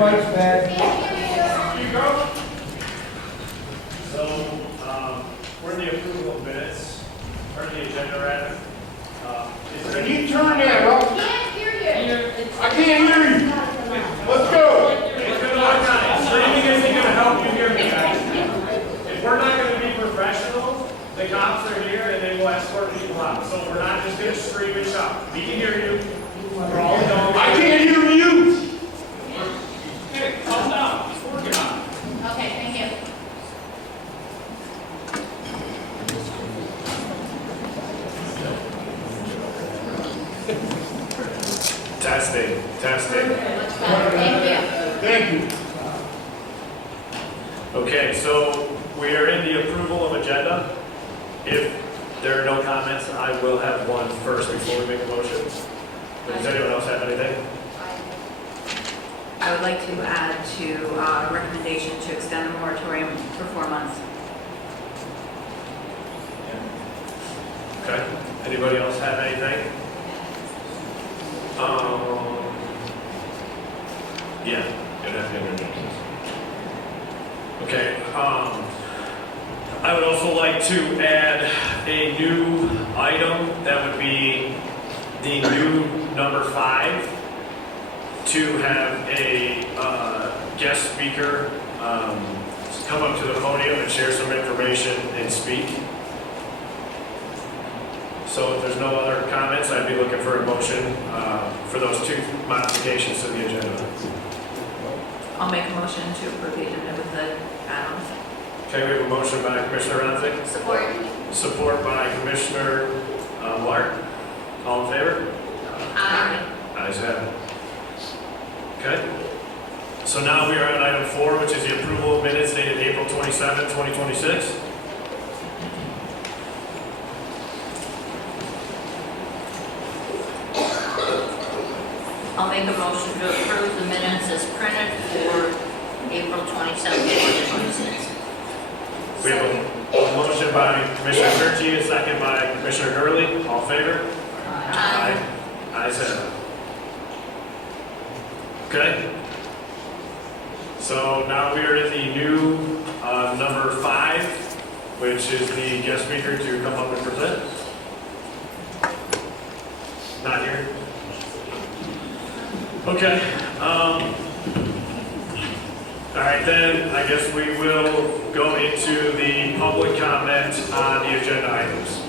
mic's bad. Here you go. So, we're in the approval of minutes, or the agenda rather. Can you turn that off? I can't hear you. I can't hear you. Let's go. It's gonna work on it. Screaming isn't gonna help you hear me, guys. If we're not gonna be professional, the cops are here and they will escort people out. So we're not just gonna scream and shout. We can hear you. We're all done. I can't hear you. Okay, calm down. Just working on it. Okay, thank you. Testing, testing. Much better, thank you. Thank you. Okay, so we are in the approval of agenda. If there are no comments, I will have one first before we make a motion. Does anyone else have anything? I would like to add to recommendation to extend the moratorium for 4 months. Okay. Anybody else have anything? Yeah, it has been reduced. Okay, I would also like to add a new item that would be the new number 5 to have a guest speaker come up to the podium and share some information and speak. So if there's no other comments, I'd be looking for a motion for those 2 modifications to the agenda. I'll make a motion to approve the agenda with the add-ons. Okay, we have a motion by Commissioner Renzick, Support. support by Commissioner Lark. All in favor? Aye. Ayes have it. Okay. So now we are on item 4, which is the approval of minutes dated April 27, 2026. I'll make a motion to approve the minutes as printed for April 27, 2026. We have a motion by Commissioner Turchi, a second by Commissioner Gurley. All in favor? Aye. Ayes have it. Okay. So now we are in the new number 5, which is the guest speaker to come up and present. Not here. Okay. All right, then I guess we will go into the public comment on the agenda items.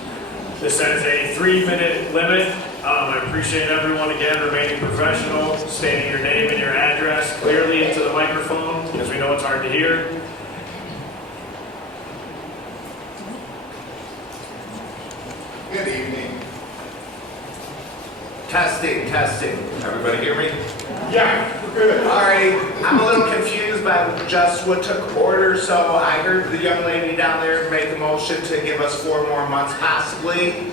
This has a 3-minute limit. I appreciate everyone again remaining professional, stating your name and your address clearly into the microphone, because we know it's hard to hear. Good evening. Testing, testing. Everybody hear me? Yeah, we're good. All right, I'm a little confused by just what took order, so I heard the young lady down there make a motion to give us 4 more months possibly,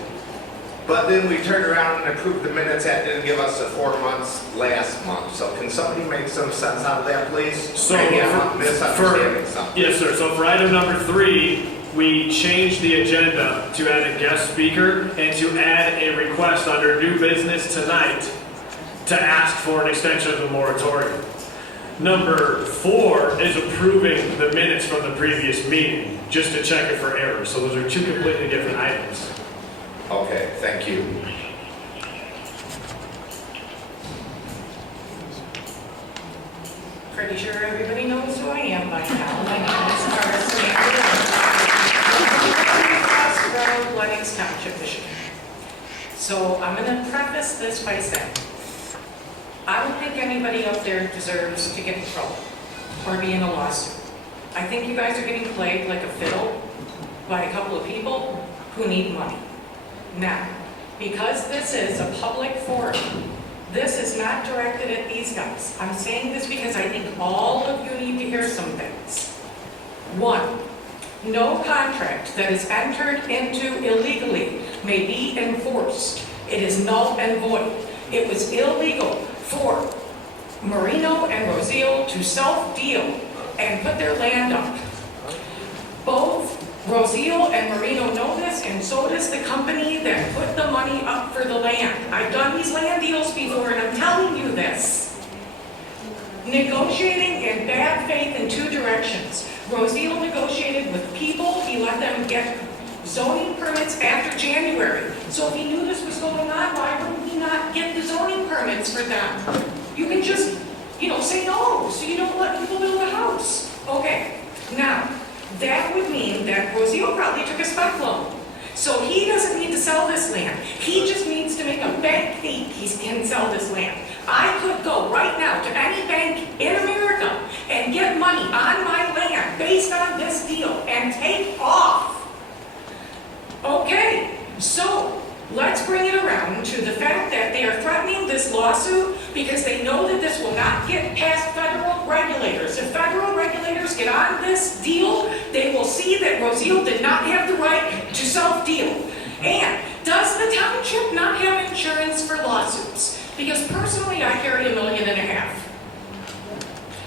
but then we turned around and approved the minutes that didn't give us the 4 months last month. So can somebody make some sense out of that, please? So maybe I'm misunderstanding something. Yes, sir. So for item number 3, we changed the agenda to add a guest speaker and to add a request under new business tonight to ask for an extension of the moratorium. Number 4 is approving the minutes from the previous meeting, just to check it for errors. So those are 2 completely different items. Okay, thank you. Pretty sure everybody knows who I am by now. My name is Road, Lenox Township, Michigan. So I'm going to preface this by saying, I don't think anybody up there deserves to get in trouble or be in a lawsuit. I think you guys are getting played like a fiddle by a couple of people who need money. Now, because this is a public forum, this is not directed at these guys. I'm saying this because I think all of you need to hear some things. 1, no contract that is entered into illegally may be enforced. It is null and void. It was illegal for Marino and Rosio to self-deal and put their land up. Both Rosio and Marino know this, and so does the company that put the money up for the land. I've done these land deals before, and I'm telling you this. negotiating in bad faith in two directions. Roselle negotiated with people, he let them get zoning permits after January. So if he knew this was going on, why wouldn't he not get the zoning permits for them? You can just, say no, so you don't let people build a house. Okay, now, that would mean that Roselle probably took a spec loan. So he doesn't need to sell this land. He just needs to make a bank think he can sell this land. I could go right now to any bank in America and get money on my land based on this deal and take off. Okay, so let's bring it around to the fact that they are threatening this lawsuit because they know that this will not get past federal regulators. If federal regulators get on this deal, they will see that Roselle did not have the right to self-deal. And does the township not have insurance for lawsuits? Because personally, I carry $1.5 million.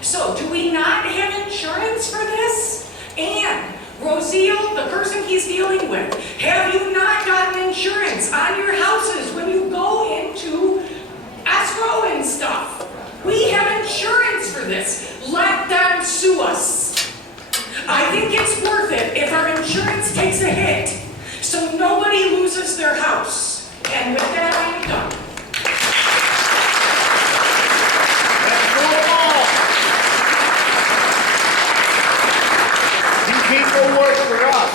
So do we not have insurance for this? And Roselle, the person he's dealing with, have you not gotten insurance on your houses when you go into escrow and stuff? We have insurance for this. Let them sue us. I think it's worth it if our insurance takes a hit so nobody loses their house. And with that, I am done. People work for us.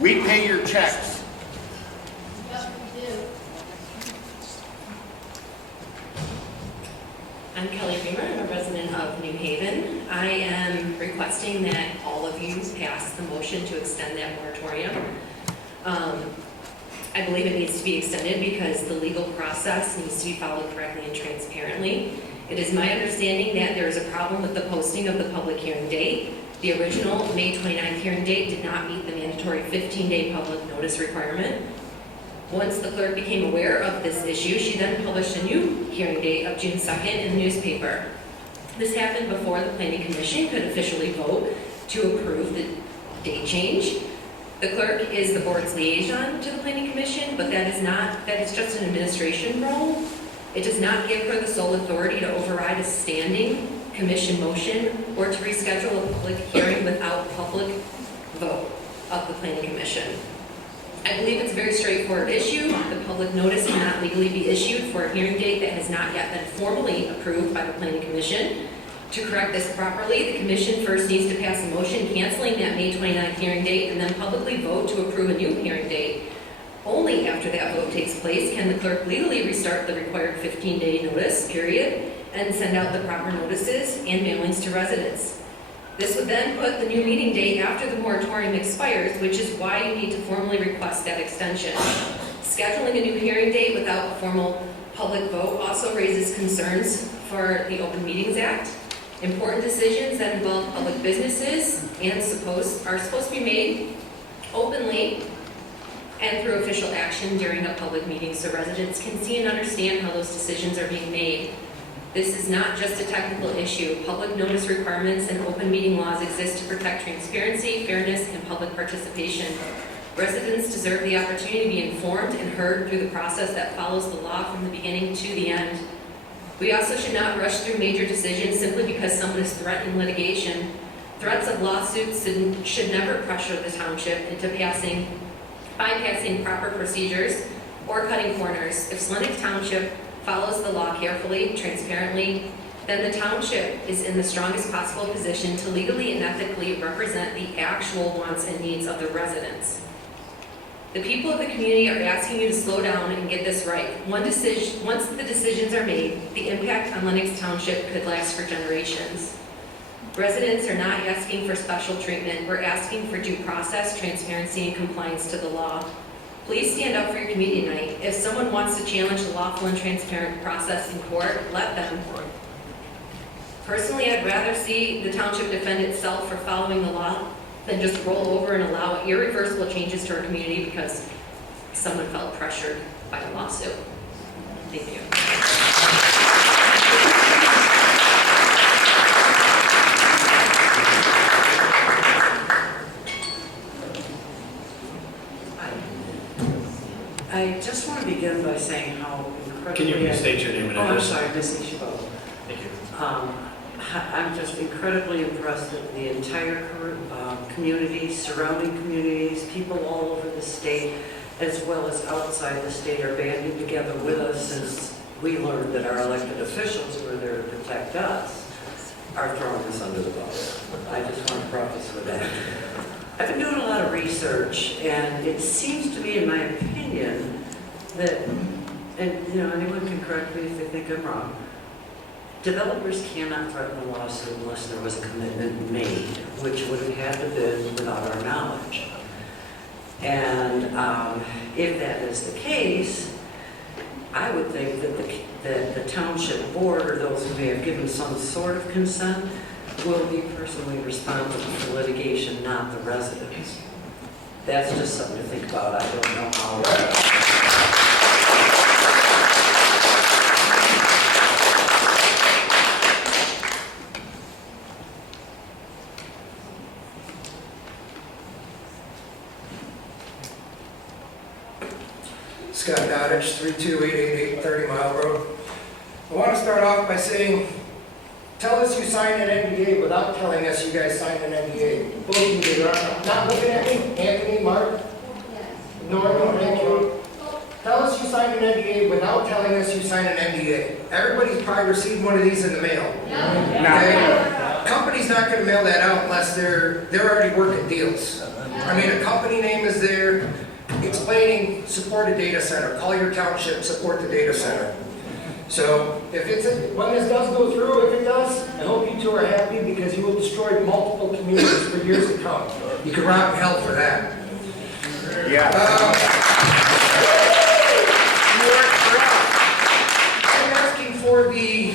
We pay your checks. Yep, we do. I'm Kelly Reamer, I'm a resident of New Haven. I am requesting that all of you pass the motion to extend that moratorium. I believe it needs to be extended because the legal process needs to be followed correctly and transparently. It is my understanding that there is a problem with the posting of the public hearing date. The original May 29th hearing date did not meet the mandatory 15-day public notice requirement. Once the clerk became aware of this issue, she then published a new hearing date of June 2nd in the newspaper. This happened before the Planning Commission could officially vote to approve the date change. The clerk is the board's liaison to the Planning Commission, but that is just an administration role. It does not give her the sole authority to override a standing commission motion or to reschedule a public hearing without public vote of the Planning Commission. I believe it's a very straightforward issue. The public notice cannot legally be issued for a hearing date that has not yet been formally approved by the Planning Commission. To correct this properly, the Commission first needs to pass a motion canceling that May 29th hearing date and then publicly vote to approve a new hearing date. Only after that vote takes place can the clerk legally restart the required 15-day notice period and send out the proper notices and mailings to residents. This would then put the new meeting date after the moratorium expires, which is why you need to formally request that extension. Scheduling a new hearing date without a formal public vote also raises concerns for the Open Meetings Act. Important decisions that involve public businesses and are supposed to be made openly and through official action during a public meeting so residents can see and understand how those decisions are being made. This is not just a technical issue. Public notice requirements and open meeting laws exist to protect transparency, fairness, and public participation. Residents deserve the opportunity to be informed and heard through the process that follows the law from the beginning to the end. We also should not rush through major decisions simply because someone is threatening litigation. Threats of lawsuits should never pressure the township into bypassing proper procedures or cutting corners. If Lenox Township follows the law carefully, transparently, then the township is in the strongest possible position to legally and ethically represent the actual wants and needs of the residents. The people of the community are asking you to slow down and get this right. Once the decisions are made, the impact on Lenox Township could last for generations. Residents are not asking for special treatment. We're asking for due process, transparency, and compliance to the law. Please stand up for your community tonight. If someone wants to challenge the lawful and transparent process in court, let them. Personally, I'd rather see the township defend itself for following the law than just roll over and allow irreversible changes to our community because someone felt pressured by a lawsuit. Thank you. I just want to begin by saying how Can you please state your name and Oh, I'm address? sorry, Missy Chabot. Thank you. I'm just incredibly impressed that the entire community, surrounding communities, people all over the state, as well as outside the state, are banding together with us since we learned that our elected officials who are there to protect us are throwing us under the bus. I just want to preface with that. I've been doing a lot of research, and it seems to me, in my opinion, that, and anyone can correct me if they think I'm wrong, developers cannot threaten a lawsuit unless there was a commitment made, which would have had to be without our knowledge. And if that is the case, I would think that the township board, or those who may have given some sort of consent, will be personally responsible for litigation, not the residents. That's just something to think about. I don't know how. Scott Doddich, 32888 30 Mile Road. I want to start off by saying, tell us you signed an NDA without telling us you guys signed an NDA. Both of you are not looking at me. Anthony, Mark, Norman, thank you. Tell us you signed an NDA without telling us you signed an NDA. Everybody's probably received one of these in the mail. Okay? Company's not going to mail that out unless they're already working deals. I mean, a company name is there explaining support a data center. Call your township, support the data center. So if when this does go through, if it does, I hope you two are happy because you will destroy multiple communities for years to come. You can rot in hell for that. Yeah. I'm asking for the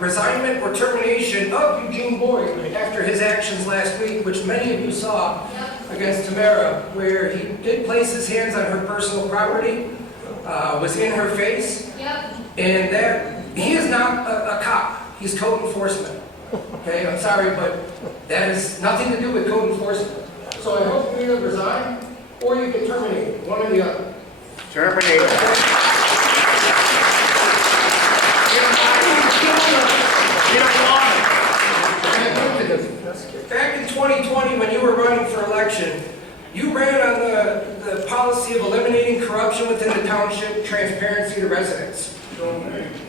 resignment or termination of Eugene Boyd after his actions last week, which many of you saw against Tamara, where he did place his hands on her personal property, was in her face, and that he is not a cop. He's code enforcement. Okay, I'm sorry, but that has nothing to do with code enforcement. So I hope you either resign or you get terminated, one or the other. Terminated. You don't want it. Back in 2020, when you were running for election, you ran on the policy of eliminating corruption within the township, transparency to residents.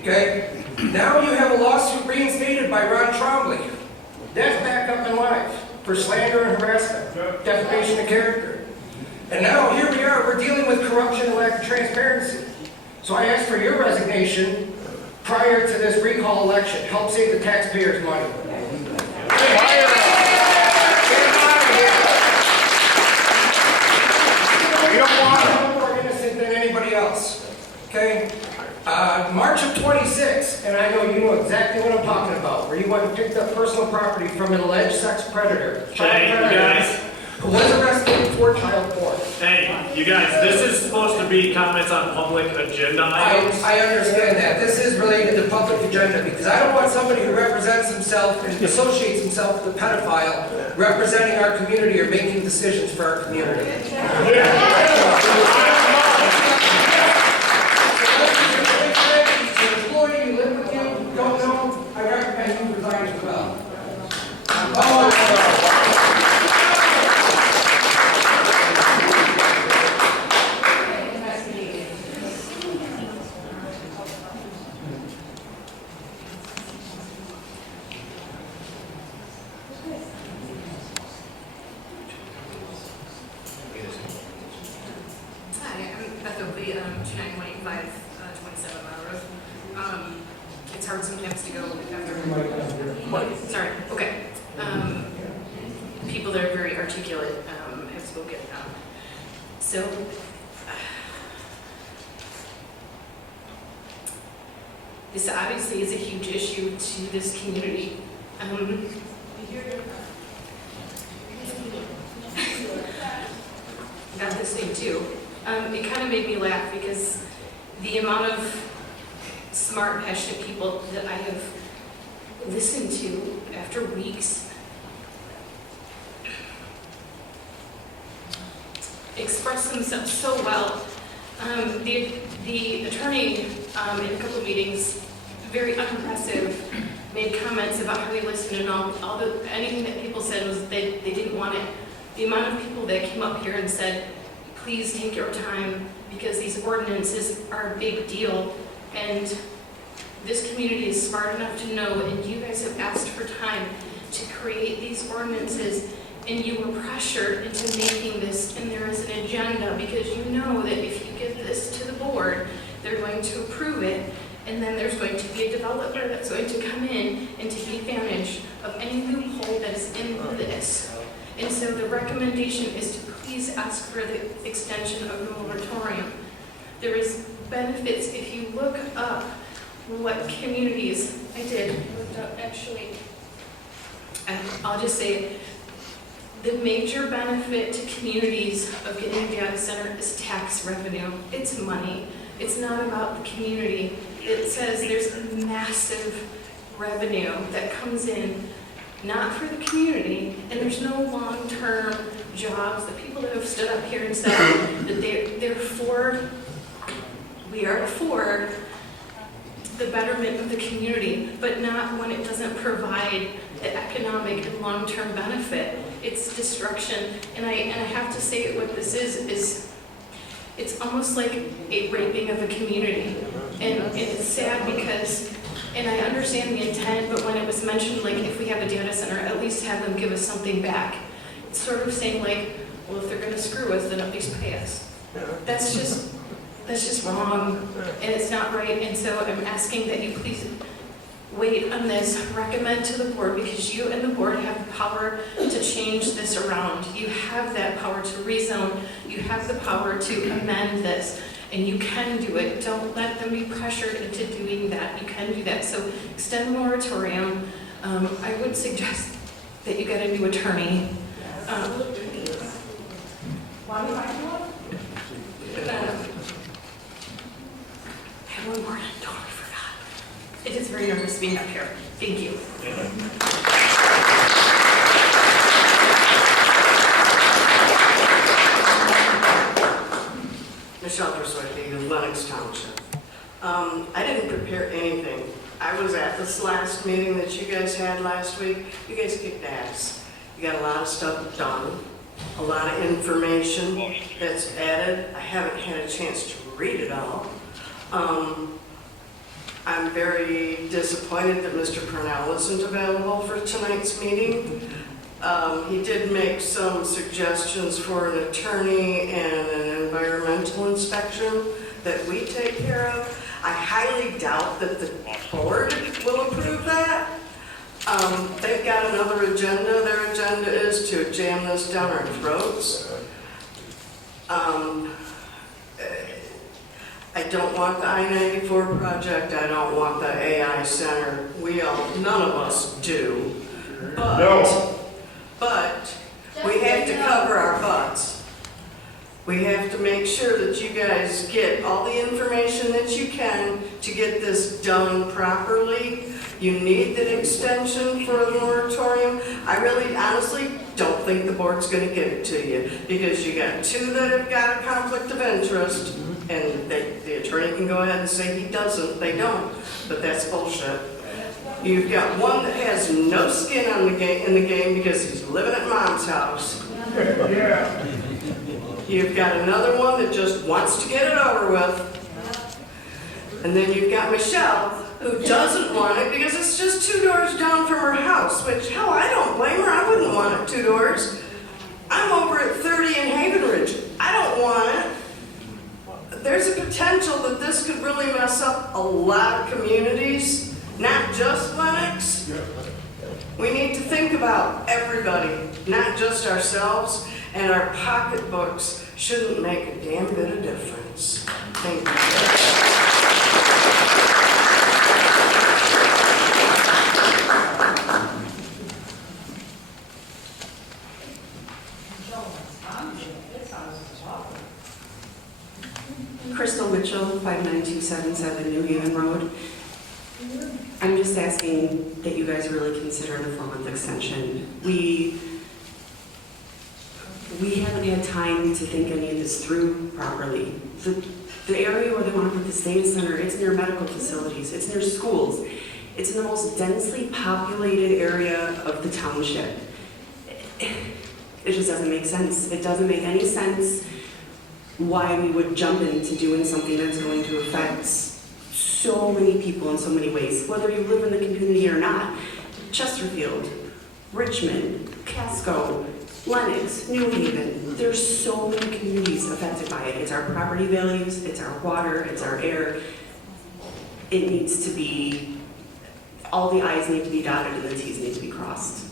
Okay? Now you have a lawsuit reinstated by Ron Trombley. That's back up and live for slander and harassment, defamation of character. And now here we are, we're dealing with corruption and lack of transparency. So I ask for your resignation prior to this recall election. Help save the taxpayers' money. You don't want it. I'm more innocent than anybody else. Okay? March of 26, and I know you know exactly what I'm talking about, where you went and picked up personal property from an alleged sex predator, Hey, you guys. who was arrested for child porn. Hey, you guys, this is supposed to be comments on public agenda items. I understand that. This is related to public agenda because I don't want somebody who represents himself and associates himself with a pedophile representing our community or making decisions for our community. Employee, you live with you, don't know, I recommend you resign as well. Hi, I'm Beth Oakley, 29185, 27 Mile Road. It's hard sometimes to go after. Sorry, okay. People that are very articulate have spoken. So, this obviously is a huge issue to this community. Got this thing too. It kind of made me laugh because the amount of smart, passionate people that I have listened to after weeks express themselves so well The attorney, in a couple of meetings, very unimpressive, made comments about how he listened and anything that people said was they didn't want it. The amount of people that came up here and said, please take your time because these ordinances are a big deal and this community is smart enough to know, and you guys have asked for time to create these ordinances, and you were pressured into making this, and there is an agenda because you know that if you give this to the board, they're going to approve it, and then there's going to be a developer that's going to come in and take advantage of any loophole that is in this. And so the recommendation is to please ask for the extension of the moratorium. There is benefits if you look up what communities, I did, looked up actually, I'll just say it. The major benefit to communities of getting a data center is tax revenue. It's money. It's not about the community. It says there's massive revenue that comes in, not for the community, and there's no long-term jobs. The people that have stood up here and said that they're for, we are for the betterment of the community, but not when it doesn't provide the economic and long-term benefit. It's destruction, and I have to say what this is it's almost like a raping of a community, and it's sad because, and I understand the intent, but when it was mentioned, like, if we have a data center, at least have them give us something back. It's sort of saying, like, well, if they're gonna screw us, then at least pay us. That's just wrong, and it's not right, and so I'm asking that you please wait on this, recommend to the board, because you and the board have the power to change this around. You have that power to rezone, you have the power to amend this, and you can do it. Don't let them be pressured into doing that. You can do that. So extend the moratorium. I would suggest that you get a new attorney. One more, I totally forgot. It is very nervous being up here. Thank you. Michelle Perswicki, Lenox Township. I didn't prepare anything. I was at this last meeting that you guys had last week. You guys kicked ass. You got a lot of stuff done, a lot of information that's added. I haven't had a chance to read it all. I'm very disappointed that Mr. Purnell isn't available for tonight's meeting. He did make some suggestions for an attorney and an environmental inspection that we take care of. I highly doubt that the board will approve that. They've got another agenda. Their agenda is to jam this down our throats. I don't want the I-94 project. I don't want the AI center. None of us do. But we have to cover our butts. We have to make sure that you guys get all the information that you can to get this done properly. You need that extension for a moratorium. I really, honestly, don't think the board's going to give it to you because you got two that have got a conflict of interest, and the attorney can go ahead and say he doesn't. They don't, but that's bullshit. You've got one that has no skin in the game because he's living at mom's house. Yeah. You've got another one that just wants to get it over with. And then you've got Michelle, who doesn't want it because it's just 2 doors down from her house, which, hell, I don't blame her. I wouldn't want it 2 doors. I'm over at 30 in Haven Ridge. I don't want it. There's a potential that this could really mess up a lot of communities, not just Lenox. We need to think about everybody, not just ourselves, and our pocketbooks shouldn't make a damn bit of difference. Thank you. Crystal Mitchell, 59277 New Haven Road. I'm just asking that you guys really consider a 4-month extension. We haven't had time to think any of this through properly. The area where they want to put the state center, it's near medical facilities, it's near schools. It's in the most densely populated area of the township. It just doesn't make sense. It doesn't make any sense why we would jump into doing something that's going to affect so many people in so many ways, whether you live in the community or not. Chesterfield, Richmond, Casco, Lenox, New Haven, there's so many communities affected by it. It's our property values, it's our water, it's our air. It needs to be, all the I's need to be dotted and the T's need to be crossed.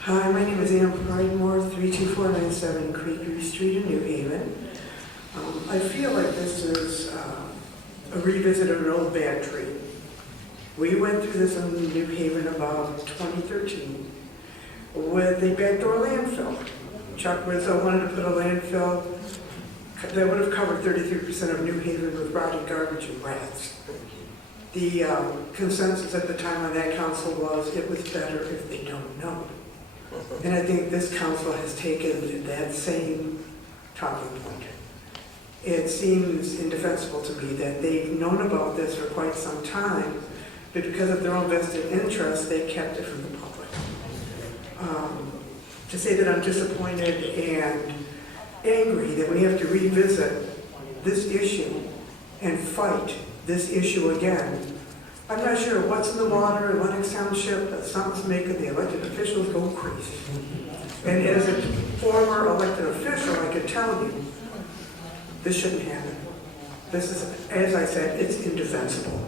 Hi, my name is Ann Pridemore, 32497 Creekery Street in New Haven. I feel like this is a revisit of an old bad tree. We went through this in New Haven about 2013 with a backdoor landfill. Chuck Rizzo wanted to put a landfill that would have covered 33% of New Haven with rotting garbage and rats. The consensus at the time on that council was it was better if they don't know. And I think this council has taken that same talking point. It seems indefensible to me that they've known about this for quite some time, but because of their own vested interest, they kept it from the public. To say that I'm disappointed and angry that we have to revisit this issue and fight this issue again, I'm not sure what's in the water in Lenox Township, but something's making the elected officials go crazy. And as a former elected official, I can tell you, this shouldn't happen. This is, as I said, it's indefensible.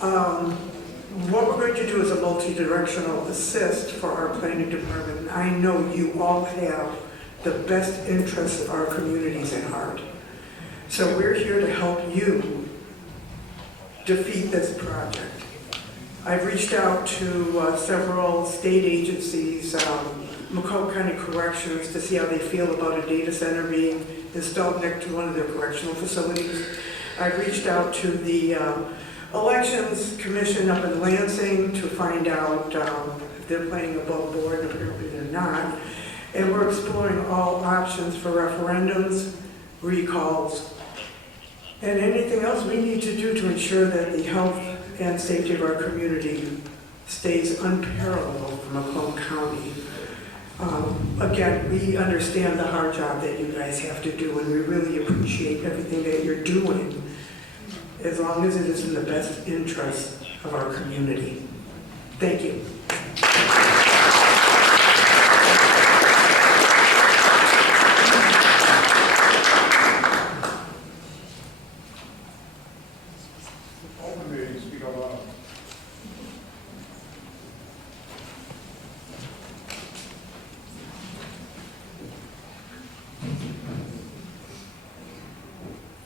What we're going to do is a multi-directional assist for our planning department. I know you all have the best interests of our communities at heart. So we're here to help you defeat this project. I've reached out to several state agencies, Macomb County Corrections, to see how they feel about a data center being installed next to one of their correctional facilities. I've reached out to the Elections Commission up in Lansing to find out if they're playing above board, and apparently they're not. And we're exploring all options for referendums, recalls, and anything else we need to do to ensure that the health and safety of our community stays unparalleled from Macomb County. Again, we understand the hard job that you guys have to do, and we really appreciate everything that you're doing, as long as it is in the best interest of our community. Thank you.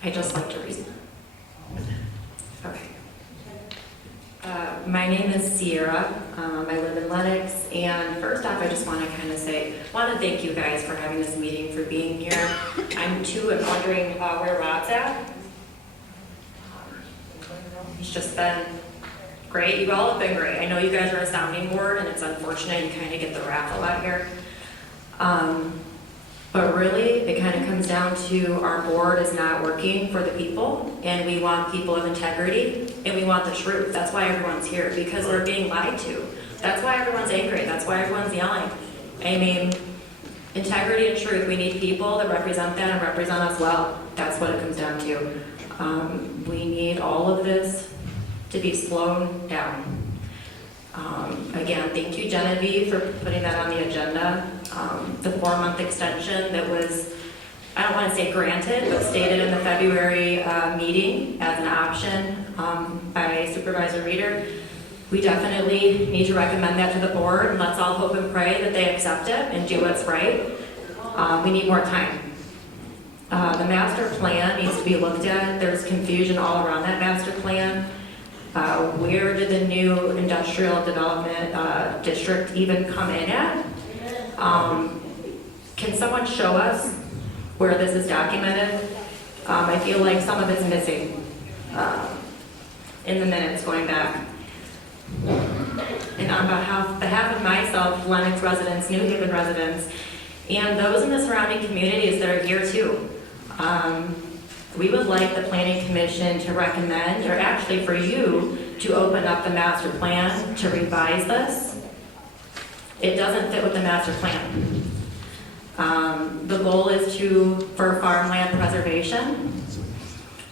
I just like to read. Okay. My name is Sierra. I live in Lenox, and first off, I just want to want to thank you guys for having this meeting, for being here. I'm wondering where Rod's at. He's just been great. You all have been great. I know you guys are a sounding board, and it's unfortunate you kind of get the raffle out here. But really, it kind of comes down to our board is not working for the people, and we want people of integrity, and we want the truth. That's why everyone's here, because we're being lied to. That's why everyone's angry. That's why everyone's yelling. I mean, integrity and truth, we need people that represent that and represent us well. That's what it comes down to. We need all of this to be slowed down. Again, thank you, Genevieve, for putting that on the agenda. The 4-month extension that was, I don't want to say granted, but stated in the February meeting as an option by Supervisor Reeder. We definitely need to recommend that to the board, and let's all hope and pray that they accept it and do what's right. We need more time. The master plan needs to be looked at. There's confusion all around that master plan. Where did the new industrial development district even come in at? Can someone show us where this is documented? I feel like some of it's missing in the minutes going back. And on behalf of myself, Lenox residents, New Haven residents, and those in the surrounding communities that are here too, we would like the Planning Commission to recommend, or actually for you, to open up the master plan to revise this. It doesn't fit with the master plan. The goal is for farmland preservation,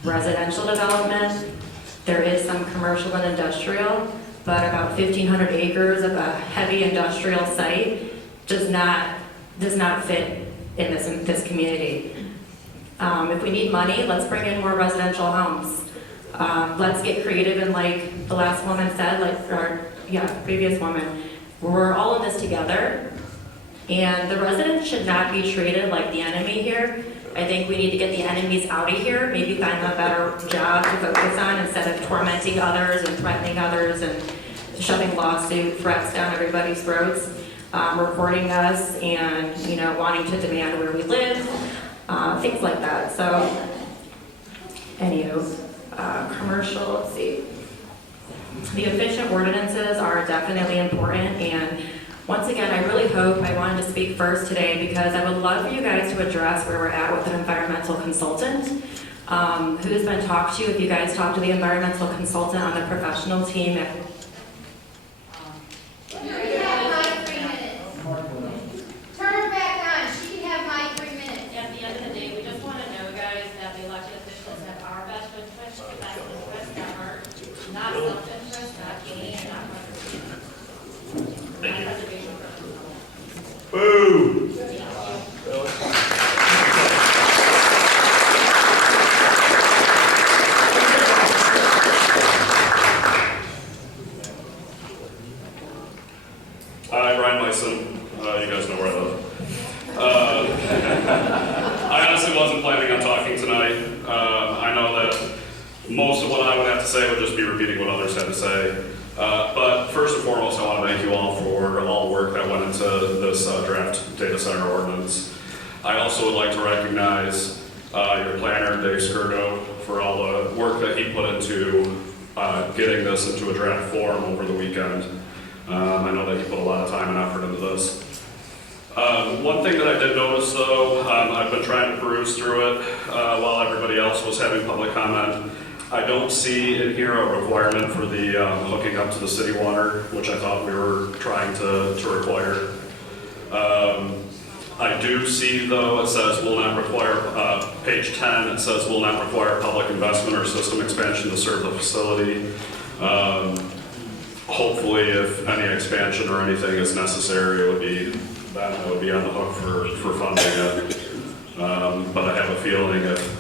residential development. There is some commercial and industrial, but about 1,500 acres of a heavy industrial site does not fit in this community. If we need money, let's bring in more residential homes. Let's get creative, and like the last woman said, previous woman, we're all in this together, and the residents should not be treated like the enemy here. I think we need to get the enemies out of here, maybe find a better job to focus on instead of tormenting others and threatening others and shoving lawsuit threats down everybody's throats, reporting us and wanting to demand where we live, things like that. So, anywho, commercial, let's see. The efficient ordinances are definitely important, and once again, I really hope, I wanted to speak first today because I would love for you guys to address where we're at with an environmental consultant. Who's been talked to? If you guys talk to the environmental consultant on the professional team. You can have my 3 minutes. Turn her back on, she can have my 3 minutes. At the end of the day, we just want to know, guys, that the elected officials have our best interest, the best interest at heart, not self-interest, not gain, not preservation. Boo! Hi, Ryan Myson. You guys know where I live. I honestly wasn't planning on talking tonight. I know that most of what I would have to say would just be repeating what others had to say. But first and foremost, I want to thank you all for all the work that went into this draft data center ordinance. I also would like to recognize your planner, Dave Skirdo, for all the work that he put into getting this into a draft form over the weekend. I know that he put a lot of time and effort into this. One thing that I did notice, though, I've been trying to peruse through it while everybody else was having public comment. I don't see in here a requirement for the hooking up to the city water, which I thought we were trying to require. I do see, though, it says will not require, page 10, it says will not require public investment or system expansion to serve the facility. Hopefully, if any expansion or anything is necessary, it would be that I would be on the hook for funding it. But I have a feeling if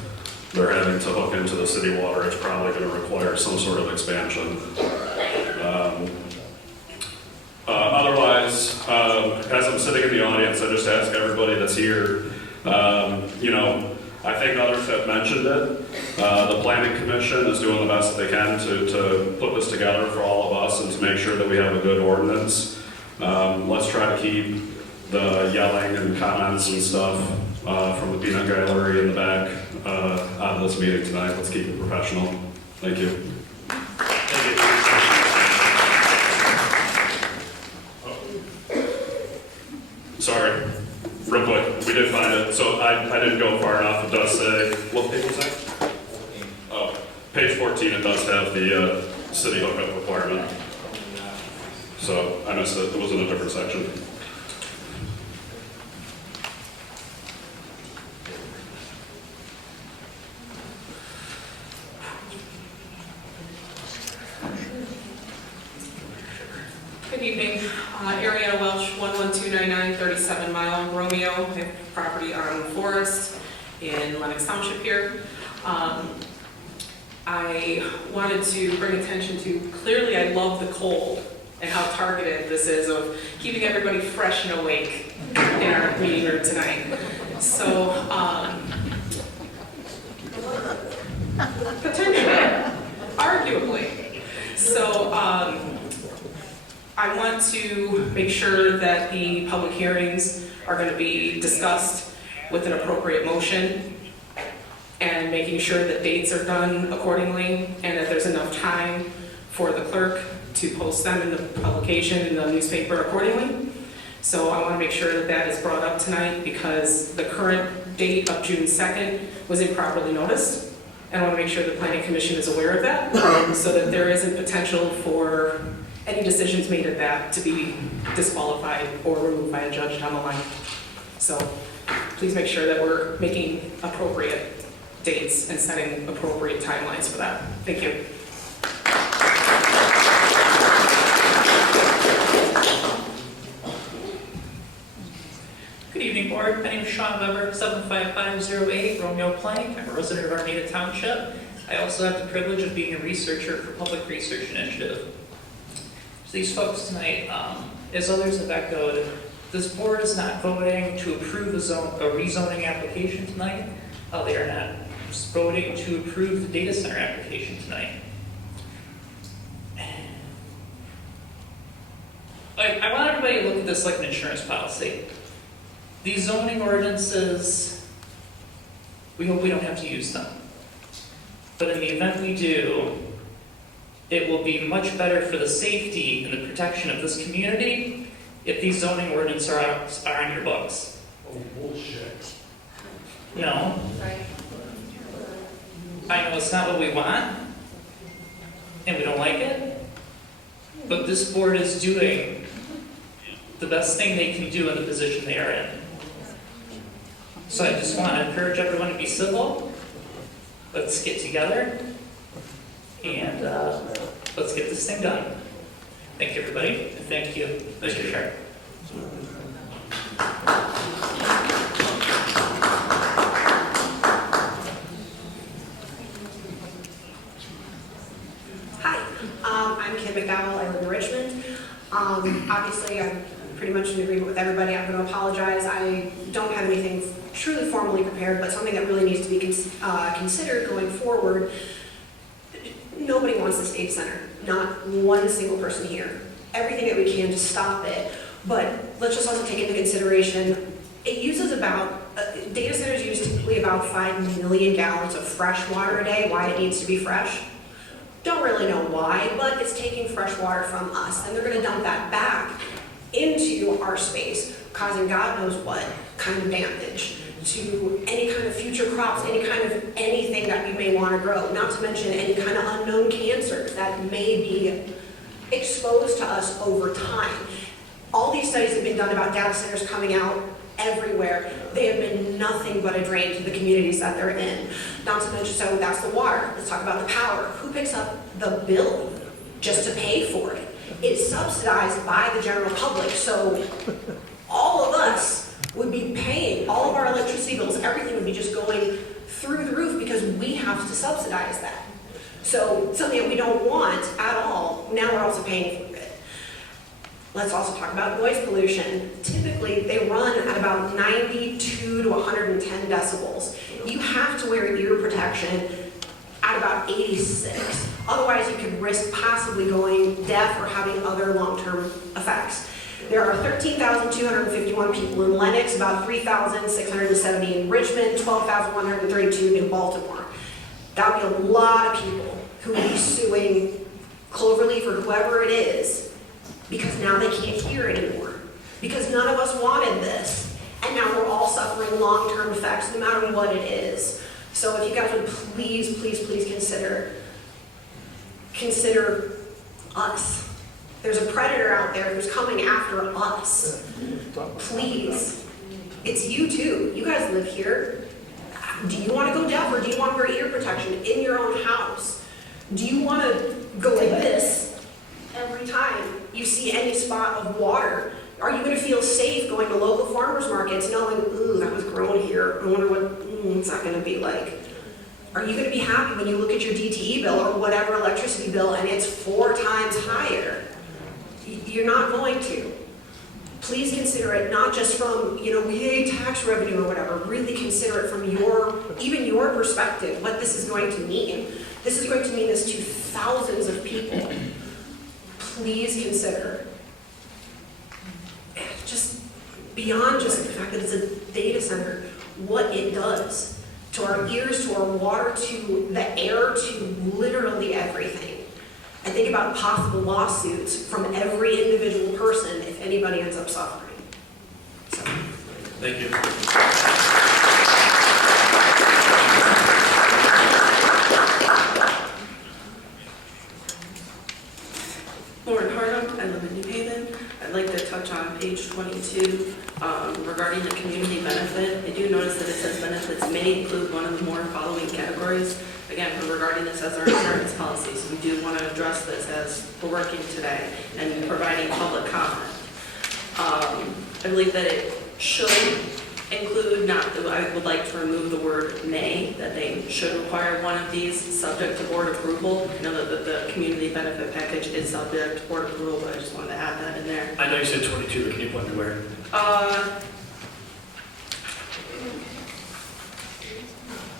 they're having to hook into the city water, it's probably going to require some sort of expansion. Otherwise, as I'm sitting in the audience, I just ask everybody that's here, I think others have mentioned it. The Planning Commission is doing the best they can to put this together for all of us and to make sure that we have a good ordinance. Let's try to keep the yelling and comments and stuff from the peanut gallery in the back out of this meeting tonight. Let's keep it professional. Thank you. Sorry, real quick, we did find it. So I didn't go far enough. It does say, what page was that? Oh, page 14, it does have the city hookup requirement. So I missed it. It was in a different section. Good evening, Ariana Welch, 11299 37 Mile Romeo. I have property on Forest in Lenox Township here. I wanted to bring attention to, clearly I love the cold and how targeted this is of keeping everybody fresh and awake in our meeting room tonight. So, potentially, arguably. So, I want to make sure that the public hearings are going to be discussed with an appropriate motion and making sure that dates are done accordingly and that there's enough time for the clerk to post them in the publication in the newspaper accordingly. So I want to make sure that that is brought up tonight because the current date of June 2nd was improperly noticed. And I want to make sure the Planning Commission is aware of that so that there isn't potential for any decisions made at that to be disqualified or removed by a judge down the line. So please make sure that we're making appropriate dates and setting appropriate timelines for that. Thank you. Good evening, board. My name is Sean Weber, 75508 Romeo Plank. I'm a resident of Armada Township. I also have the privilege of being a researcher for Public Research Initiative. So these folks tonight, as others have echoed, this board is not voting to approve a rezoning application tonight. They are not voting to approve the data center application tonight. I want everybody to look at this like an insurance policy. These zoning ordinances, we hope we don't have to use them. But in the event we do, it will be much better for the safety and the protection of this community if these zoning ordinances are on your books. Oh, bullshit. No. I know it's not what we want, and we don't like it, but this board is doing the best thing they can do in the position they are in. So I just want to encourage everyone to be civil. Let's get together and let's get this thing done. Thank you, everybody, and thank you, Mr. Chair. Hi, I'm Kim McDowell. I live in Richmond. Obviously, I'm pretty much in agreement with everybody. I'm going to apologize. I don't have anything truly formally prepared, but something that really needs to be considered going forward. Nobody wants this data center. Not one single person here. Everything that we can to stop it. But let's just also take into consideration, it uses about, data centers use typically about 5 million gallons of fresh water a day. Why it needs to be fresh? Don't really know why, but it's taking fresh water from us, and they're going to dump that back into our space, causing God knows what kind of damage to any kind of future crops, any kind of anything that we may want to grow, not to mention any kind of unknown cancers that may be exposed to us over time. All these studies have been done about data centers coming out everywhere. They have been nothing but a drain to the communities that they're in. Not to mention, so that's the water. Let's talk about the power. Who picks up the bill just to pay for it? It's subsidized by the general public, so all of us would be paying, all of our electricity bills, everything would be just going through the roof because we have to subsidize that. So something that we don't want at all, now we're also paying for it. Let's also talk about noise pollution. Typically, they run at about 92 to 110 decibels. You have to wear ear protection at about 86. Otherwise, you could risk possibly going deaf or having other long-term effects. There are 13,251 people in Lenox, about 3,670 in Richmond, 12,132 in Baltimore. That would be a lot of people who would be suing Cloverleaf or whoever it is because now they can't hear anymore. Because none of us wanted this. And now we're all suffering long-term effects no matter what it is. So if you guys would please, please, please consider us. There's a predator out there who's coming after us. Please. It's you too. You guys live here. Do you want to go deaf or do you want to wear ear protection in your own house? Do you want to go like this every time you see any spot of water? Are you going to feel safe going to local farmers markets knowing, ooh, that was grown here. I wonder what it's not going to be like. Are you going to be happy when you look at your DTE bill or whatever electricity bill and it's 4 times higher? You're not going to. Please consider it not just from, yay, tax revenue or whatever. Really consider it from even your perspective, what this is going to mean. This is going to mean this to thousands of people. Please consider. beyond just the fact that it's a data center, what it does to our ears, to our water, to the air, to literally everything. I think about possible lawsuits from every individual person if anybody ends up suffering. So. Thank you. Lauren Harnum, I live in New Haven. I'd like to touch on page 22 regarding the community benefit. I do notice that it says benefits may include one of the more following categories. Again, we're regarding this as our insurance policy, so we do want to address this as we're working today and providing public comment. I believe that it should include, I would like to remove the word may, that they should require one of these subject to board approval. I know that the community benefit package is subject to board approval, but I just wanted to add that in there. I know you said 22, but can you point me where?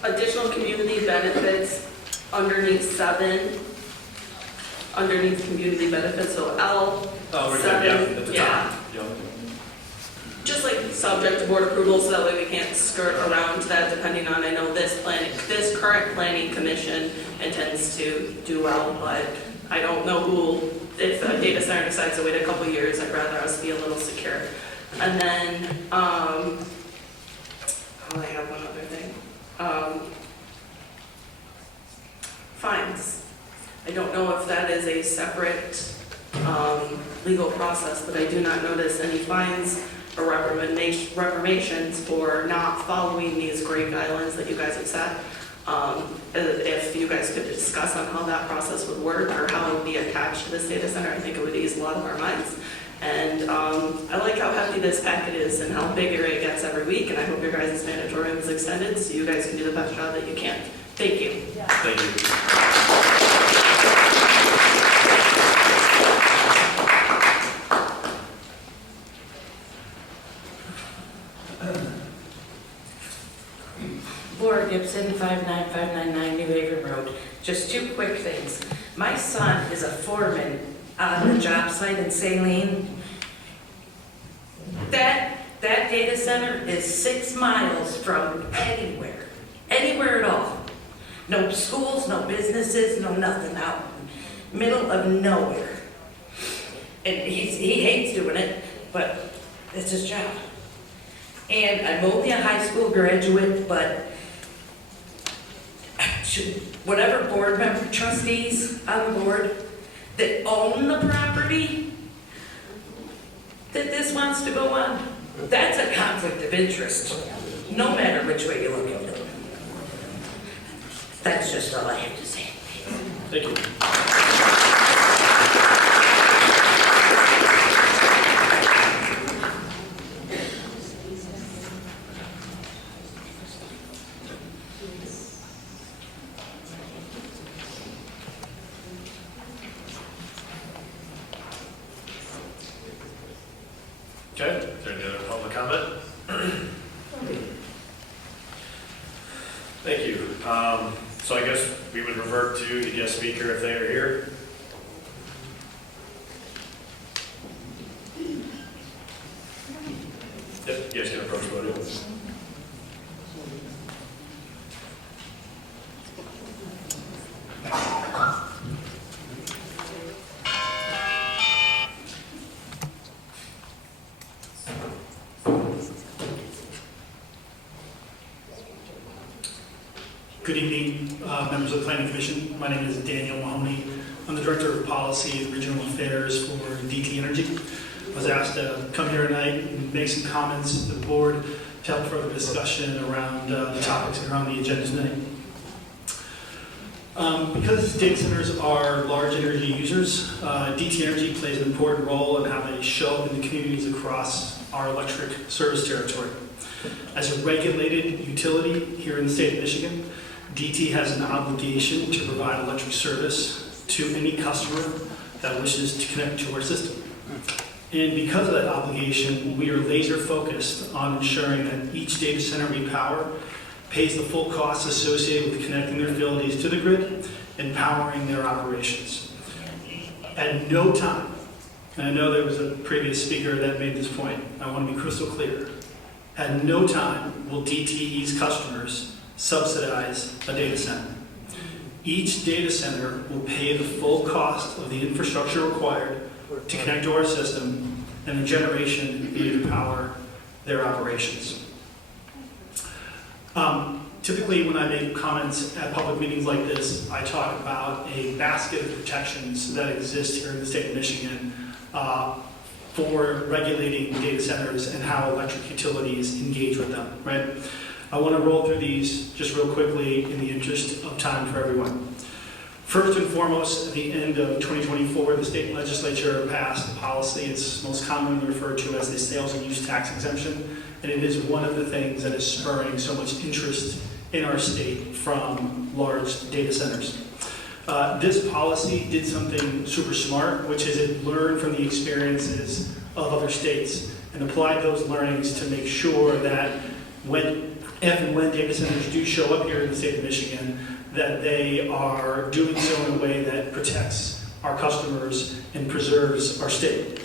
Additional community benefits underneath 7, underneath community benefits, so L, Oh, right 7, there, yeah, at the yeah. top. Yeah. Just like subject to board approval, so that way we can't skirt around that depending on, I know this current planning commission intends to do well, but I don't know who, if a data center decides to wait a couple years, I'd rather us be a little secure. And then, I have one other thing. Fines. I don't know if that is a separate legal process, but I do not notice any fines or reprimandations for not following these great guidelines that you guys have set. If you guys could discuss on how that process would work or how it would be attached to this data center, I think it would ease a lot of our minds. And I like how hefty this packet is and how bigger it gets every week, and I hope your guys' sanatorium is extended so you guys can do the best job that you can. Thank you. Thank you. Laura Gibson, 59599 New Haven Road. Just two quick things. My son is a foreman on the job site in Saline. That data center is 6 miles from anywhere at all. No schools, no businesses, no nothing, out in the middle of nowhere. And he hates doing it, but it's his job. And I'm only a high school graduate, but whatever board member, trustees on the board that own the property that this wants to go on, that's a conflict of interest, no matter which way you look at it. That's just all I have to say. Thank you. Okay, is there any other public comment? Thank you. So I guess we would revert to the guest speaker if they are here. Yep, you guys can approach the podium. Good evening, members of the Planning Commission. My name is Daniel Mahoney. I'm the Director of Policy and Regional Affairs for DT Energy. I was asked to come here tonight and make some comments to the board to help further discussion around the topics that are on the agenda tonight. Because data centers are large energy users, DT Energy plays an important role in how they show up in the communities across our electric service territory. As a regulated utility here in the state of Michigan, DT has an obligation to provide electric service to any customer that wishes to connect to our system. And because of that obligation, we are laser focused on ensuring that each data center we power pays the full costs associated with connecting their facilities to the grid and powering their operations. At no time And I know there was a previous speaker that made this point. I want to be crystal clear. At no time will DTE's customers subsidize a data center. Each data center will pay the full cost of the infrastructure required to connect to our system and the generation needed to power their operations. Typically, when I make comments at public meetings like this, I talk about a basket of protections that exist here in the state of Michigan for regulating data centers and how electric utilities engage with them, right? I want to roll through these just real quickly in the interest of time for everyone. First and foremost, at the end of 2024, the state legislature passed a policy. It's most commonly referred to as the sales and use tax exemption, and it is one of the things that is spurring so much interest in our state from large data centers. This policy did something super smart, which is it learned from the experiences of other states and applied those learnings to make sure that if and when data centers do show up here in the state of Michigan, that they are doing so in a way that protects our customers and preserves our state.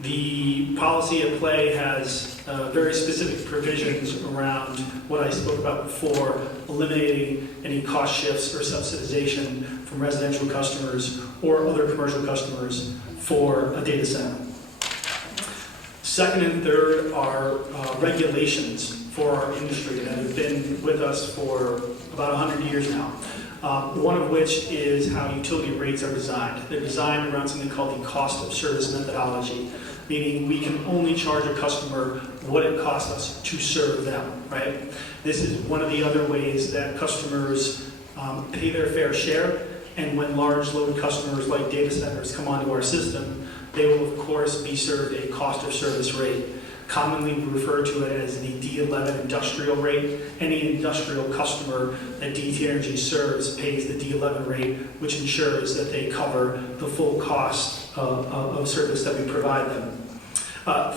The policy at play has very specific provisions around what I spoke about before, eliminating any cost shifts or subsidization from residential customers or other commercial customers for a data center. Second and third are regulations for our industry that have been with us for about 100 years now. One of which is how utility rates are designed. They're designed around something called the cost of service methodology, meaning we can only charge a customer what it costs us to serve them, right? This is one of the other ways that customers pay their fair share, and when large load customers like data centers come onto our system, they will of course be served a cost of service rate. Commonly we refer to it as the D11 industrial rate. Any industrial customer that DT Energy serves pays the D11 rate, which ensures that they cover the full cost of service that we provide them.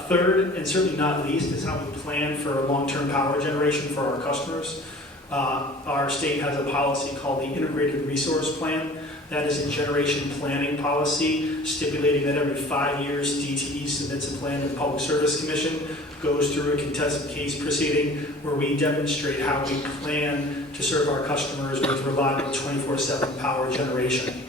Third, and certainly not least, is how we plan for long-term power generation for our customers. Our state has a policy called the Integrated Resource Plan. That is a generation planning policy stipulating that every 5 years DTE submits a plan to the Public Service Commission, goes through a contested case proceeding where we demonstrate how we plan to serve our customers with reliable 24/7 power generation.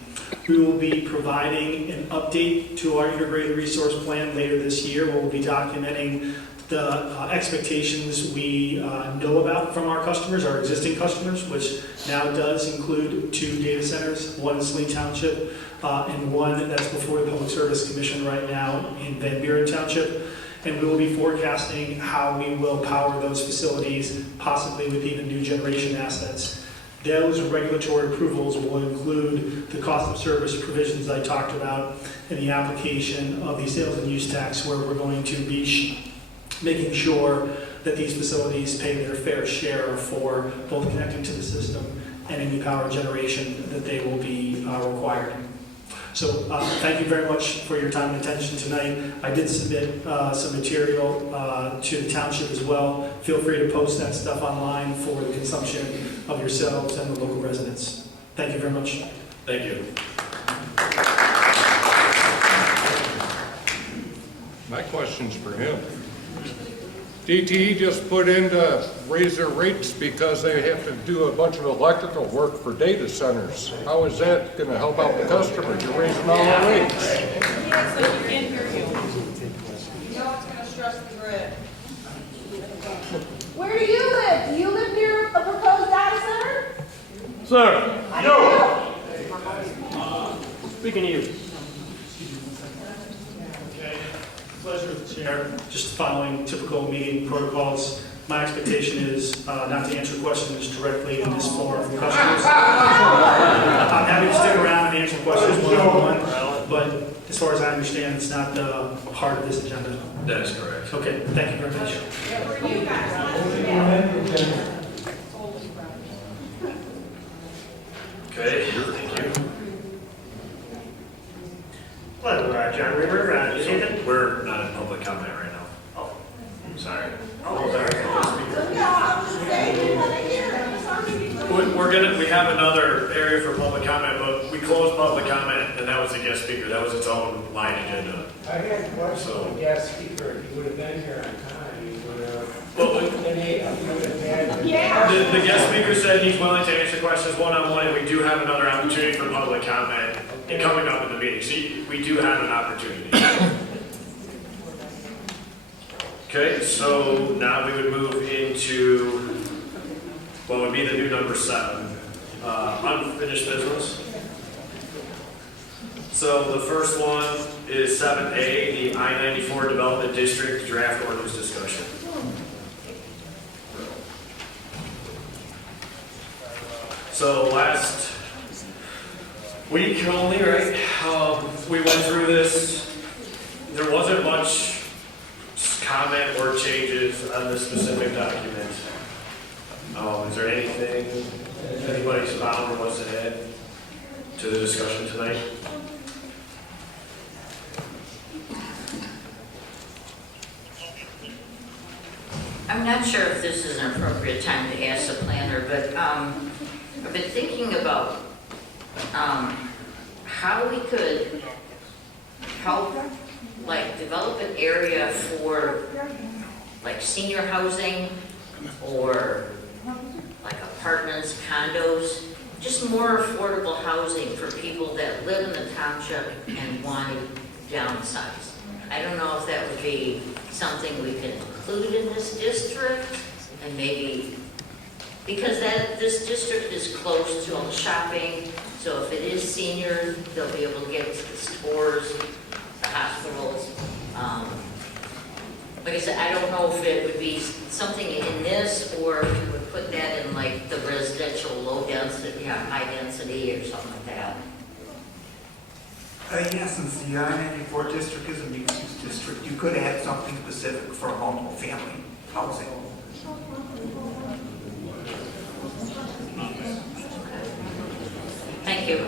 We will be providing an update to our Integrated Resource Plan later this year where we'll be documenting the expectations we know about from our customers, our existing customers, which now does include 2 data centers, one in Saline Township and one that's before the Public Service Commission right now in Van Buren Township. And we will be forecasting how we will power those facilities, possibly with even new generation assets. Those regulatory approvals will include the cost of service provisions I talked about and the application of the sales and use tax, where we're going to be making sure that these facilities pay their fair share for both connecting to the system and any power generation that they will be required. So thank you very much for your time and attention tonight. I did submit some material to the township as well. Feel free to post that stuff online for the consumption of yourselves and the local residents. Thank you very much. Thank you. My question's for him. DTE just put in to raise their rates because they have to do a bunch of electrical work for data centers. How is that going to help out the customer? You're raising all the rates. Yes, so you can't hear you. You know it's going to stress the grid. Where do you live? Do you live near a proposed data center? Sir, No. Speaking to you. Pleasure of the chair. Just following typical meeting protocols, my expectation is not to answer questions directly in this forum from customers. I'm happy to stick around and answer questions one-on-one, but as far as I understand, it's not part of this agenda. That is correct. Okay, thank you very much. Okay, thank you. Hello, John River, anything? We're not in public comment right now. Oh, I'm sorry. oh, sorry. Yeah, I was saying, you want to hear it. we have another area for public comment, but we closed public comment, and that was the guest speaker. That was its own line agenda. I had a question for the guest speaker. If he would have been here on time, he would have been able. Yeah. The guest speaker said he's willing to answer questions one-on-one, and we do have another opportunity for public comment coming up in the meeting. So we do have an opportunity. Okay, so now we would move into what would be the new number 7, unfinished business. So the first one is 7A, the I-94 Development District Draft Ordinance Discussion. So last week only, right, we went through this. There wasn't much comment or changes on this specific document. Is there anything anybody's found or wants to add to the discussion tonight? I'm not sure if this is an appropriate time to ask the planner, but I've been thinking about how we could help, like, develop an area for, like, senior housing or like apartments, condos, just more affordable housing for people that live in the township and want to downsize. I don't know if that would be something we could include in this district, and maybe, because this district is close to all the shopping, so if it is senior, they'll be able to get to the stores, the hospitals. Like I said, I don't know if it would be something in this, or if you would put that in like the residential low density, high density, or something like that. Yes, since the I-94 district is a mixed-use district, you could add something specific for multiple family housing. Thank you.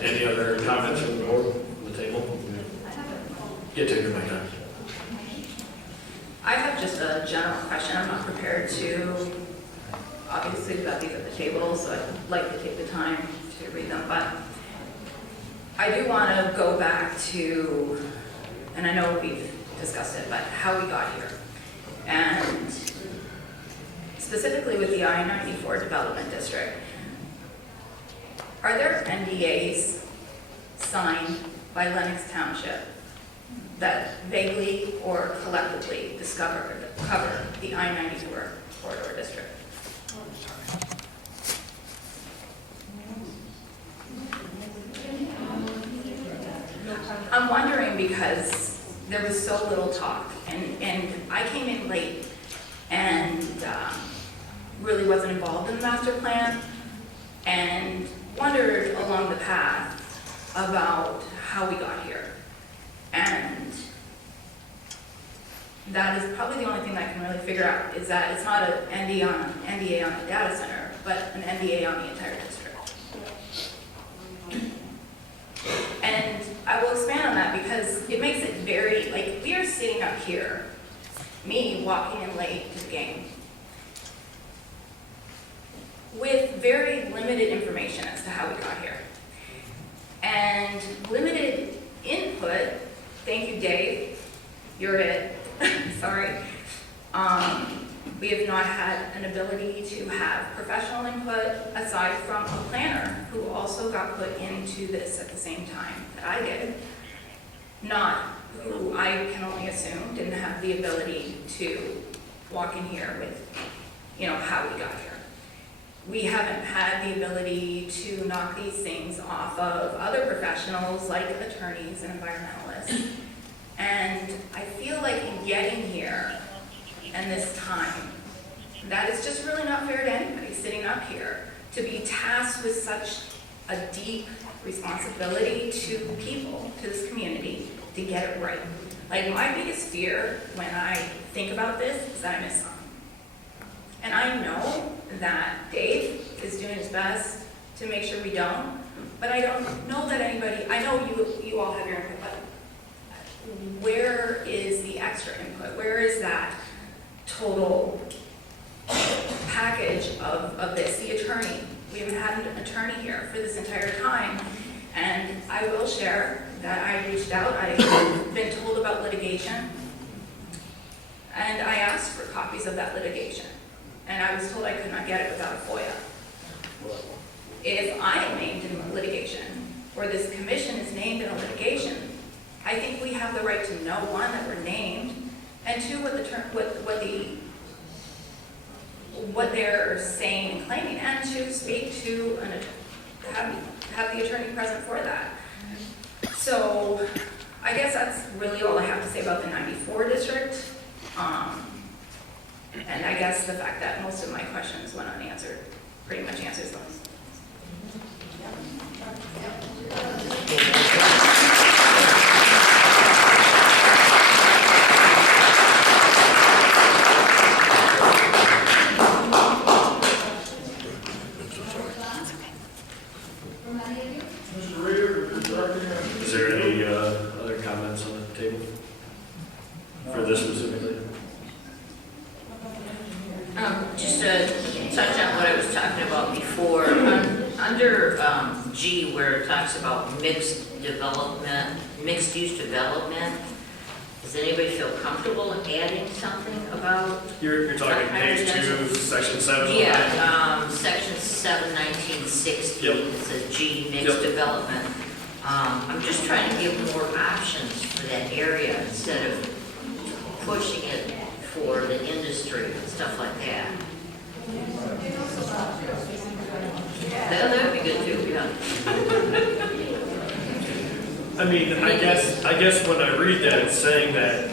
Any other comments from the board on the table? Get to your mic now. I have just a general question. I'm not prepared to, obviously we've got these at the table, so I'd like to take the time to read them, but I do want to go back to, and I know we've discussed it, but how we got here. And specifically with the I-94 Development District, are there NDAs signed by Lenox Township that vaguely or collectively cover the I-94 corridor district? I'm wondering because there was so little talk, and I came in late and really wasn't involved in the master plan, and wondered along the path about how we got here. And that is probably the only thing that I can really figure out, is that it's not an NDA on the data center, but an NDA on the entire district. And I will expand on that because it makes it very, like, we are sitting up here, me walking in late to the game, with very limited information as to how we got here. And limited input. Thank you, Dave. You're it. Sorry. We have not had an ability to have professional input aside from a planner who also got put into this at the same time that I did. Not who I can only assume didn't have the ability to walk in here with, how we got here. We haven't had the ability to knock these things off of other professionals like attorneys and environmentalists. And I feel like in getting here and this time, that is just really not fair to anybody sitting up here to be tasked with such a deep responsibility to people, to this community, to get it right. Like, my biggest fear when I think about this is that I miss something. And I know that Dave is doing his best to make sure we don't, but I don't know that anybody, I know you all have your input, but where is the extra input? Where is that total package of this? The attorney, we haven't had an attorney here for this entire time, and I will share that I reached out, I've been told about litigation, and I asked for copies of that litigation, and I was told I could not get it without a FOIA. If I am named in litigation, or this commission is named in a litigation, I think we have the right to know, one, that we're named, and two, what they're saying and claiming, and to speak to have the attorney present for that. So I guess that's really all I have to say about the 94 district. And I guess the fact that most of my questions went unanswered pretty much answers those. Is there any other comments on the table for this specifically? Just to touch on what I was talking about before, under G, where it talks about mixed development, mixed-use development, does anybody feel comfortable adding something about? You're talking page 2, section 7? Yeah, section 7, 1960, Yep. it says G, mixed development. I'm just trying to give more options for that area instead of pushing it for the industry and stuff like that. That would be good too, yeah. I mean, I guess when I read that, it's saying that,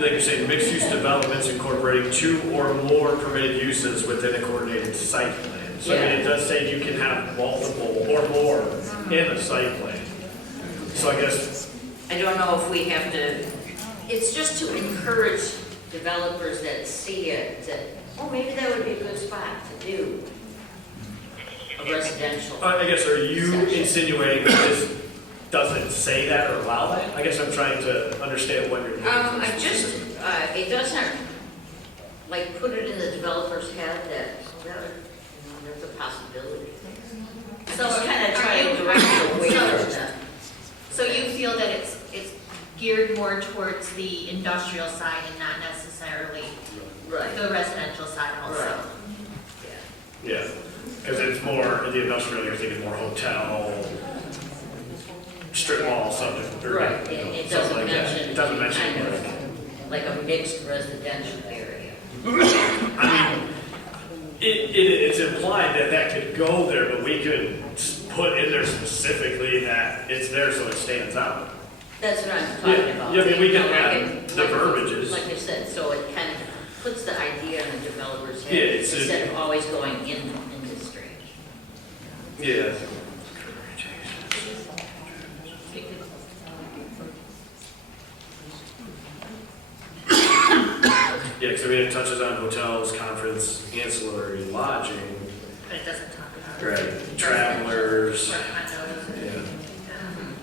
like you're saying, mixed-use developments incorporating 2 or more permitted uses within a coordinated site plan. So I mean, it does say you can have multiple or more in a site plan. So I guess, I don't know if we have to, it's just to encourage developers that see it, that, oh, maybe that would be a good spot to do a residential. I guess, are you insinuating that this doesn't say that or allow that? I guess I'm trying to understand what you're doing. I just, it doesn't, like, put it in the developer's head that, oh, that would, there's a possibility. So it's kind of trying to direct it away from that. So you feel that it's geared more towards the industrial side and not necessarily the residential side also? Right. Yeah, because it's more, the industrial, you're thinking more hotel, strip mall, something. Or, Right, you know, it something doesn't like that. mention. It doesn't mention kind like. of like a mixed residential area. I mean, it's implied that that could go there, but we could put in there specifically that it's there so it stands out. That's what I'm talking about. Yeah, I mean, we can You know, add the verbiages. Like I said, so it kind of puts the idea in the developer's head Yeah, it's instead of always going in industry. Yeah. Yeah, because I mean, it touches on hotels, conference, ancillary, lodging, But it doesn't talk about. right, travelers. Yeah.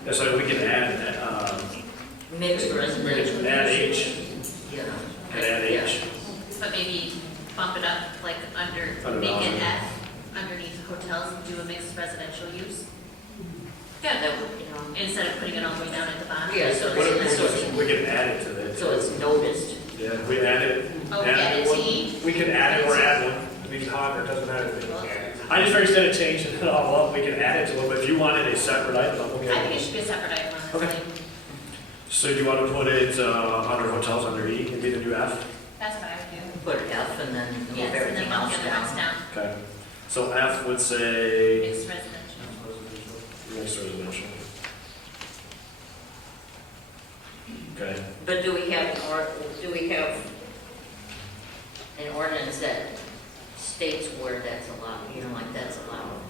Yeah, so we can add that, Mixed residential. add H, You know. and add H. But maybe bump it up, like Under make it the- F, underneath hotels, and do a mixed residential use, Yeah, that would, you know. instead of putting it all the way down at the bottom. Yeah, so What if it's, so it's, we can add it to that? so it's noticed. Yeah, we add it. Oh, we add it to E? We can add it or add one. We can talk, or it doesn't matter. I just figured instead of changing it all up, we can add it to it, but if you wanted a separate item, I'm okay. I think it should be a separate item, honestly. Okay. So do you want to put it under hotels, under E, and be the new F? That's what I would do. Put F and then move Yes, and then everything bump else the other ones down. down. Okay. So F would say Mixed residential. mixed residential. Okay. But do we have an ordinance that states where that's allowed, you know, like that's allowed?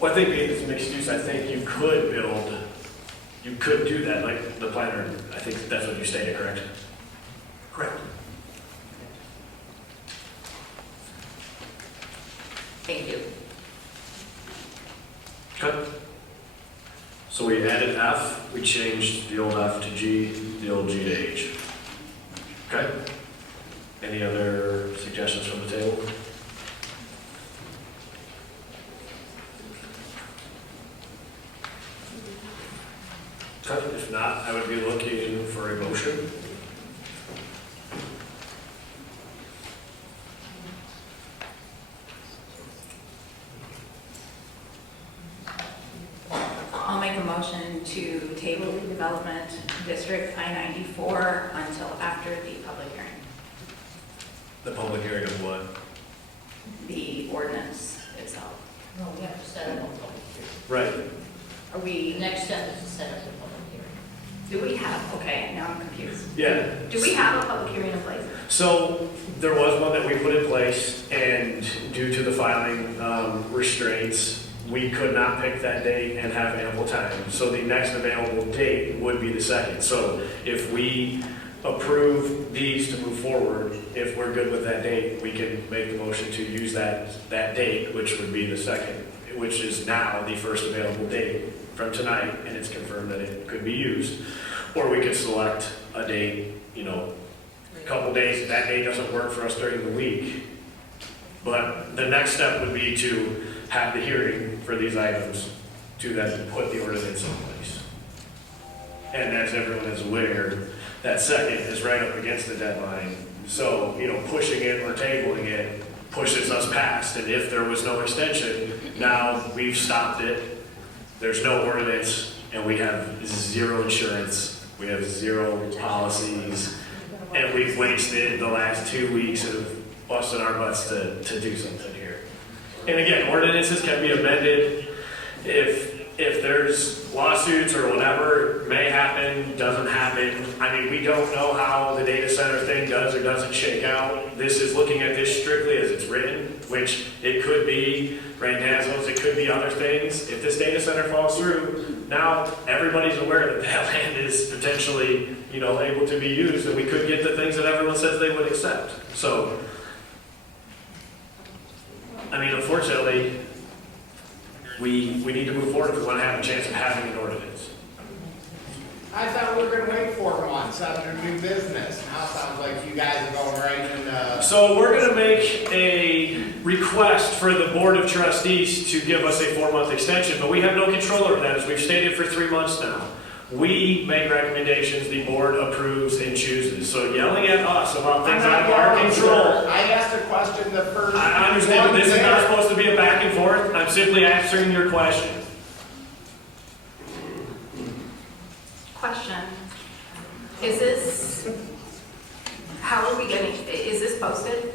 Well, I think being it's mixed use, I think you could do that, like the planner, I think that's what you stated, correct? Correct. Thank you. Good. So we added F, we changed the old F to G, the old G to H. Okay? Any other suggestions from the table? Okay, if not, I would be looking for a motion. I'll make a motion to table the development district I-94 until after the public hearing. The public hearing of what? The ordinance itself. No, we have to set up a public hearing. Right. Are we, The next step is to set up a public hearing. do we have, okay, now I'm confused. Yeah. Do we have a public hearing in place? So there was one that we put in place, and due to the filing restraints, we could not pick that date and have ample time. So the next available date would be the 2nd. So if we approve these to move forward, if we're good with that date, we can make the motion to use that date, which would be the 2nd, which is now the first available date from tonight, and it's confirmed that it could be used. Or we could select a date, a couple days, if that day doesn't work for us during the week. But the next step would be to have the hearing for these items to then put the ordinance in place. And as everyone is aware, that 2nd is right up against the deadline. So, pushing it or tabling it pushes us past. And if there was no extension, now we've stopped it. There's no ordinance, and we have zero insurance. We have zero policies. And we've wasted the last 2 weeks of busting our butts to do something here. And again, ordinances can be amended if there's lawsuits or whatever may happen, doesn't happen. I mean, we don't know how the data center thing does or doesn't shake out. This is looking at this strictly as it's written, which it could be randazos, it could be other things. If this data center falls through, now everybody's aware that that land is potentially, able to be used, and we could get the things that everyone says they would accept. So, I mean, unfortunately, we need to move forward if we want to have a chance of having an ordinance. I thought we were gonna wait 4 months under new business. Now it sounds like you guys are going right in, So we're going to make a request for the Board of Trustees to give us a 4-month extension, but we have no control over that, as we've stated for 3 months now. We make recommendations, the board approves and chooses. So yelling at us about things out of our control. I asked a question the first. I understand, but this is not supposed to be a back and forth. I'm simply answering your question. Question. Is this, how are we getting, is this posted?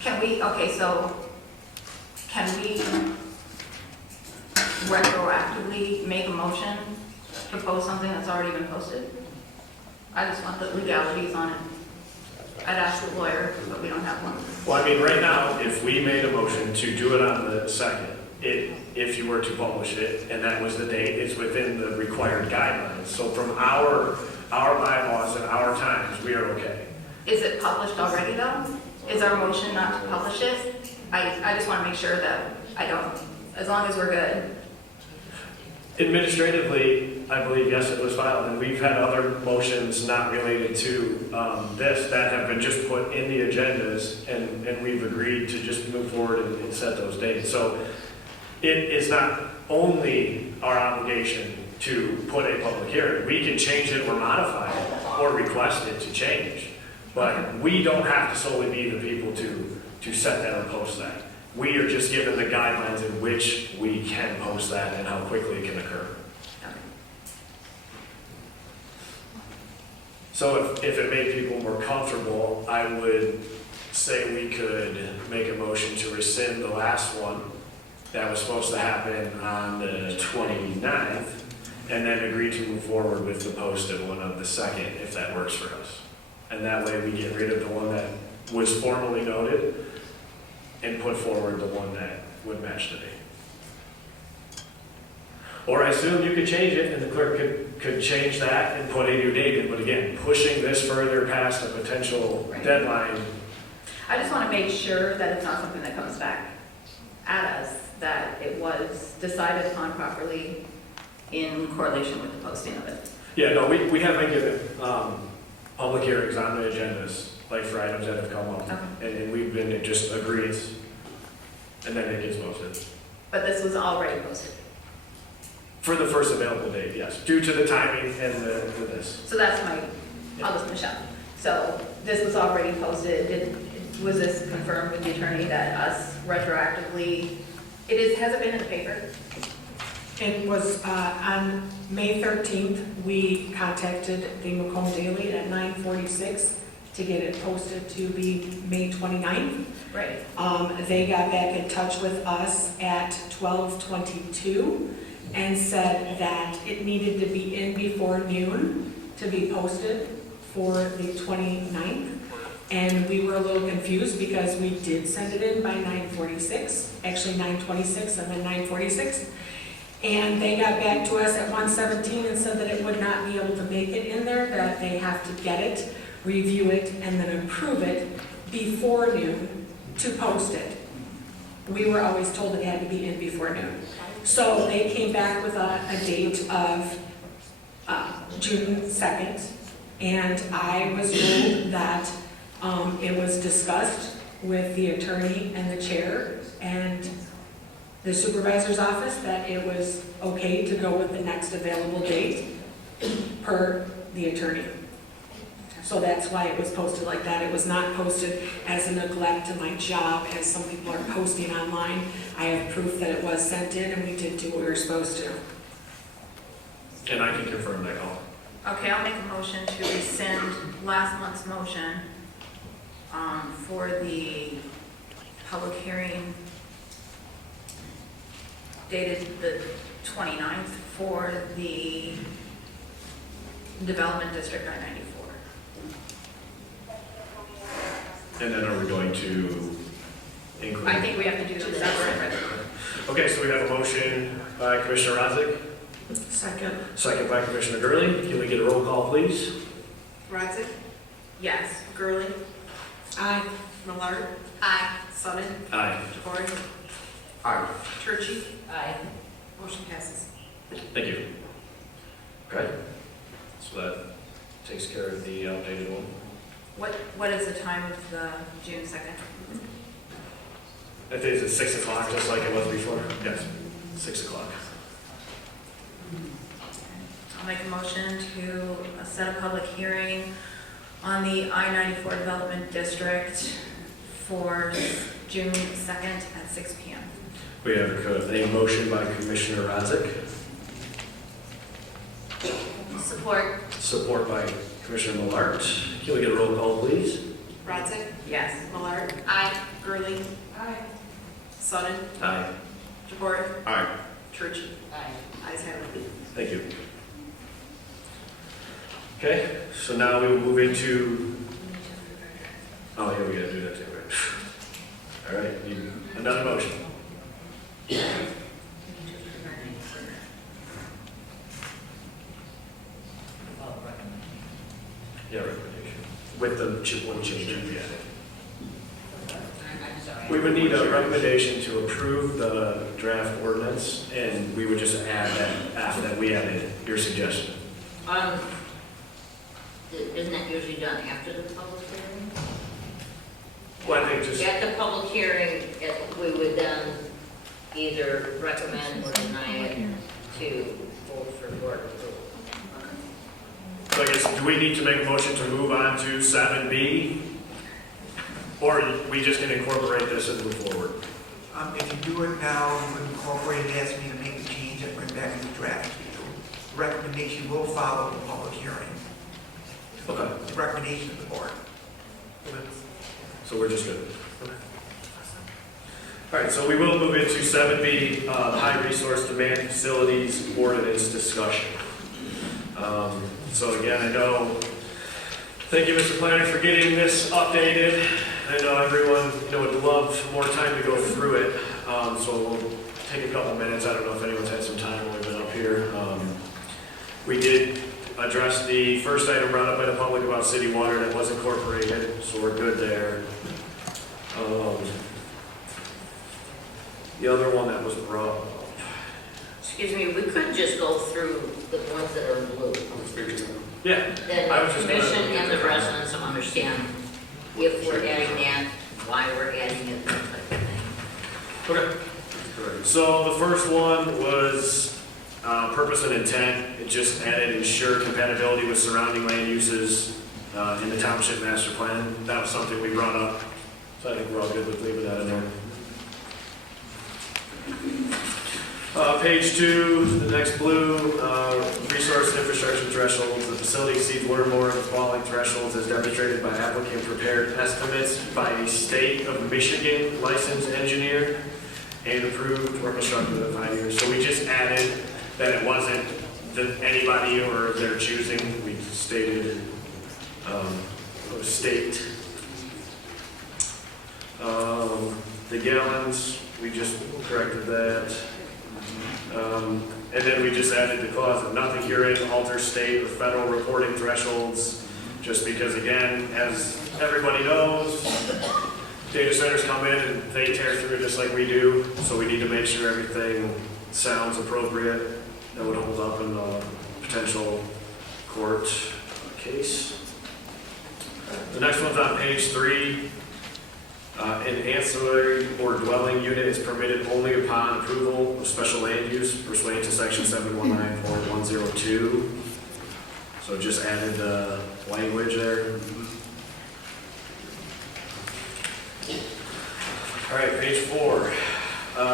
Can we retroactively make a motion to post something that's already been posted? I just want the legalities on it. I'd ask the lawyer, but we don't have one. Well, I mean, right now, if we made a motion to do it on the 2nd, if you were to publish it, and that was the date, it's within the required guidelines. So from our bylaws and our times, we are okay. Is it published already though? Is our motion not to publish it? I just want to make sure that as long as we're good. Administratively, I believe, yes, it was filed, and we've had other motions not related to this that have been just put in the agendas, and we've agreed to just move forward and set those dates. So it is not only our obligation to put a public hearing. We can change it or modify it or request it to change, but we don't have to solely be the people to set that or post that. We are just given the guidelines in which we can post that and how quickly it can occur. So if it made people more comfortable, I would say we could make a motion to rescind the last one that was supposed to happen on the 29th, and then agree to move forward with the posted one of the 2nd, if that works for us. And that way we get rid of the one that was formally noted and put forward the one that would match the date. Or I assume you could change it and the clerk could change that and put a new date in, but again, pushing this further past a potential deadline. I just want to make sure that it's not something that comes back at us, that it was decided upon properly in correlation with the posting of it. Yeah, no, we have been given public hearings on the agendas, like for items that have come up. And we've been in just agreements, and then it gets posted. But this was already posted. For the first available date, yes, due to the timing and the this. So that's I'll just finish up. So this was already posted. Was this confirmed with the attorney that us retroactively, has it been in the paper? It was on May 13th, we contacted the Macomb Daily at 9:46 to get it posted to be May 29th. Right. They got back in touch with us at 12:22 and said that it needed to be in before noon to be posted for the 29th. And we were a little confused because we did send it in by 9:46, actually 9:26 and then 9:46. And they got back to us at 1:17 and said that it would not be able to make it in there, that they have to get it, review it, and then approve it before noon to post it. We were always told it had to be in before noon. So they came back with a date of June 2nd, and I was told that it was discussed with the attorney and the chair and the supervisor's office that it was okay to go with the next available date per the attorney. So that's why it was posted like that. It was not posted as a neglect to my job, as some people are posting online. I have proof that it was sent in and we did do what we were supposed to. And I can confirm that call. Okay, I'll make a motion to rescind last month's motion for the public hearing dated the 29th for the Development District I-94. And then are we going to include? I think we have to do them separate. Okay, so we have a motion by Commissioner Rodzik. Second. Second by Commissioner Gurley. Can we get a roll call, please? Rodzik? Yes. Gurley? Aye. Millard? Aye. Sudden? Aye. DeVore? Aye. Churchy? Aye. Motion passes. Thank you. Okay. So that takes care of the outdated one. What is the time of the June 2nd? I think it's at 6 o'clock, just like it was before. Yes, 6 o'clock. I'll make a motion to set a public hearing on the I-94 Development District for June 2nd at 6 p.m. We have a motion by Commissioner Rodzik. Support. Support by Commissioner Millard. Can we get a roll call, please? Rodzik? Yes. Millard? Aye. Gurley? Aye. Sudden? Aye. DeVore? Aye. Churchy? Aye. Ayes have it. Thank you. Okay, so now we will move into, oh yeah, we gotta do that too, right? All right, need another motion. Yeah, recommendation. With the one change we added. We would need a recommendation to approve the draft ordinance, and we would just add that after that we added your suggestion. Isn't that usually done after the public hearing? Well, I think just, At the public hearing, we would then either recommend or deny it to vote for board approval. so I guess, do we need to make a motion to move on to 7B? Or we just can incorporate this and move forward? If you do it now, you would incorporate it, ask me to make the change and bring back a new draft to you. The recommendation will follow the public hearing. Okay. The recommendation of the board. So we're just good. All right, so we will move into 7B, the High Resource Demand Facilities Ordinance discussion. So again, I know, thank you, Mr. Planner, for getting this updated. I know everyone would love more time to go through it, so we'll take a couple minutes. I don't know if anyone's had some time while we've been up here. We did address the first item brought up by the public about city water that was incorporated, so we're good there. The other one that was brought up, Excuse me, we could just go through the ones that are in blue. Yeah. Then I the was just gonna- commission and the residents will understand if we're adding that, why we're adding it, that type of thing. Okay. So the first one was purpose and intent. It just added ensure compatibility with surrounding land uses in the township master plan. That was something we brought up. So I think we're all good with leaving that in there. Page 2, the next blue, resource and infrastructure thresholds. The facility exceeds one or more of the following thresholds as demonstrated by applicant prepared estimates by a state of Michigan licensed engineer and approved or constructed within 5 years. So we just added that it wasn't anybody or their choosing. We stated state. The gallons, we just corrected that. And then we just added the clause of nothing herein alters state or federal reporting thresholds, just because again, as everybody knows, data centers come in and they tear through just like we do, so we need to make sure everything sounds appropriate that would hold up in a potential court case. The next one's on page 3. An ancillary or dwelling unit is permitted only upon approval of special land use pursuant to section 719.102. So just added language there. All right, page 4.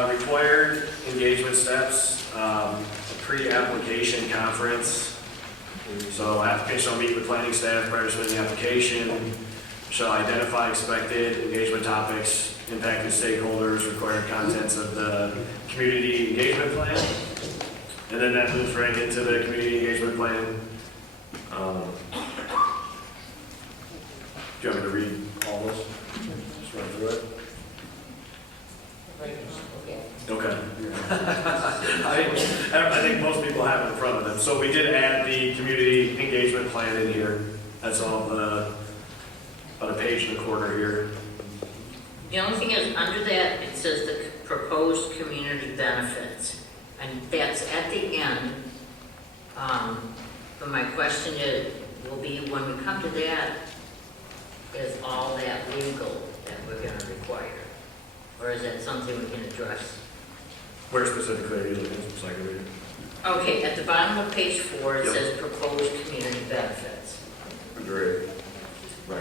Required engagement steps, a pre-application conference. So applicant shall meet with planning staff prior to submitting the application, shall identify expected engagement topics, impacted stakeholders, required contents of the community engagement plan. And then that moves right into the community engagement plan. Do you want me to read all this? Just run through it? Okay. I think most people have it in front of them. So we did add the community engagement plan in here. That's all the, about a page and a quarter here. The only thing is, under that, it says the proposed community benefits, and that's at the end. But my question will be, when we come to that, is all that legal that we're gonna require? Or is that something we can address? Where specifically are you looking? So I can read it. Okay, at the bottom of page 4, it Yep. says proposed community benefits. Under 8.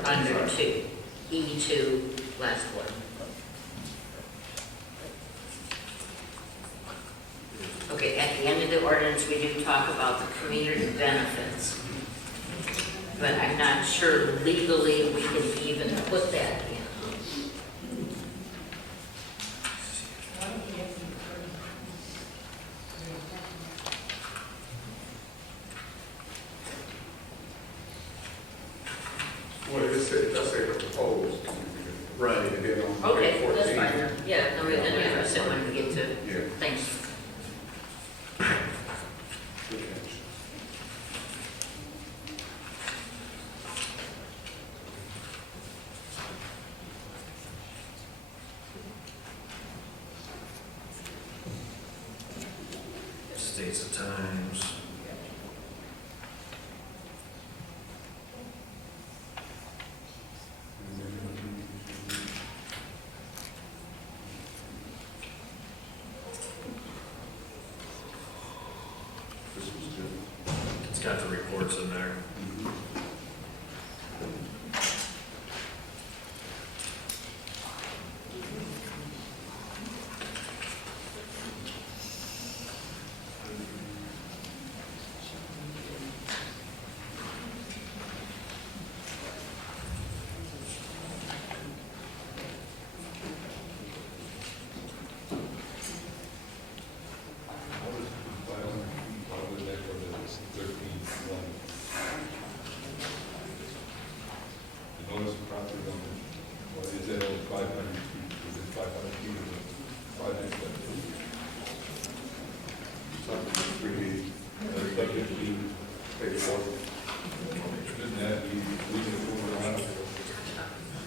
Under 2, E2, last one. Okay, at the end of the ordinance, we do talk about the community benefits. But I'm not sure legally we can even put that in. Well, it does say proposed. Right. And then on Okay, page 14. that's fine. Yeah, then we can address it when we get to, Yeah. thanks. Good catch. States of times. This was good. It's got the reports in there. Notice of property owner, what is that over 500 feet, is it 500 feet of the project that? Something pretty, subject to page 4. Shouldn't that be legal approval around?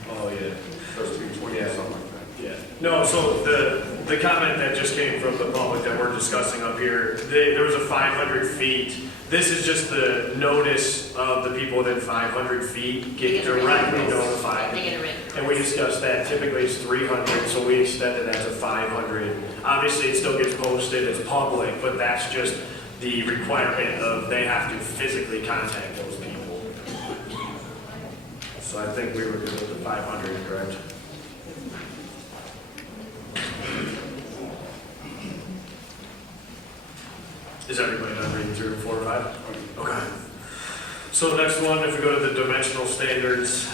Oh, yeah. First 320 or something like that. Yeah. No, so the The comment that just came from the public that we're discussing up here, there was a 500 feet. This is just the notice of the people within 500 feet get directly notified. They get a written. And we discussed that typically it's 300, so we extended that to 500. Obviously, it still gets posted, it's public, but that's just the requirement of they have to physically contact those people. So I think we were good with the 500, correct? Is everybody done reading through 4 or 5? Okay. So the next one, if we go to the dimensional standards,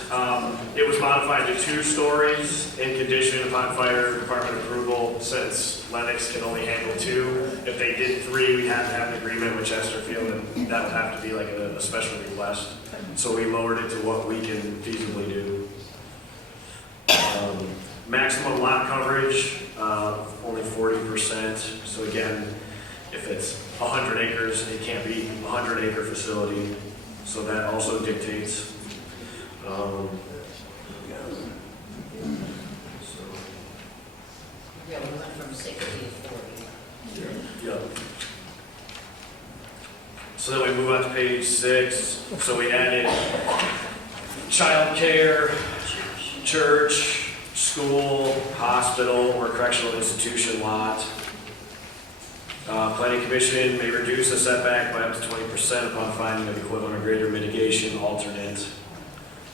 it was modified to 2 stories and conditioned upon fire department approval since Lenox can only handle 2. If they did 3, we'd have to have an agreement with Chesterfield, and that would have to be like a special request. So we lowered it to what we can feasibly do. Maximum lot coverage, only 40%. So again, if it's 100 acres, it can't be a 100-acre facility. So that also dictates. Yeah, we went from 60 to 40. Yep. So then we move on to page 6. So we added childcare, church, school, hospital, or correctional institution lot. Planning Commission may reduce the setback by up to 20% upon finding an equivalent or greater mitigation alternate.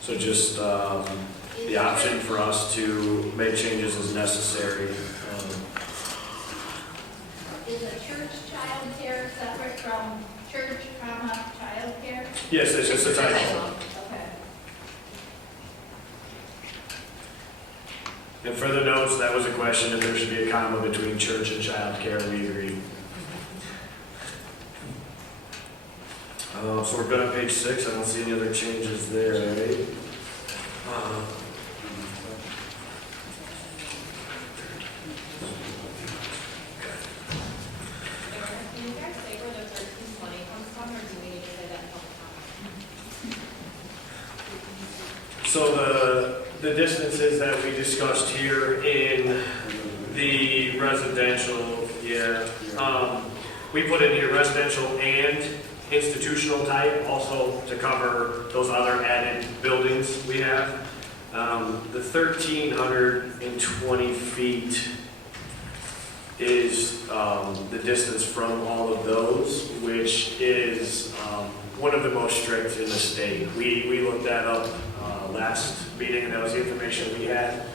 So just the option for us to make changes as necessary. Is the church child care separate from church, child care? Yes, it's just a title. Okay. And for the notes, that was a question if there should be a comma between church and child care. We agreed. So we're good on page 6. I don't see any other changes there, right? Can you guys say where the 1320 comes from, or do we need to say that public comment? So the distances that we discussed here in the residential, we put in here residential and institutional type, also to cover those other added buildings we have. The 1,320 feet is the distance from all of those, which is one of the most strict in the state. We looked that up last meeting, and that was the information we had.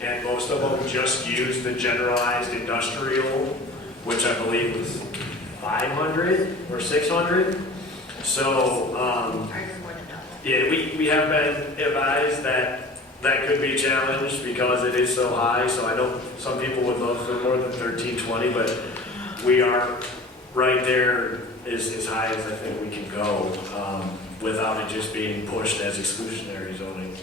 And most of them just used the generalized industrial, which I believe was 500 or 600. So, yeah, we have been advised that that could be challenged because it is so high. So I know some people would love for more than 1320, but we are right there as high as I think we can go without it just being pushed as exclusionary zoning.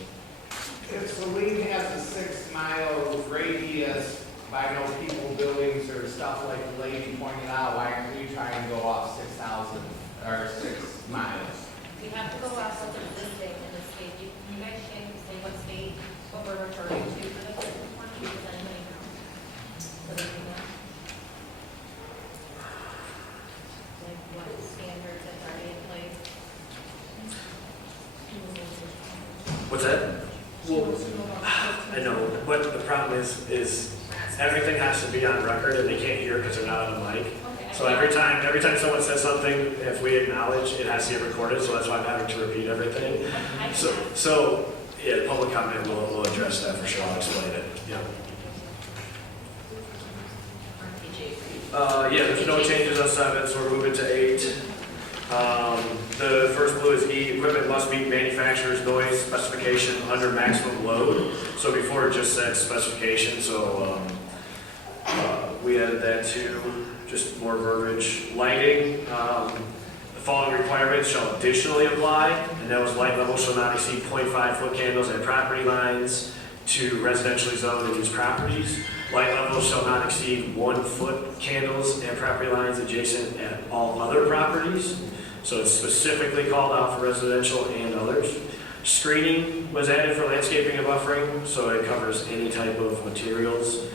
If Saline has a 6-mile radius by no people, buildings, or stuff like the lady pointed out, why aren't we trying to go off 6,000 or 6 miles? We have to go off what's existing in the state. You guys can say what state, what we're referring to for the 1320, because anybody knows. So they can know. Like what standards that's already in place. What's that? Well, I know, but the problem is everything has to be on record and they can't hear because they're not on the mic. So every time someone says something, if we acknowledge, it has to get recorded, so that's why I'm having to repeat everything. So yeah, public comment will address that for sure, I'll explain it, yeah. Yeah, there's no changes on 7, so we're moving to 8. The first blue is E, equipment must meet manufacturer's noise specification under maximum load. So before it just said specification, so we added that to just more verbiage. Lighting, the following requirements shall additionally apply, and that was light level shall not exceed 0.5-foot candles at property lines to residentially zoned and used properties. Light levels shall not exceed 1-foot candles and property lines adjacent at all other properties. So it's specifically called out for residential and others. Screening was added for landscaping and buffering, so it covers any type of materials.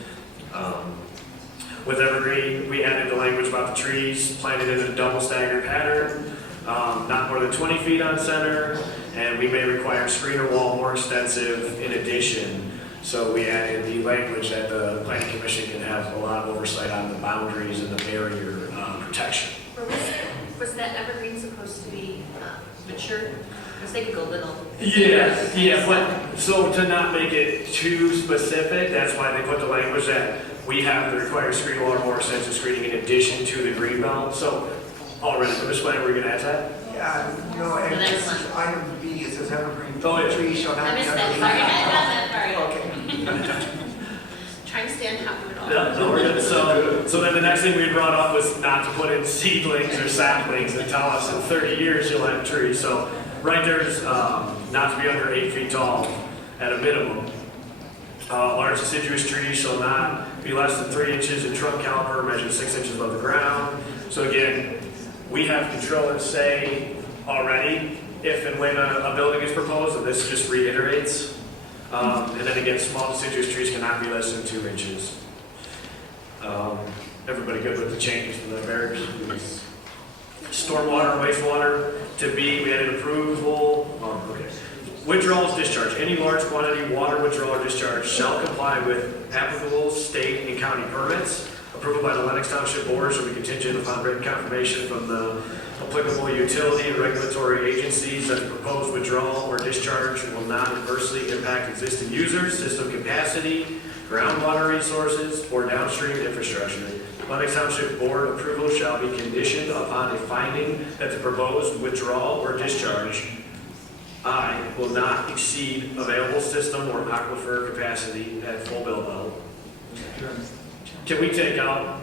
With evergreen, we added the language about the trees planted in a double staggered pattern, not more than 20 feet on center, and we may require screener wall more extensive in addition. So we added the language that the planning commission can have a lot of oversight on the boundaries and the barrier protection. Was that evergreen supposed to be mature? Because they could go little. Yeah, but so to not make it too specific, that's why they put the language that we have the required screen wall or more extensive screening in addition to the green belt. So already, so Ms. Wayne, we're going to add that? Yeah, no, and this is item B, it says evergreen trees shall not I be missed under. that part. Okay. Trying to stay on top of it all. Yeah, no, we're good. So then the next thing we brought up was not to put in seedlings or saplings and tell us in 30 years you'll have trees. So right there's not to be under 8 feet tall at a minimum. Large deciduous trees shall not be less than 3 inches in trunk caliper, measured 6 inches above the ground. So again, we have control and say already if and when a building is proposed, and this just reiterates. And then again, small deciduous trees cannot be less than 2 inches. Everybody good with the changes from the barriers? Stormwater, wastewater, to B, we had an approval, okay. Withdrawals, discharge. Any large quantity water withdrawal or discharge shall comply with applicable state and county permits. Approval by the Lenox Township Board shall be contingent upon written confirmation from the applicable utility and regulatory agencies that the proposed withdrawal or discharge will not adversely impact existing users, system capacity, groundwater resources, or downstream infrastructure. Lenox Township Board approval shall be conditioned upon a finding that the proposed withdrawal or discharge I will not exceed available system or aquifer capacity at full build level. Can we take out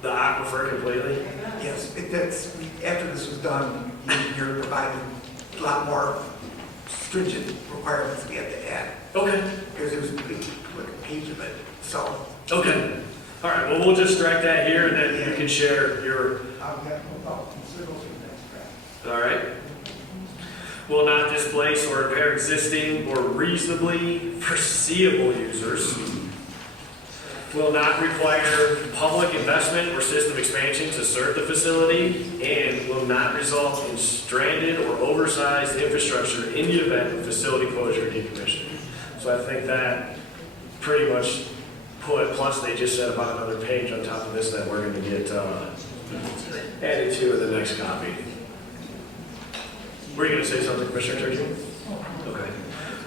the aquifer completely? Yes, that's, after this was done, you're providing a lot more stringent requirements we have to add. Okay. Because there's a big page of it, so. Okay. All right, well, we'll just strike that here and then you can share your. I'll have no problem. Consider those for the next draft. All right. Will not displace or repair existing or reasonably foreseeable users. Will not require public investment or system expansion to serve the facility, and will not result in stranded or oversized infrastructure in the event of facility closure or decommissioning. So I think that pretty much put, plus they just said about another page on top of this that we're going to get added to in the next copy. Were you going to say something, Commissioner Turkey? Okay.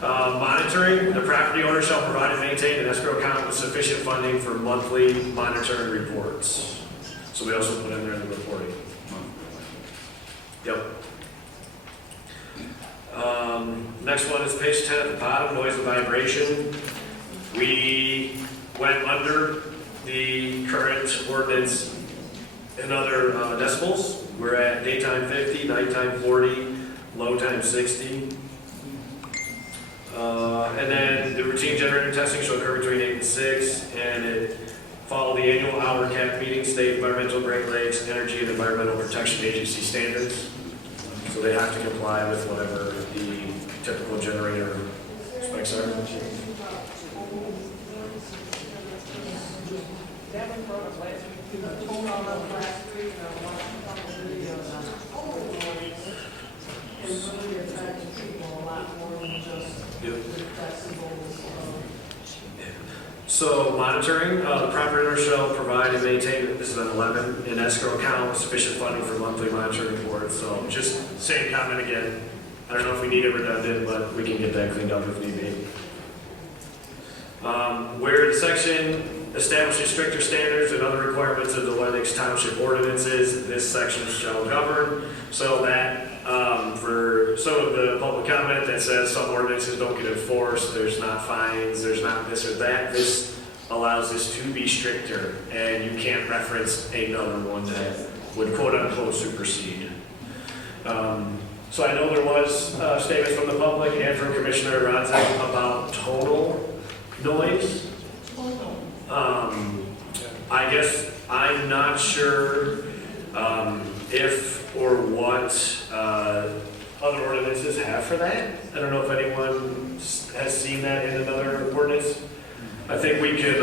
Monitoring, the property owner shall provide and maintain an escrow account with sufficient funding for monthly monitoring reports. So we also put in there the reporting. Yep. Next one is page 10 at the bottom, noise and vibration. We went under the current ordinance and other decibels. We're at daytime 50, nighttime 40, low time 60. And then the routine generator testing shall occur between 8 and 6, and it follow the annual hour cap meeting, state environmental, Great Lakes, energy and environmental protection agency standards. So they have to comply with whatever the typical generator specs are. So monitoring, the property owner shall provide and maintain, this is on 11, an escrow account with sufficient funding for monthly monitoring reports. So just same comment again. I don't know if we need it redundant, but we can get that cleaned up if need be. Where the section establishes stricter standards and other requirements of the Lenox Township ordinances, this section shall govern. So that for some of the public comment that says some ordinances don't get enforced, there's not fines, there's not this or that, this allows this to be stricter, and you can't reference another one that would quote unquote supersede. So I know there was statements from the public and from Commissioner Rodzak about total noise. I guess I'm not sure if or what other ordinances have for that. I don't know if anyone has seen that in another ordinance. I think we can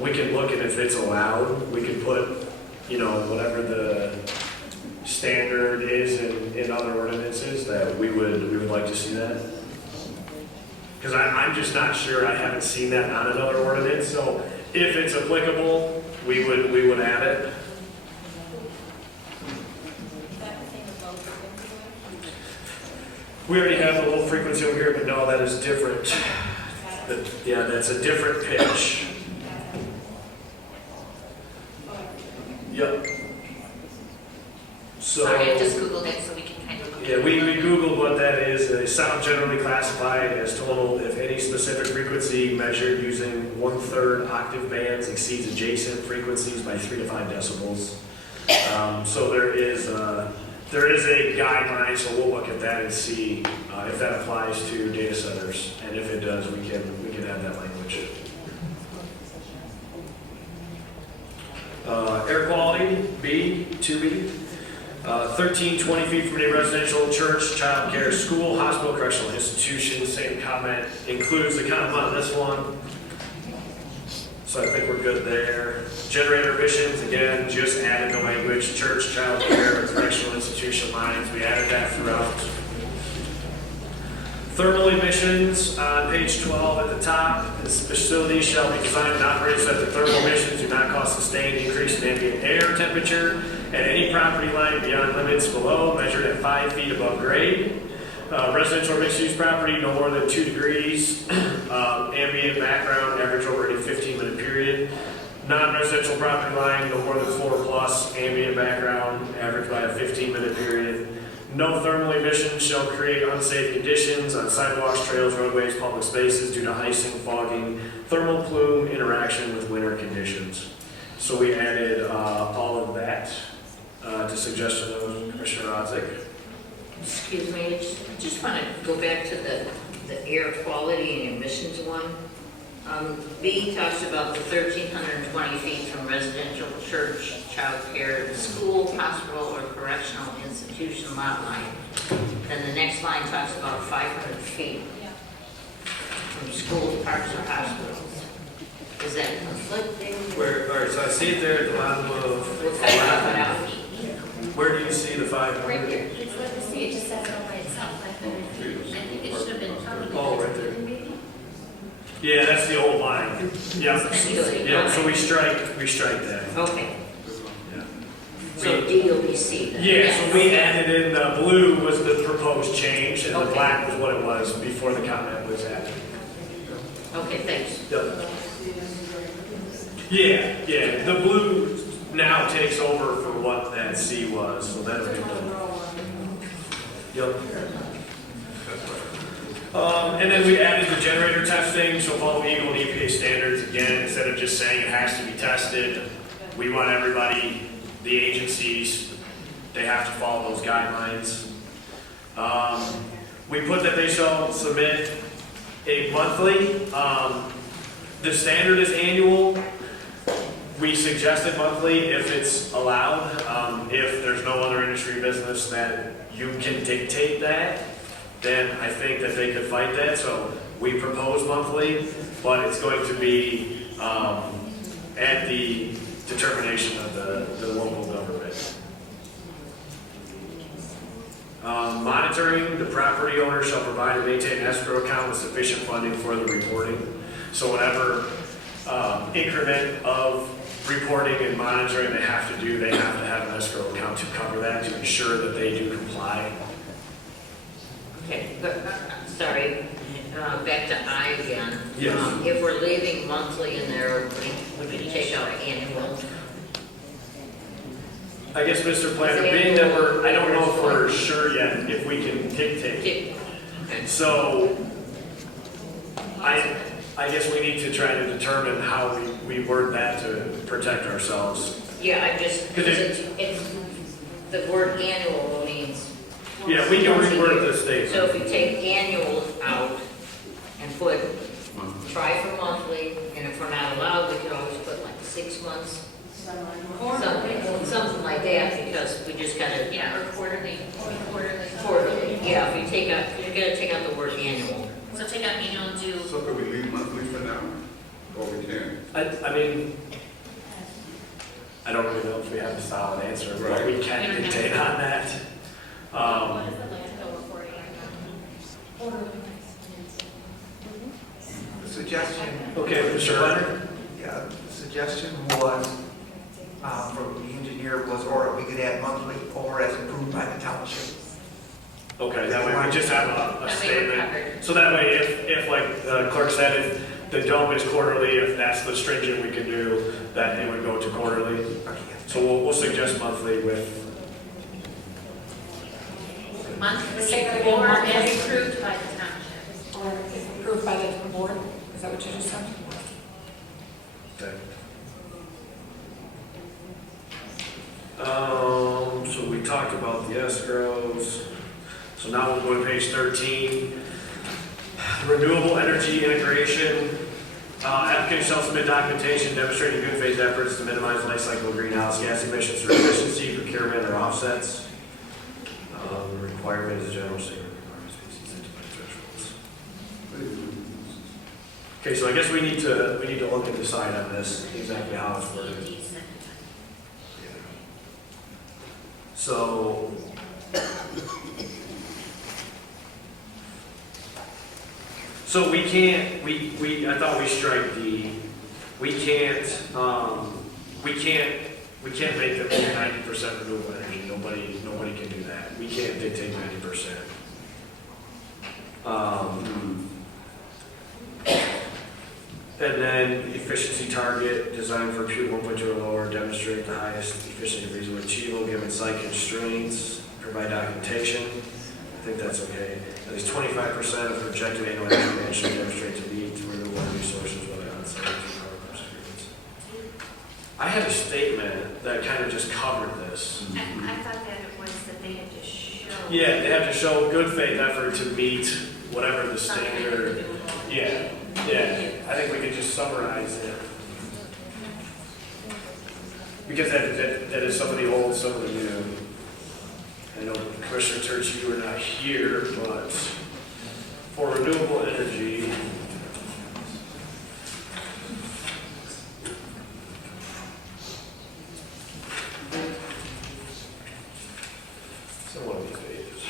we can look at if it's allowed, we can put, you know, whatever the standard is in other ordinances, that we would like to see that. Because I'm just not sure, I haven't seen that on another ordinance, so if it's applicable, we would add it. We already have a low frequency over here, but no, that is different. Yeah, that's a different pitch. Yep. So, Sorry, I just Googled it so we can kind of look. yeah, we Googled what that is. A sound generally classified as tonal if any specific frequency measured using 1/3 octave bands exceeds adjacent frequencies by 3 to 5 decibels. So there is a guideline, so we'll look at that and see if that applies to data centers, and if it does, we can add that language. Air quality, B, 2B. 13, 20 feet from any residential, church, child care, school, hospital, correctional institution. Same comment, includes the comment on this one. So I think we're good there. Generator emissions, again, just added the language, church, child care, correctional institution lines. We added that throughout. Thermal emissions on page 12 at the top. This facility shall be designed and operated so that the thermal emissions do not cause sustained increase in ambient air temperature at any property line beyond limits below, measured at 5 feet above grade. Residential mixed-use property, no more than 2 degrees. Ambient background, average over a 15-minute period. Non-residential property line, no more than 4 plus. Ambient background, average by a 15-minute period. No thermal emissions shall create unsafe conditions on sidewalks, trails, roadways, public spaces due to icing, fogging, thermal plume interaction with winter conditions. So we added all of that to suggestion of Commissioner Rodzik. Excuse me, I just want to go back to the air quality and emissions one. B talks about the 1,320 feet from residential, church, child care, school, hospital, or correctional institution lot line. Then the next line talks about 500 feet from schools, parks, or hospitals. Is that conflicting? Where, all right, so I see it there at the bottom of. We'll cut it out. Where do you see the 500? Right there. It's let me see. It just says it by itself. 500 feet. I think it should have been permanent. Oh, right there. Yeah, that's the old line. Yeah. Yeah, so we strike that. Okay. Yeah. So D will be C then. Yeah, so we added in the blue was the proposed change, and the black was what it was before the comment was added. Okay, thanks. Yep. Yeah, the blue now takes over for what that C was, so that'll be good. Yep. And then we added the generator testing, so follow Eagle and EPA standards again, instead of just saying it has to be tested. We want everybody, the agencies, they have to follow those guidelines. We put that they shall submit a monthly. The standard is annual. We suggested monthly if it's allowed. If there's no other industry business that you can dictate that, then I think that they could fight that. So we propose monthly, but it's going to be at the determination of the local government. Monitoring, the property owner shall provide and maintain an escrow account with sufficient funding for the reporting. So whatever increment of reporting and monitoring they have to do, they have to have an escrow account to cover that, to ensure that they do comply. Okay, but, sorry, back to I again. Yes. If we're leaving monthly in there, would we take out annual? I guess, Mr. Planner, being that I don't know if we're sure yet if we can dictate. So, I guess we need to try to determine how we word that to protect ourselves. Yeah, I just, because it's, the word annual means. Yeah, we can reword the statement. So if we take annual out and put, try for monthly, and if we're not allowed, we could always put like 6 months. Something like that, because we just gotta. Yeah, or quarterly. Quarterly, yeah, if you take out, you gotta take out the word annual. So take out annual and do. So could we leave monthly for now? Or we can. I mean, I don't really know if we have a solid answer, but we can dictate on that. What is the landfill reporting? The suggestion. Okay, Mr. Leonard? Yeah, the suggestion was, from the engineer was, or we could add monthly, or as approved by the township. Okay, that way we just have a statement. So that way, if like the clerk said, if the dump is quarterly, if that's the stringent we can do, that it would go to quarterly. So we'll suggest monthly with, Monthly or as approved by the township. Or if approved by the board, is that what you just said? okay. So we talked about the escrows. So now we'll go to page 13. Renewable energy integration. Applicant shall submit documentation demonstrating good faith efforts to minimize life cycle greenhouse gas emissions through efficiency, procurement, or offsets. The requirement is a general statement. Okay, so I guess we need to look and decide on this, exactly how it's worded. So, we can't, I thought we strike D. We can't make them 90% renewable energy. Nobody can do that. We can't dictate 90%. And then efficiency target, design for Q 1.2 or lower, demonstrate the highest efficiency reasonably achievable given site constraints, provide documentation. I think that's okay. At least 25% of projected annual energy demand should demonstrate to meet renewable energy sources whether on site or power purpose agreements. I had a statement that kind of just covered this. I thought that it was that they had to show. Yeah, they have to show good faith effort to meet whatever the standard. Yeah, I think we could just summarize it. Because that is some of the old, some of the new. I know Commissioner Turch, you were not here, but for renewable energy, so one of these pages.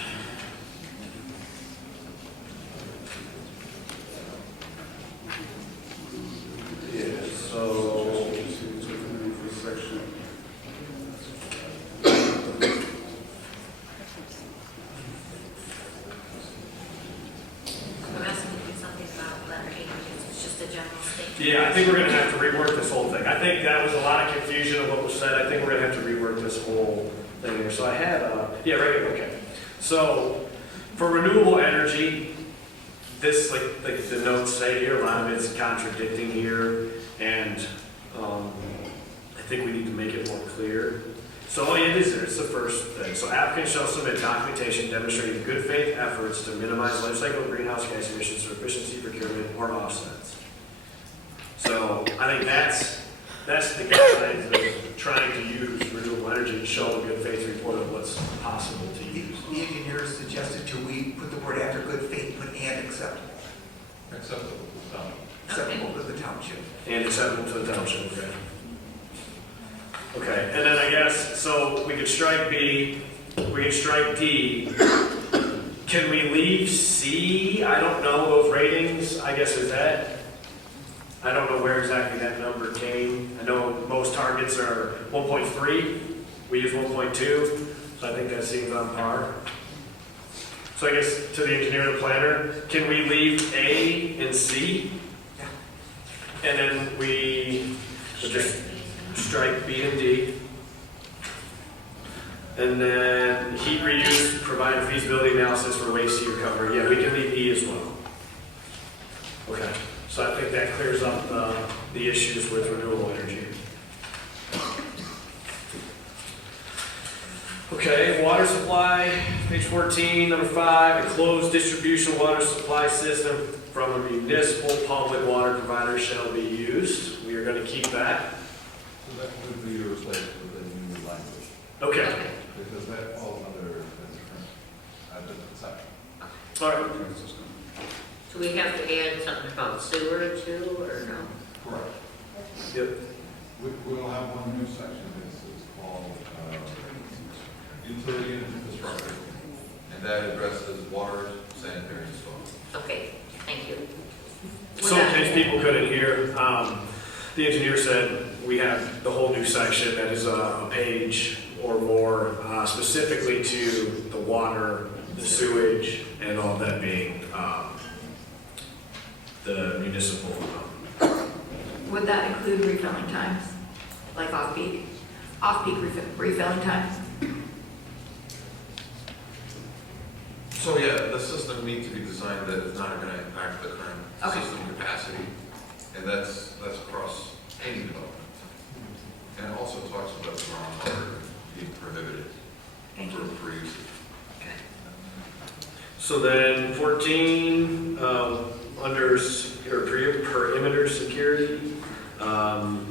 Yeah, so yeah, I think we're going to have to rework this whole thing. I think that was a lot of confusion of what was said. I think we're going to have to rework this whole thing here. So I had, right here, okay. So for renewable energy, this, like the notes say here, a lot of it's contradicting here, and I think we need to make it more clear. So it is there, it's the first thing. So applicants shall submit documentation demonstrating good faith efforts to minimize life cycle greenhouse gas emissions through efficiency, procurement, or offsets. So I think that's the guidelines of trying to use renewable energy to show a good faith report of what's possible to use. The engineer suggested we put the word after good faith, put and acceptable. Acceptable to the town. Acceptable to the township. And acceptable to the township, okay. Okay, and then I guess, so we could strike B, we could strike D. Can we leave C? I don't know, those ratings, I guess is that, I don't know where exactly that number came. I know most targets are 1.3, we use 1.2, so I think that seems on par. So I guess to the engineer and the planner, can we leave A and C? And then we would just strike B and D. And then heat reuse, provide a feasibility analysis for waste heat recovery. Yeah, we can leave E as well. Okay, so I think that clears up the issues with renewable energy. Okay, water supply, page 14, number 5, a closed distribution water supply system from a municipal public water provider shall be used. We are going to keep that. So that would be replaced with a new language. Okay. Because that falls under a different section. All right. So we have to add something about sewer too, or no? Correct. Yep. We'll have one new section, it's called, utility and infrastructure, and that addresses water, sanitary, and storm. Okay, thank you. So in case people couldn't hear, the engineer said we have the whole new section that is a page or more specifically to the water, the sewage, and all that being the municipal. Would that include refilling times, like off-peak? Off-peak refilling times? So yeah, the system needs to be designed that is not going to impact the current Okay. system capacity, and that's across any development. And it also talks about groundwater being prohibited for use. So then 14, under perimeter security,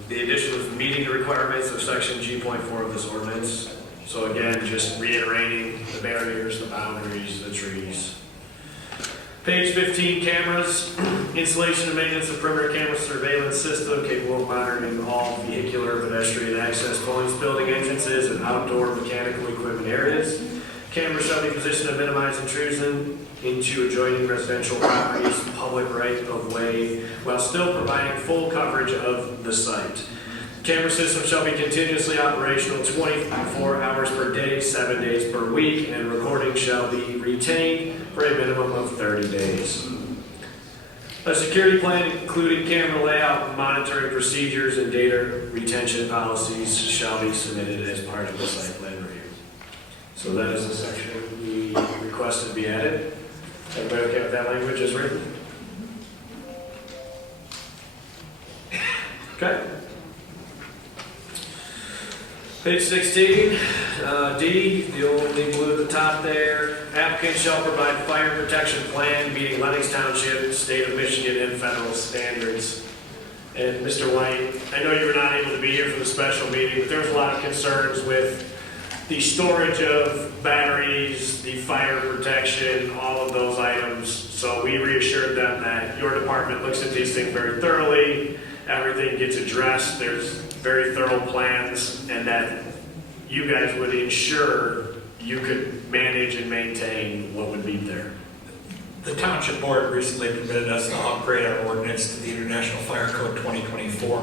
the addition of meeting the requirements of section G.4 of this ordinance. So again, just reiterating the barriers, the boundaries, the trees. Page 15, cameras, installation and maintenance of perimeter camera surveillance system capable of monitoring all vehicular, pedestrian access points, building entrances, and outdoor mechanical equipment areas. Cameras shall be positioned to minimize intrusion into adjoining residential properties, public right of way, while still providing full coverage of the site. Camera system shall be continuously operational 24 hours per day, 7 days per week, and recording shall be retained for a minimum of 30 days. A security plan including camera layout, monitoring procedures, and data retention policies shall be submitted as part of the site plan review. So that is the section we requested be added. Everybody okay with that language as written? Okay. Page 16, D, the only blue at the top there. Applicant shall provide fire protection plan meeting Lenox Township, State of Michigan, and federal standards. And Mr. White, I know you were not able to be here for the special meeting, but there was a lot of concerns with the storage of batteries, the fire protection, all of those items. So we reassured them that your department looks at these things very thoroughly, everything gets addressed, there's very thorough plans, and that you guys would ensure you could manage and maintain what would be there. The Township Board recently permitted us to upgrade our ordinance to the International Fire Code 2024,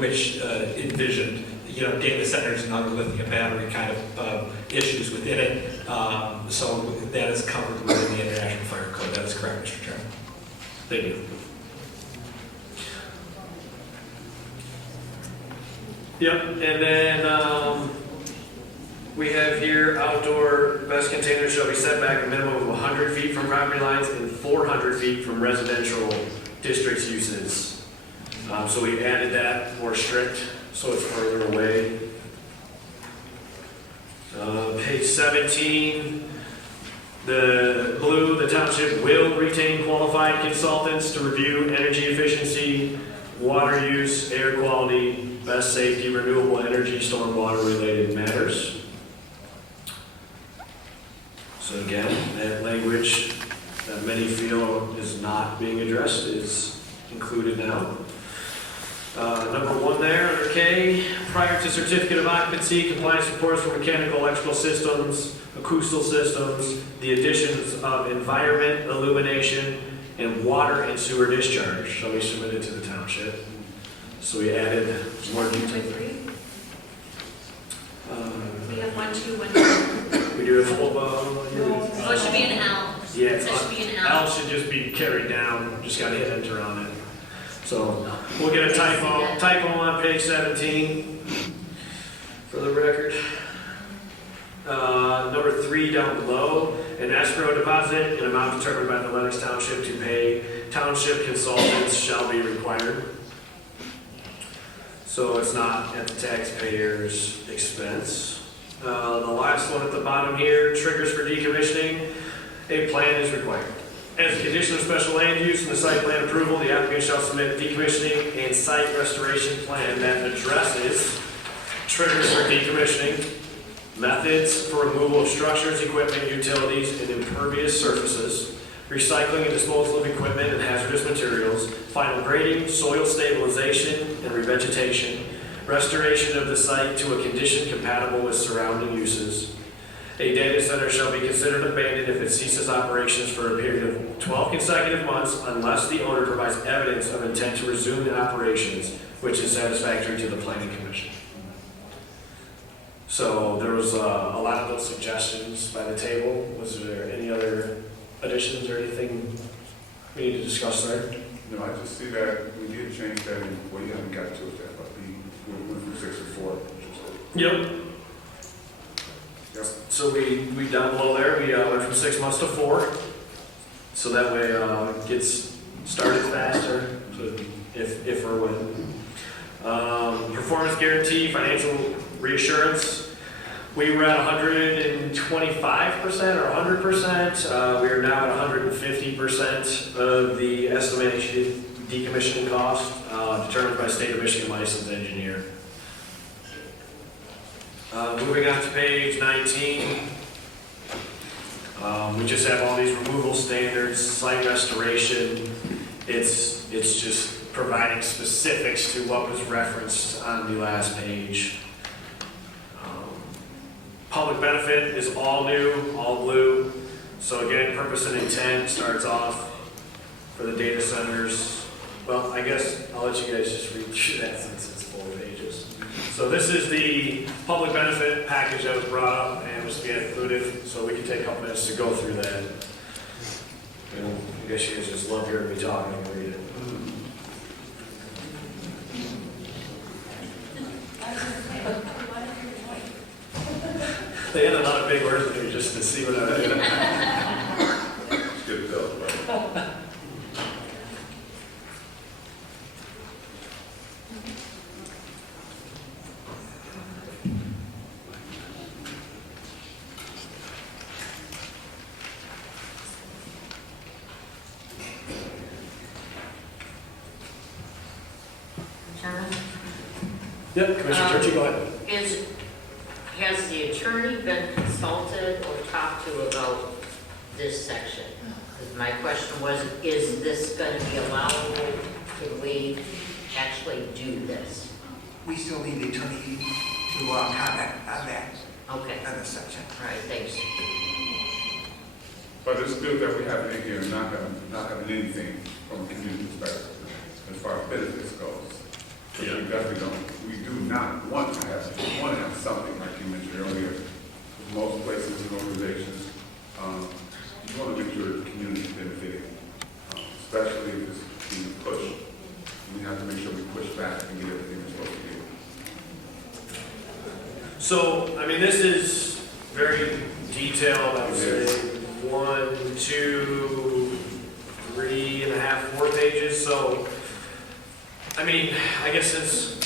which envisioned data centers and other lithium battery kind of issues within it. So that is covered within the International Fire Code. That is correct, Mr. Chairman. Thank you. Yep, and then we have here outdoor best containers shall be set back a minimum of 100 feet from property lines and 400 feet from residential districts uses. So we added that more strict, so it's further away. Page 17, the blue, the township will retain qualified consultants to review energy efficiency, water use, air quality, best safety, renewable energy, stormwater related matters. So again, that language that many feel is not being addressed is included now. Number 1 there, under K, prior to certificate of occupancy, compliance reports for mechanical, electrical systems, acoustical systems, the additions of environment, illumination, and water and sewer discharge shall be submitted to the township. So we added more detail. We have 1, 2, 1, 2. We do a full, So it should be an L. yeah, So it should be an L. L should just be carried down, just gotta hit enter on it. So we'll get a typo on page 17 for the record. Number 3 down below, an escrow deposit, an amount determined by the Lenox Township to pay township consultants shall be required. So it's not at the taxpayer's expense. The last one at the bottom here, triggers for decommissioning, a plan is required. As a condition of special land use and the site plan approval, the applicant shall submit a decommissioning and site restoration plan that addresses triggers for decommissioning, methods for removal of structures, equipment, utilities, and impervious surfaces, recycling and disposal of equipment and hazardous materials, final grading, soil stabilization and revegetation, restoration of the site to a condition compatible with surrounding uses. A data center shall be considered abandoned if it ceases operations for a period of 12 consecutive months unless the owner provides evidence of intent to resume the operations, which is satisfactory to the Planning Commission. So there was a lot of those suggestions by the table. Was there any other additions or anything we need to discuss there? No, I just see that we did change that, and well, you haven't got to it yet, but we went from 6 to 4. Yep. Yep. So we down below there, we went from 6 months to 4. So that way it gets started faster, so if or when. Performance guarantee, financial reassurance. We were at 125% or 100%. We are now at 150% of the estimated decommissioning cost determined by State of Michigan licensed engineer. Moving on to page 19. We just have all these removal standards, site restoration. It's just providing specifics to what was referenced on the last page. Public benefit is all new, all blue. So again, purpose and intent starts off for the data centers. Well, I guess I'll let you guys just read through that since it's 4 pages. So this is the public benefit package that was brought up and was to be included. So we can take a couple minutes to go through that. You know, I guess you guys just love hearing me talk and read it. They had a lot of big words in there just to see what I was doing. It's good to tell, right? Chairman? Yep, Commissioner Churchy, go ahead. Has the attorney been consulted or talked to about this section? Because my question was, is this going to be allowable? Could we actually do this? We still need the attorney to comment on that. Okay. On this section. All right, thanks. But it's good that we have it in here and not having anything from a community perspective as far as benefits goes. Yeah. We do not want to have something like you mentioned earlier. Most places and organizations, you want to make sure the community is benefiting, especially if it's being pushed. We have to make sure we push back and get everything we're supposed to get. So, I mean, this is very detailed, I would say 1, 2, 3.5, 4 pages. So, I mean, I guess since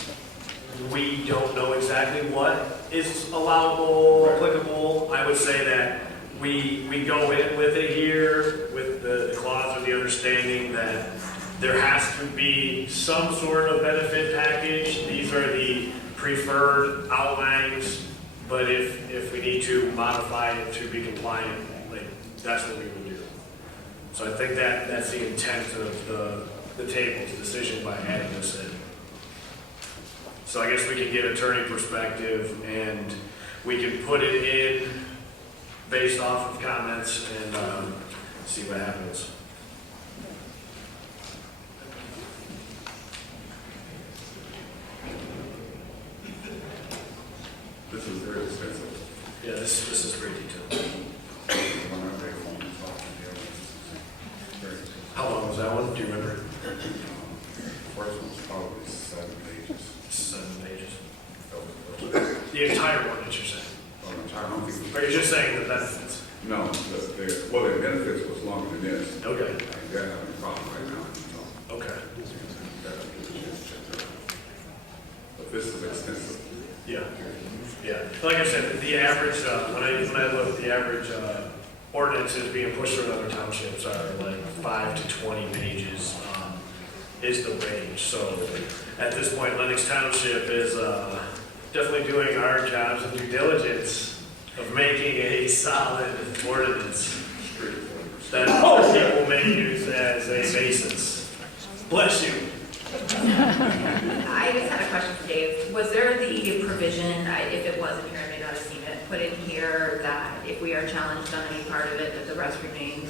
we don't know exactly what is allowable, applicable, I would say that we go in with it here with the clause of the understanding that there has to be some sort of benefit package. These are the preferred outlines, but if we need to modify it to be compliant, like, that's what we would do. So I think that's the intent of the table's decision by adding this in. So I guess we can get attorney perspective and we can put it in based off of comments and see what happens. This is very expensive. Yeah, this is pretty detailed. How long was that one? Do you remember? First one's probably 7 pages. 7 pages. The entire ordinance, you're saying? Oh, the entire, I don't think. Or you're just saying the benefits? No, their benefits was longer than this. Okay. They're having a problem right now. So. Okay. But this is extensive. Yeah. Yeah. Like I said, the average, when I look at the average ordinances being pushed through other townships are like 5 to 20 pages is the range. So at this point, Lenox Township is definitely doing our jobs of due diligence of making a solid ordinance. that other people may use as a basis. Bless you. I just had a question for Dave. Was there the provision, if it wasn't here, I may not have seen it, put in here that if we are challenged on any part of it, that the rest remains?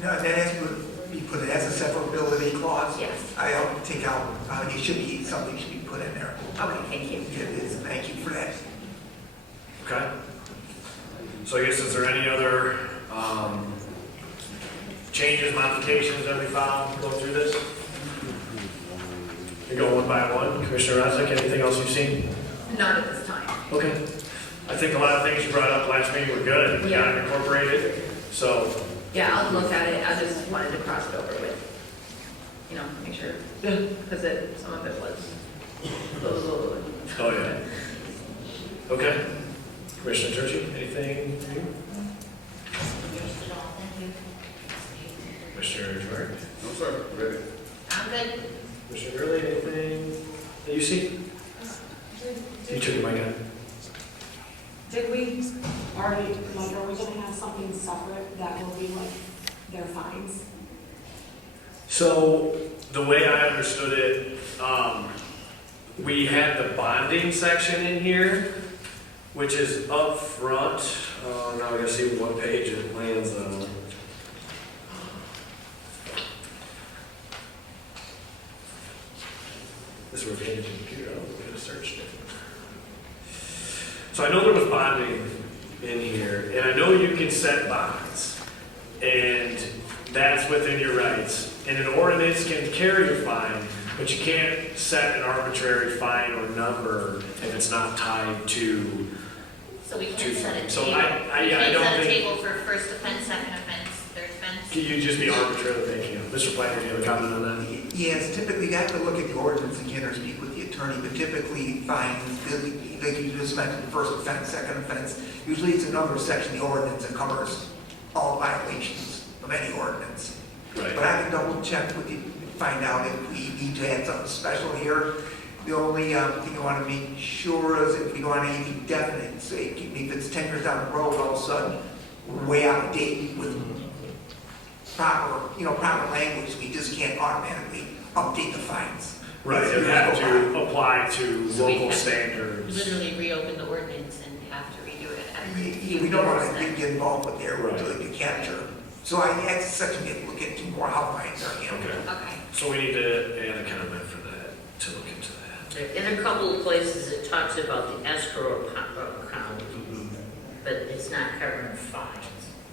No, that has to be put as a severability clause. Yes. I'll take out, it should be, something should be put in there. Okay, thank you. It is, thank you for that. Okay. So I guess, is there any other changes, modifications that we found going through this? We go one by one. Commissioner Resnick, anything else you've seen? Not at this time. Okay. I think a lot of things you brought up last meeting were good. We got it incorporated. So, Yeah, I'll look at it. I just wanted to cross it over with, make sure. Because some of it was. oh yeah. Okay. Commissioner Turchi, anything for you? Commissioner Schwartz? No, sir, ready. I'm good. Commissioner Gurley, anything that you see? You took your mic out. Did we already, are we gonna have something separate that will be like their fines? So, the way I understood it, we had the bonding section in here, which is up front. Now I gotta see what page it lands on. This was handed to the computer. I could have searched it. So I know there was bonding in here, and I know you can set bonds, and that's within your rights. And an ordinance can carry a fine, but you can't set an arbitrary fine or number if it's not tied to. So we can't set a table. So We I can't don't set a think. table for first offense, second offense, third offense. Can you just be arbitrarily making it? Mr. Planner, do you have a comment on that? Yes, typically, you have to look at the ordinance again or speak with the attorney, but typically fines, like you just mentioned, first offense, second offense, usually it's another section of the ordinance that covers all violations of any ordinance. Right. But I can double check with you, find out if we need to add something special here. The only thing I want to make sure is if we go on anything definite, say, if it's 10 years down the road, all of a sudden, we're way out of date with proper language, we just can't automatically update the fines. Right, you have to apply to So we local have to standards. Literally reopen the ordinance and have to redo it every. We don't want to get involved with their, Right. to capture. So I asked the section to look into more how fines are handled. Okay. So we need to add a comment for that, to look into that. In a couple of places, it talks about the escrow account, but it's not covering fines.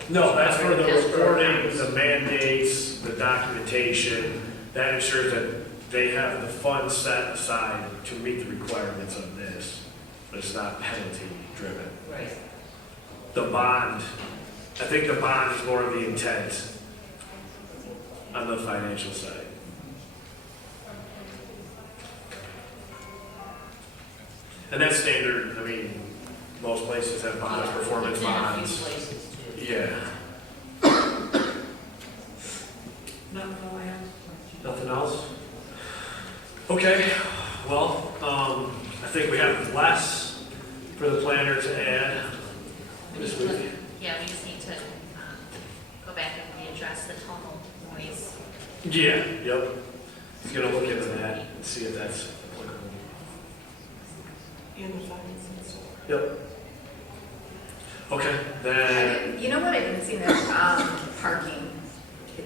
No, that's for the Escrow reporting, accounts. the mandates, the documentation. That ensures that they have the funds set aside to meet the requirements of this, but it's not penalty driven. Right. The bond, I think the bond is more of the intent on the financial side. And that's standard, I mean, most places have bonds, performance It's in a few bonds. places too. Yeah. Nothing else? Okay, well, I think we have less for the planner to add this week. Yeah, we just need to go back and readdress the tonal noise. Yeah, yep. He's gonna look into that and see if that's applicable. And the fines and so on. Yep. Okay, then, You know what I didn't see there? Parking.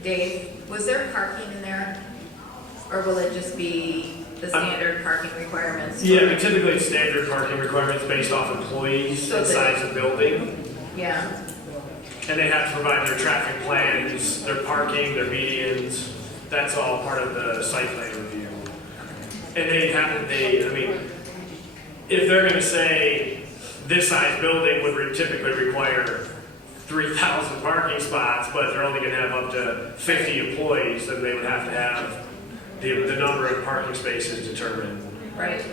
Dave, was there parking in there? Or will it just be the standard parking requirements? yeah, but typically it's standard parking requirements based off employees So and the- size of building. Yeah, And they have to provide their traffic plans, their parking, their medians. That's all part of the site plan review. And I mean, if they're gonna say this size building would typically require 3,000 parking spots, but they're only gonna have up to 50 employees, then they would have to have the number of parking spaces determined. right.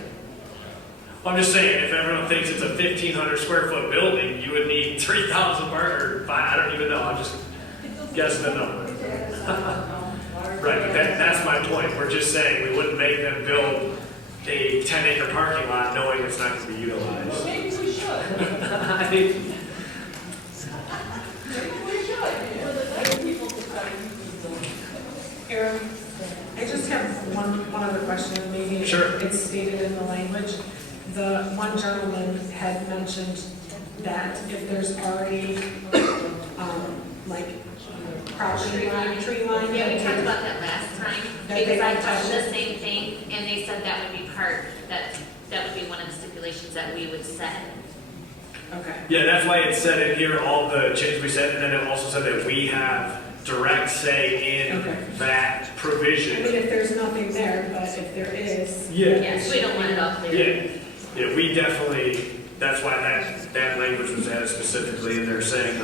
I'm just saying, if everyone thinks it's a 1,500 square foot building, you would need 3,000 or I don't even know, I'm just guessing the number. Right, but that's my point, we're just saying we wouldn't make them build a 10-acre parking lot knowing it's not gonna be utilized. Maybe we should. I just have one other question, maybe Sure. it's stated in the language. The one gentleman had mentioned that if there's already, like, property line, tree line. Yeah, we talked about that last time, That they because I don't touch thought the it? same thing, and they said that would be that would be one of the stipulations that we would set. Okay. Yeah, that's why it said in here all the changes we said, and then it also said that we have direct say in Okay. that I provision. mean, if there's nothing there, but if there is. Yeah. Yes, we don't want it up there. Yeah, we definitely, that's why that language was added specifically, and they're saying,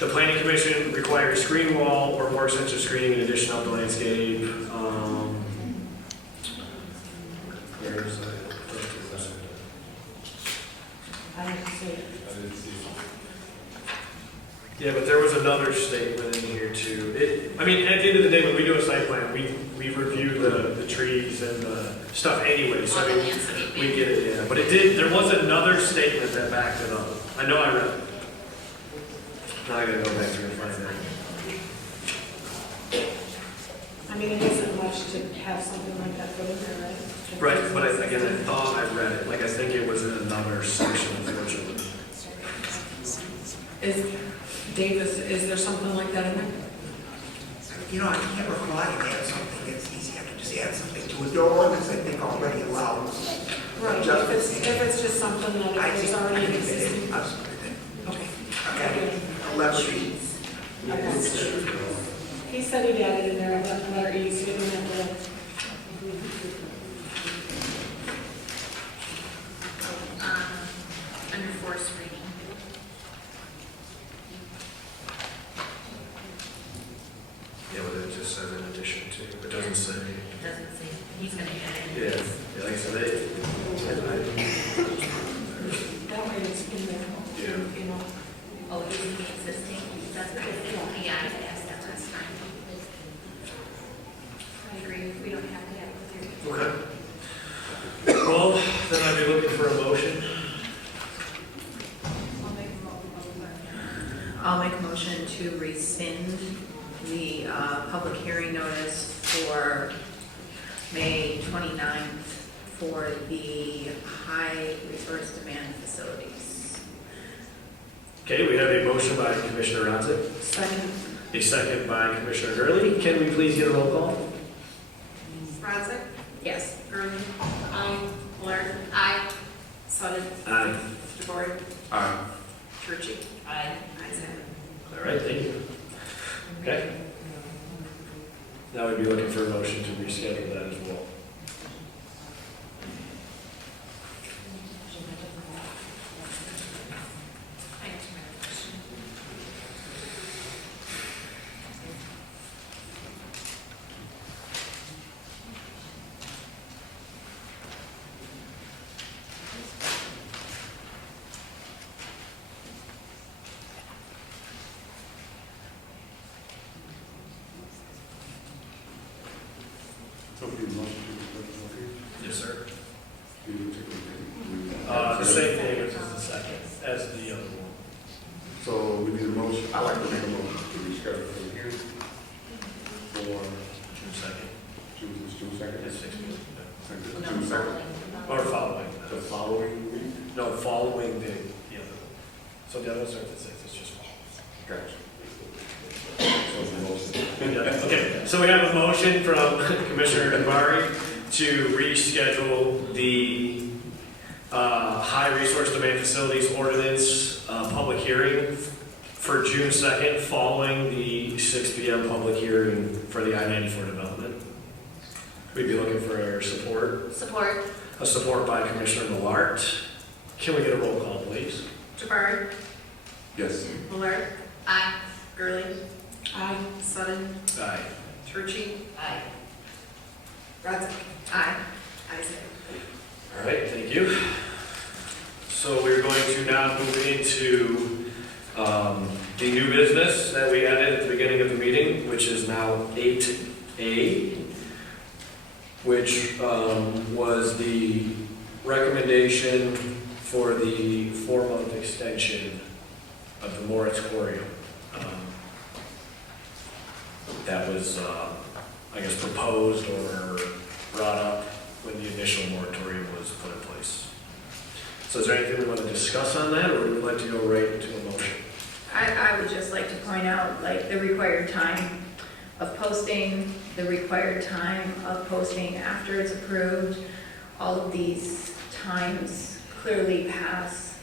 the planning commission requires screen wall or more extensive screening in addition of the landscape. Where's the? I didn't see it. Yeah, but there was another statement in here too. I mean, at the end of the day, when we do a site plan, we review the trees and the stuff anyway, so All the landscaping. we get it, yeah. But there was another statement that backed it up. I know I read it. Now I gotta go back through and find that. I mean, it isn't much to have something like that put in there, right? Right, but again, I thought I read it, like I think it was in another section, unfortunately. Is there something like that in there? You know, I can't recall, I can add something, it's easy, I can just add something to a door, because I think already allows. Right, if it's just something that I is think I already can fit existing. it, I'll just put it in. Okay. Okay, leverage. Okay. He said he'd add it in there, but letter E, so you don't have to. Under forest reading. Yeah, but it just says in addition to, it doesn't say. It doesn't say, he's gonna add it. Yeah, like I said, That way it's in there. Yeah. You know. Oh, it isn't the existing, that's what it is. Yeah, I asked that last time. I agree, we don't have to have it with Okay. Well, then I'd be looking for a motion. I'll make a motion to rescind the public hearing notice for May 29th for the high resource demand facilities. Okay, we have a motion by Commissioner Rodzik, Second. a second by Commissioner Gurley. Can we please get a roll call? Radzik? Yes. Gurley? Aye. Blair? Aye. Sutton? Aye. DeVore? Aye. Turchi? Aye. Ayes have it. All right, thank you. Okay. Now we'd be looking for a motion to reschedule that as well. Yes, sir. The same thing as the second, as the other one. So we need a motion, I'd like to make a motion to reschedule for the hearing for June 2nd. June second. At 6 p.m. June second. Or following. The following week? No, following the other one. So the other one starts at 6, it's just Gotcha. So the motion. yeah. Okay, so we have a motion from Commissioner Ibarri to reschedule the high resource demand facilities ordinance public hearing for June 2nd, following the 6 p.m. public hearing for the I-94 development. We'd be looking for support. Support. A support by Commissioner Millart. Can we get a roll call, please? DeVore? Yes. Blair? Aye. Gurley? Aye. Sutton? Aye. Turchi? Aye. Radzik? Aye. Ayes have it. All right, thank you. So we're going to now move into the new business that we added at the beginning of the meeting, which is now 8A, which was the recommendation for the 4-month extension of the moratorium. that was, I guess, proposed or brought up when the initial moratorium was put in place. So is there anything we want to discuss on that, or would we like to go right into a motion? I would just like to point out, like, the required time of posting, the required time of posting after it's approved. All of these times clearly pass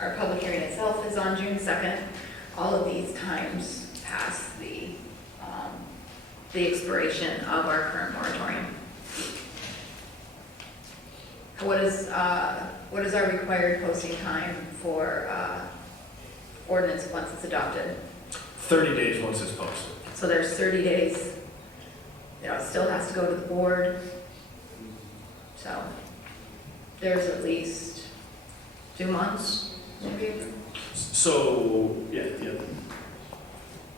our public hearing itself is on June 2nd. All of these times pass the expiration of our current moratorium. What is our required posting time for ordinance once it's adopted? 30 days once it's posted. So there's 30 days. You know, it still has to go to the board. So there's at least 2 months, maybe. So, yeah.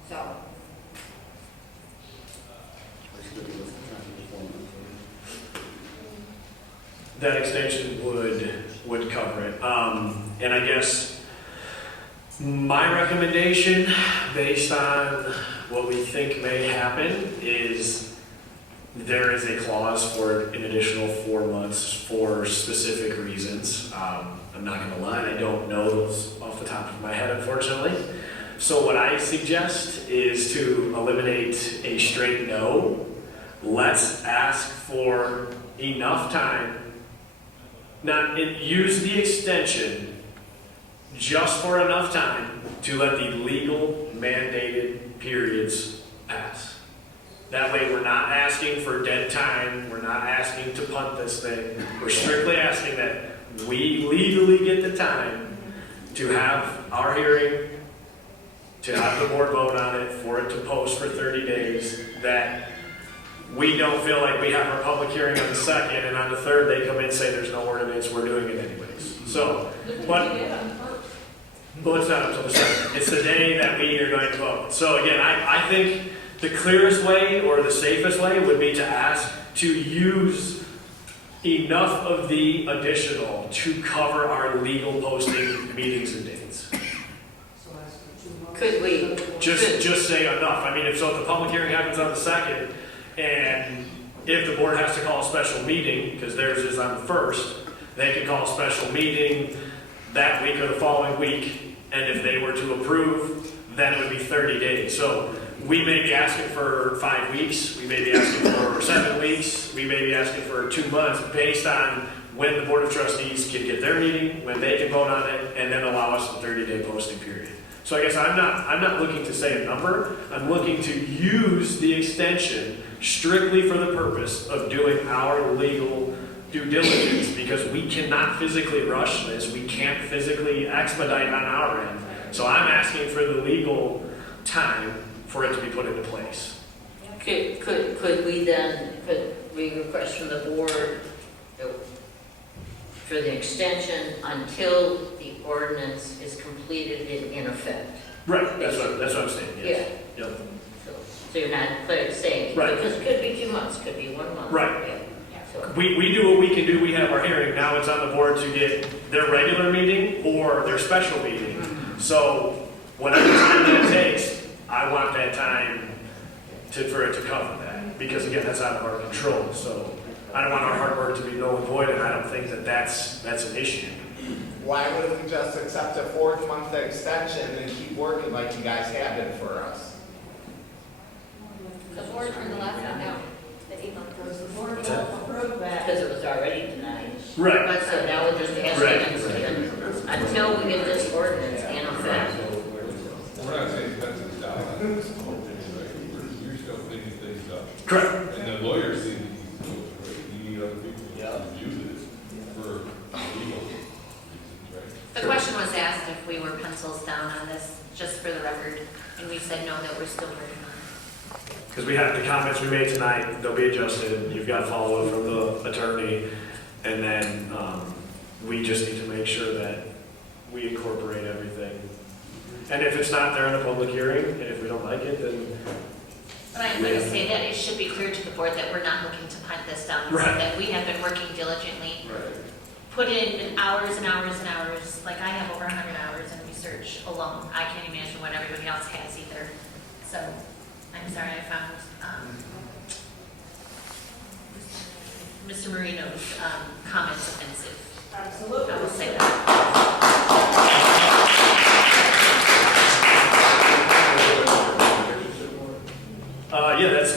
So. That extension would cover it. And I guess my recommendation, based on what we think may happen, is there is a clause for an additional 4 months for specific reasons. I'm not gonna lie, I don't know those off the top of my head, unfortunately. So what I suggest is to eliminate a straight no. Let's ask for enough time. Use the extension just for enough time to let the legal mandated periods pass. That way we're not asking for dead time, we're not asking to punt this thing, we're strictly asking that we legally get the time to have our hearing, to have the board vote on it, for it to post for 30 days, that we don't feel like we have our public hearing on the 2nd, and on the 3rd they come in and say there's no ordinance, we're doing it anyways. So, but it's not until the 2nd. It's the day that we are going to vote. So again, I think the clearest way or the safest way would be to ask to use enough of the additional to cover our legal posting meetings and dates. Could we? Just say enough. I mean, if the public hearing happens on the 2nd, and if the board has to call a special meeting, because theirs is on the 1st, they could call a special meeting that week or the following week, and if they were to approve, then it would be 30 days. So we may be asking for 5 weeks, we may be asking for 7 weeks, we may be asking for 2 months, based on when the Board of Trustees can get their meeting, when they can vote on it, and then allow us a 30-day posting period. So I guess I'm not looking to say a number, I'm looking to use the extension strictly for the purpose of doing our legal due diligence, because we cannot physically rush this, we can't physically expedite on our end. So I'm asking for the legal time for it to be put into place. Could we request from the board for the extension until the ordinance is completed and in effect? Right, that's what I'm saying, yes. Yeah. Yep. So you're not saying, right, because it could be 2 months, could be 1 month. Right. Yeah. So. We do what we can do, we have our hearing, now it's on the board to get their regular meeting or their special meeting. So whatever time that takes, I want that time for it to cover that, because again, that's out of our control. So I don't want our hard work to be null and void, and I don't think that that's an issue. Why wouldn't we just accept a 4th month extension and keep working like you guys have been for us? The board turned the last one down. The 8 month. Because it was already denied. Right. But so now we're just asking until we get this ordinance in effect. We're not saying cut this down. You're still cleaning things up. Correct. And the lawyers see you need other people to review this for legal reasons, right? The question was asked if we were pencils down on this, just for the record, and we said no, that we're still working on it. Because we have the comments we made tonight, they'll be adjusted, you've got follow-up from the attorney, and then we just need to make sure that we incorporate everything. And if it's not there in the public hearing, and if we don't like it, then... But I'm going to say that it should be clear to the board that we're not looking to punt this down, right, that we have been working diligently, put in hours and hours and hours, like I have over 100 hours in research alone. I can't imagine what everybody else has either. So I'm sorry, I found, Mr. Marino's, comments offensive. Absolutely. I will say that.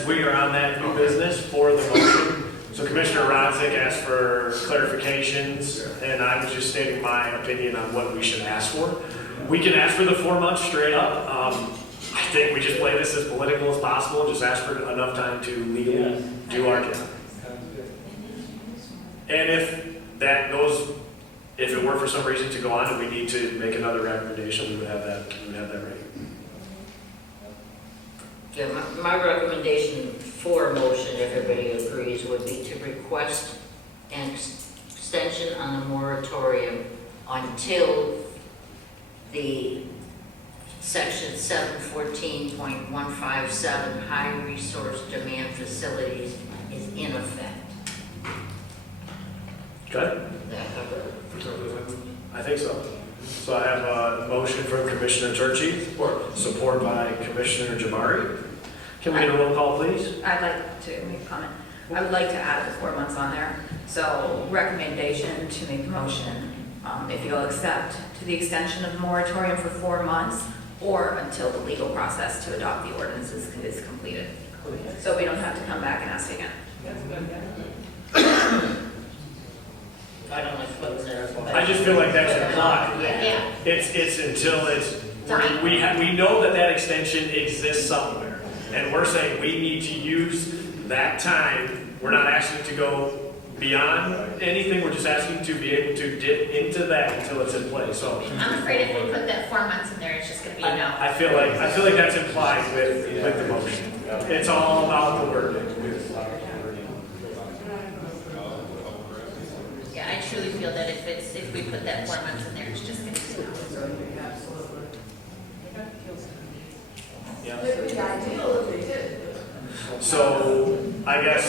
We are on that new business for the motion. So Commissioner Rodzik asked for clarifications, and I was just stating my opinion on what we should ask for. We can ask for the 4 months straight up. I think we just play this as political as possible, just ask for enough time to legally do our job. And if that goes, if it were for some reason to go on and we need to make another recommendation, we would have that ready. Yeah, my recommendation for a motion, if everybody agrees, would be to request an extension on the moratorium until the section 714.157 high resource demand facilities is in effect. Okay? That cover it? I think so. So I have a motion from Commissioner Turchi, support by Commissioner Jabari. Can we get a roll call, please? I'd like to make a comment. I would like to add the 4 months on there. So recommendation to make the motion, if you'll accept, to the extension of the moratorium for 4 months or until the legal process to adopt the ordinances is completed. So we don't have to come back and ask again. I don't like what's there. I just feel like that should apply. Yeah. It's until it's, we know that extension exists somewhere. And we're saying we need to use that time. We're not asking to go beyond anything. We're just asking to be able to dip into that until it's in place. So I'm afraid if we put that 4 months in there, it's just gonna be a no. I feel like that's implied with the motion. It's all about the wording. Yeah, I truly feel that if we put that 4 months in there, it's just gonna be a no. So I guess,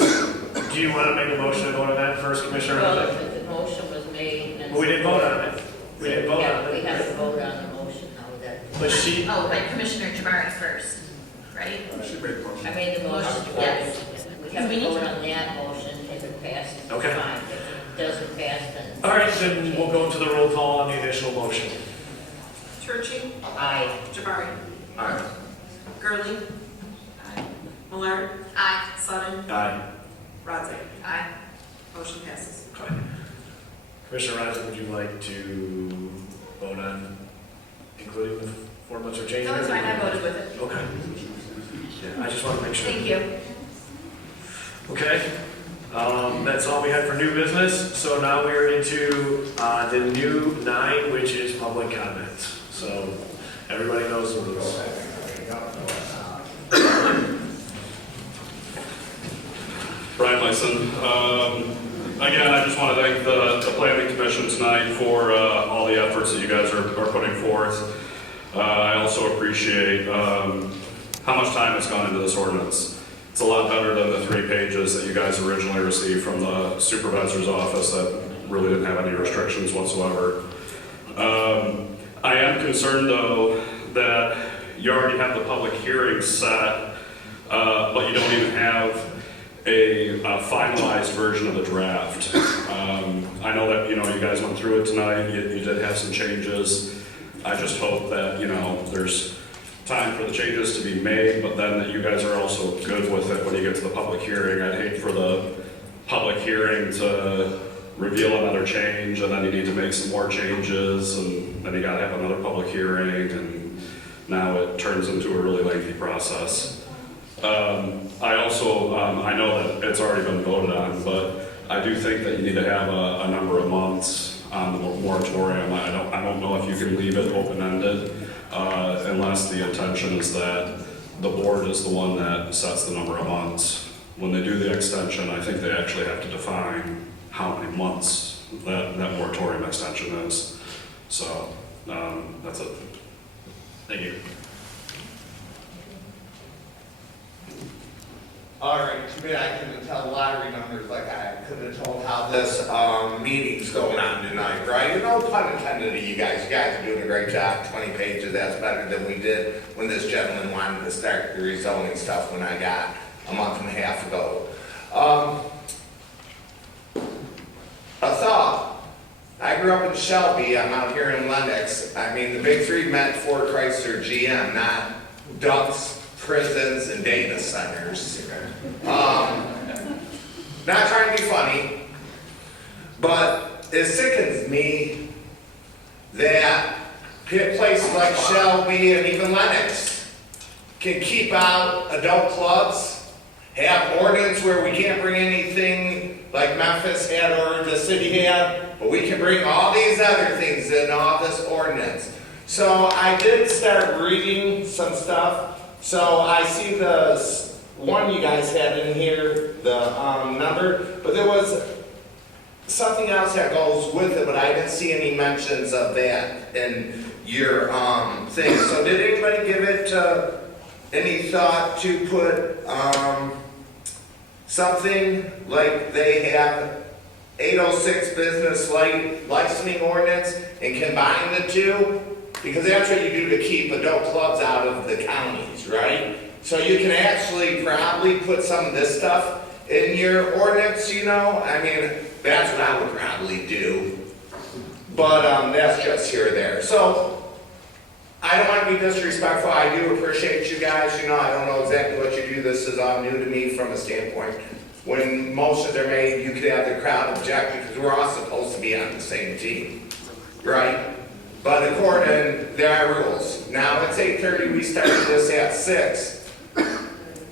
do you want to make a motion to vote on that first, Commissioner? Well, the motion was made and... We didn't vote on it. We didn't vote on it. We have to vote on the motion, how would that... But she... Oh, by Commissioner Jabari first, right? She made the motion. I made the motion, Yes. We have to vote on that motion, if it passes, it's Okay. fine. If it doesn't pass, then... All right, then we'll go to the roll call on the initial motion. Turchi? Aye. Jabari? Aye. Gurley? Aye. Millard? Aye. Sutton? Aye. Rodzik? Aye. Motion passes. Okay. Commissioner Rodzik, would you like to vote on including the 4 months or change? No, it's fine, I voted with it. Okay. Yeah, I just want to make sure. Thank you. Okay. That's all we had for new business. So now we are into the new 9, which is public comments. So everybody knows the rules. Brian Lyson. Again, I just want to thank the Planning Commission tonight for all the efforts that you guys are putting forth. I also appreciate how much time has gone into this ordinance. It's a lot better than the 3 pages that you guys originally received from the supervisor's office that really didn't have any restrictions whatsoever. I am concerned, though, that you already have the public hearing set, but you don't even have a finalized version of the draft. I know that, you guys went through it tonight, you did have some changes. I just hope that, there's time for the changes to be made, but then that you guys are also good with it when you get to the public hearing. I'd hate for the public hearing to reveal another change, and then you need to make some more changes, and then you gotta have another public hearing, and now it turns into a really lengthy process. I also, I know that it's already been voted on, but I do think that you need to have a number of months on the moratorium. I don't know if you can leave it open-ended, unless the intention is that the board is the one that sets the number of months. When they do the extension, I think they actually have to define how many months that moratorium extension is. So, that's it. Thank you. All right, too bad I couldn't tell lottery numbers like I could have told how this meeting's going on tonight, right? No pun intended to you guys. You guys are doing a great job. 20 pages, that's better than we did when this gentleman wanted to start the rezoning stuff when I got a month and a half ago. A thought. I grew up in Shelby. I'm out here in Lenox. I mean, the big three meant Ford, Chrysler, GM, not ducks, prisons, and data centers. Not trying to be funny, but it sickens me that places like Shelby and even Lenox can keep out adult clubs, have ordinance where we can't bring anything like Memphis had or the city had, but we can bring all these other things in all this ordinance. So I did start reading some stuff. So I see the one you guys had in here, the number, but there was something else that goes with it, but I didn't see any mentions of that in your thing. So did anybody give it any thought to put something like they have 806 business licensing ordinance and combine the two? Because that's what you do to keep adult clubs out of the counties, right? So you can actually probably put some of this stuff in your ordinance, you know? I mean, that's what I would probably do. But that's just here or there. So I don't want to be disrespectful. I do appreciate you guys. You know, I don't know exactly what you do. This is all new to me from a standpoint. When motions are made, you could have the crowd object because we're all supposed to be on the same team, right? But according, there are rules. Now it's 8:30, we started this at 6.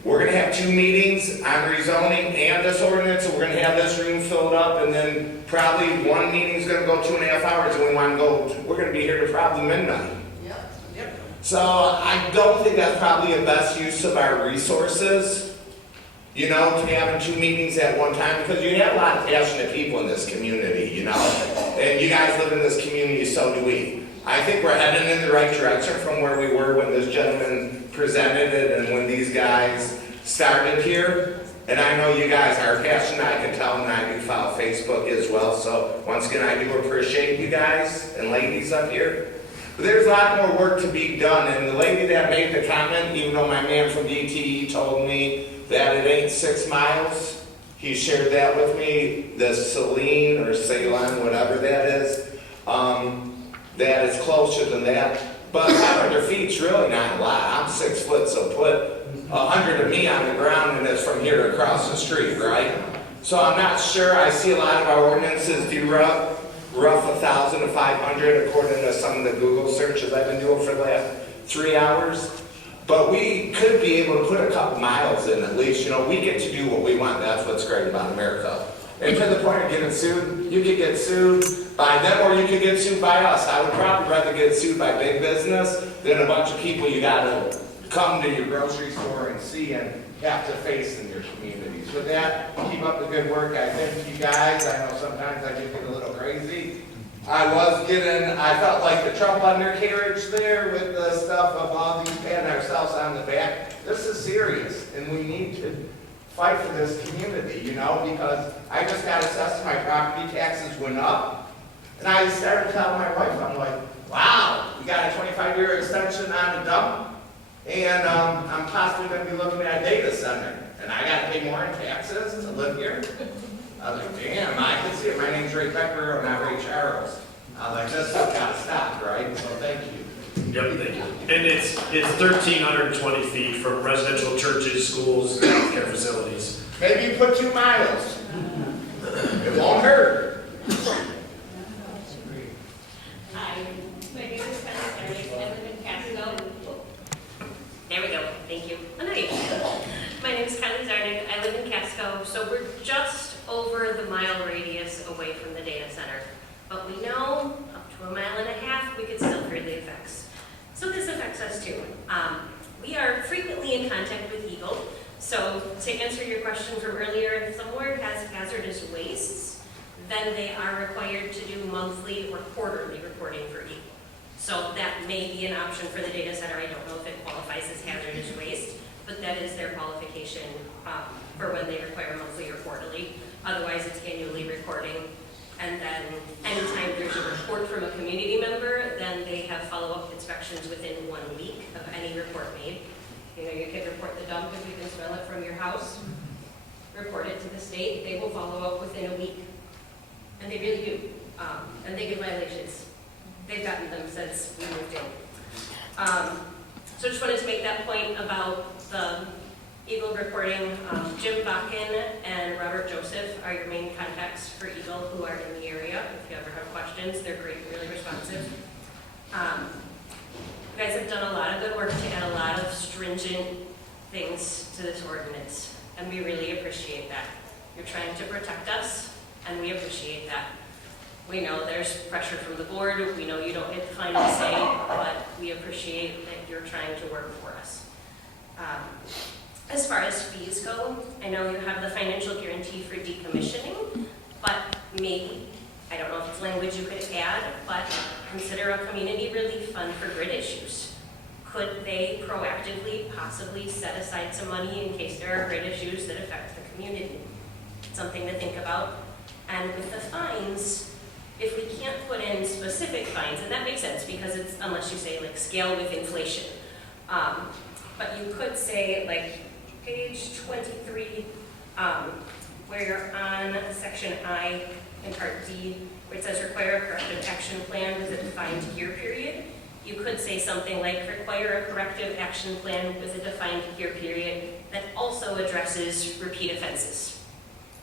We're gonna have 2 meetings on rezoning and this ordinance, and we're gonna have this room filled up, and then probably one meeting's gonna go 2.5 hours, and we're gonna be here to probably midnight. Yep. So I don't think that's probably the best use of our resources, you know, to having 2 meetings at one time, because you have a lot of passionate people in this community, you know, and you guys live in this community, so do we. I think we're heading in the right direction from where we were when this gentleman presented it and when these guys started here. And I know you guys are passionate, I can tell, and I do follow Facebook as well. So once again, I do appreciate you guys and ladies up here. But there's a lot more work to be done. And the lady that made the comment, even though my man from DTE told me that it ain't 6 miles, he shared that with me, the Celine or Ceylon, whatever that is. That is closer than that. But 500 feet's really not a lot. I'm 6 foot, so put 100 of me on the ground and it's from here to across the street, right? So I'm not sure. I see a lot of our ordinances do rough 1,000 to 500 according to some of the Google searches I've been doing for the last 3 hours. But we could be able to put a couple miles in at least. You know, we get to do what we want. That's what's great about America. And to the point of getting sued, you could get sued by them or you could get sued by us. I would probably rather get sued by big business than a bunch of people you gotta come to your grocery store and see and have to face in your communities. With that, keep up the good work. I thank you guys. I know sometimes I do get a little crazy. I felt like the Trump undercarriage there with the stuff of all these patting ourselves on the back. This is serious and we need to fight for this community, you know, because I just got assessed, my property taxes went up, and I started telling my wife, I'm like, wow, we got a 25-year extension on a dump, and I'm possibly going to be looking at a data center, and I got to pay more in taxes to live here. I was like, damn, I can see it. My name's Ray Becker, not Ray Charles. I was like, this stuff got to stop, right? So thank you. Yep, thank you. And it's 1,320 feet from residential churches, schools, and healthcare facilities. Maybe you put 2 miles. It won't hurt. Hi, my name is Kelly. I live in Casco. There we go. Thank you. Oh, nice. My name is Kelly Zardik. I live in Casco, so we're just over the mile radius away from the data center. But we know up to 1.5 miles we could still hear the effects. So this affects us too. We are frequently in contact with Eagle. So to answer your question from earlier, if the ward has hazardous wastes, then they are required to do monthly or quarterly reporting for Eagle. So that may be an option for the data center. I don't know if it qualifies as hazardous waste, but that is their qualification for when they require monthly or quarterly. Otherwise, it's annually recording. And then anytime there's a report from a community member, then they have follow-up inspections within 1 week of any report made. You know, you can report the dump if you can smell it from your house. Report it to the state. They will follow up within a week. And they really do. And they get violations. They've gotten them since we moved in. So just wanted to make that point about the Eagle reporting. Jim Bakken and Robert Joseph are your main contacts for Eagle who are in the area. If you ever have questions, they're great, really responsive. You guys have done a lot of good work to add a lot of stringent things to this ordinance, and we really appreciate that. You're trying to protect us, and we appreciate that. We know there's pressure from the board. We know you don't get the final say, but we appreciate that you're trying to work for us. As far as fees go, I know you have the financial guarantee for decommissioning, but maybe, I don't know if it's language you could add, but consider a community relief fund for grid issues. Could they proactively possibly set aside some money in case there are grid issues that affect the community? Something to think about. And with the fines, if we can't put in specific fines, and that makes sense because it's, unless you say like scale with inflation, but you could say like page 23, where you're on section I in part D, where it says require a corrective action plan with a defined year period. You could say something like require a corrective action plan with a defined year period that also addresses repeat offenses,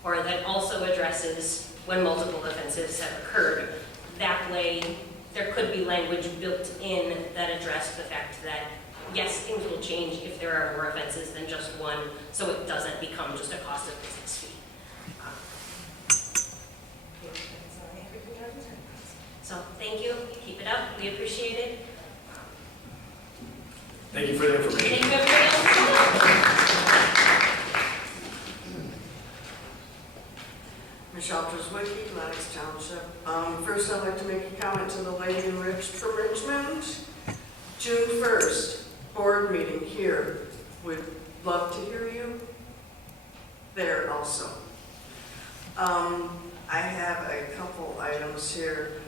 or that also addresses when multiple offenses have occurred. That way, there could be language built in that addressed the fact that yes, things will change if there are more offenses than just one, so it doesn't become just a cost of business fee. So thank you, keep it up, we appreciate it. Thank you for the information. Thank you, everybody Michelle Trizwicki, Lenox Township. First, I'd like to make a comment to the lady from Richmond. June 1st, board meeting here. We'd love to hear you there also. I have a couple items here.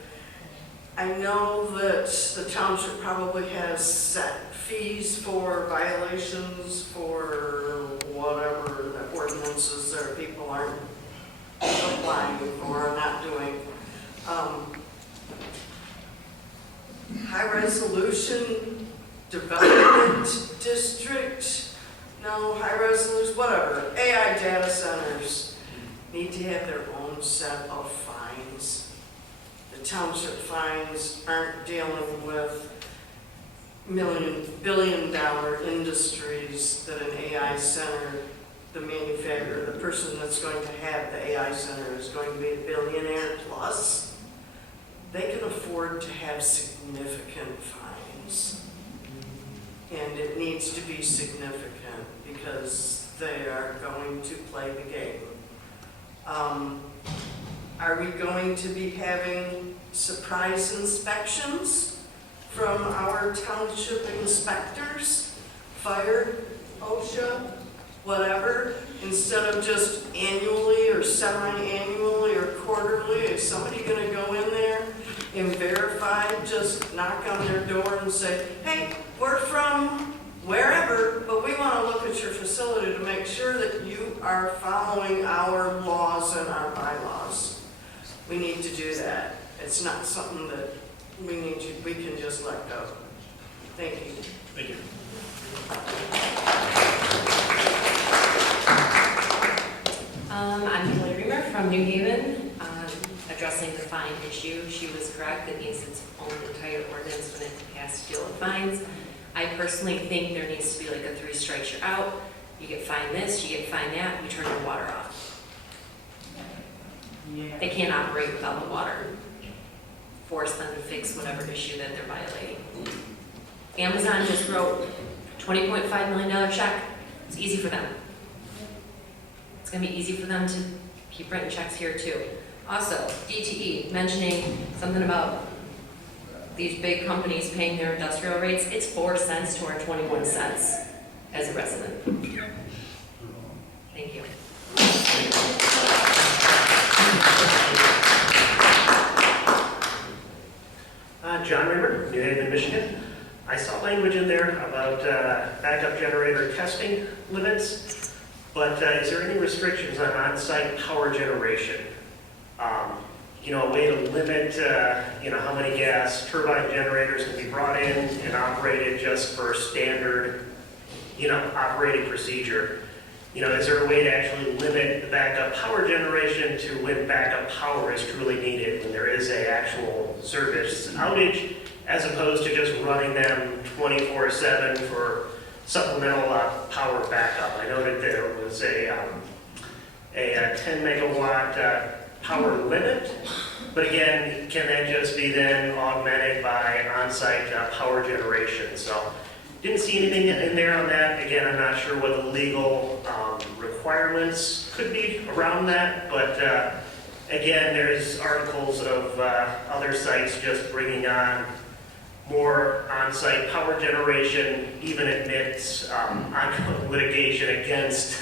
I know that the township probably has set fees for violations for whatever the ordinances that people aren't applying for or not doing. High resolution development district, no, high resolution, whatever. AI data centers need to have their own set of fines. The township fines aren't dealing with billion-dollar industries that an AI center, the manufacturer, the person that's going to have the AI center is going to be a billionaire plus. They can afford to have significant fines. And it needs to be significant because they are going to play the game. Are we going to be having surprise inspections from our township inspectors, fire, OSHA, whatever, instead of just annually or semi-annually or quarterly? Is somebody going to go in there and verify, just knock on their door and say, hey, we're from wherever, but we want to look at your facility to make sure that you are following our laws and our bylaws? We need to do that. It's not something that we can just let go. Thank you. Thank you. I'm Kelly Reamer from New Haven, addressing the fine issue. She was correct, it needs its own entire ordinance when it has to deal with fines. I personally think there needs to be like a 3 strikes, you're out, you get fined this, you get fined that, you turn your water off. They can't operate without the water. Force them to fix whatever issue that they're violating. Amazon just wrote a $20.5 million check. It's easy for them. It's going to be easy for them to keep writing checks here too. Also, DTE mentioning something about these big companies paying their industrial rates. It's 4 cents to our 21 cents. as a resident. Thank you. John Reber, New Haven, Michigan. I saw language in there about backup generator testing limits, but is there any restrictions on on-site power generation? A way to limit, how many gas turbine generators can be brought in and operated just for standard, operating procedure. Is there a way to actually limit the backup power generation to when backup power is truly needed, when there is an actual service outage, as opposed to just running them 24/7 for supplemental power backup? I noted there was a 10 megawatt power limit, but again, can that just be then augmented by on-site power generation? So didn't see anything in there on that. Again, I'm not sure what the legal requirements could be around that, but again, there's articles of other sites just bringing on more on-site power generation, even admits ongoing litigation against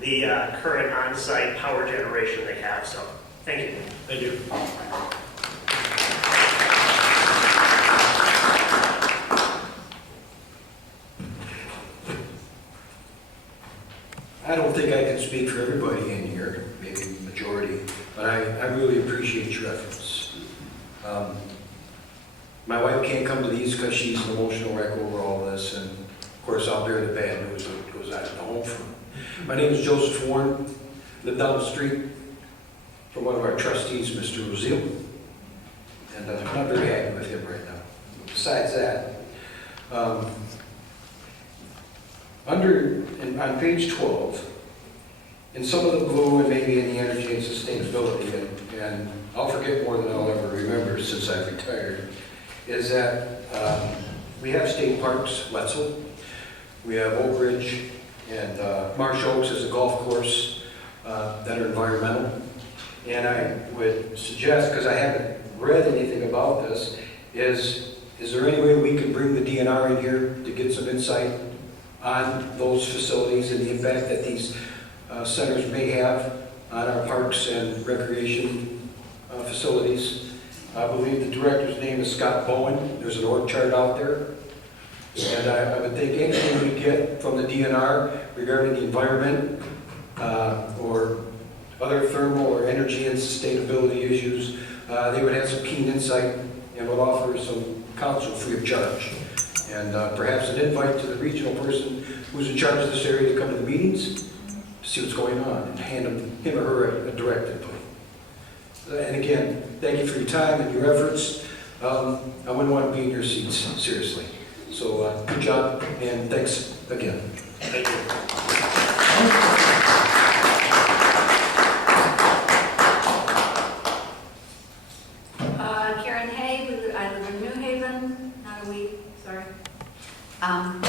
the current on-site power generation they have. So, thank you. Thank you. I don't think I can speak for everybody in here, maybe the majority, but I really appreciate your efforts. My wife can't come to these because she's an emotional wreck over all this, and of course I'll bear the bad news that goes out of the home for her. My name is Joseph Warren, live down the street from one of our trustees, Mr. Rosile, and I'm not very happy with him right now. Besides that, on page 12, in some of the blue and maybe in the energy and sustainability, and I'll forget more than I'll ever remember since I've retired, is that we have state parks, Wetzel, we have Oak Ridge, and Marsh Oaks is a golf course that are environmental. And I would suggest, because I haven't read anything about this, is there any way we could bring the DNR in here to get some insight on those facilities and the impact that these centers may have on our parks and recreation facilities? I believe the director's name is Scott Bowen. There's an org chart out there. And I would think anything we get from the DNR regarding the environment or other thermal or energy and sustainability issues, they would have some keen insight and would offer some counsel free of charge. And perhaps an invite to the regional person who's in charge of this area to come to the meetings to see what's going on and hand him or her a direct input. And again, thank you for your time and your efforts. I wouldn't want to be in your seats, seriously. So good job and thanks again. Thank you. Karen Hay, I live in New Haven, not a week, sorry. I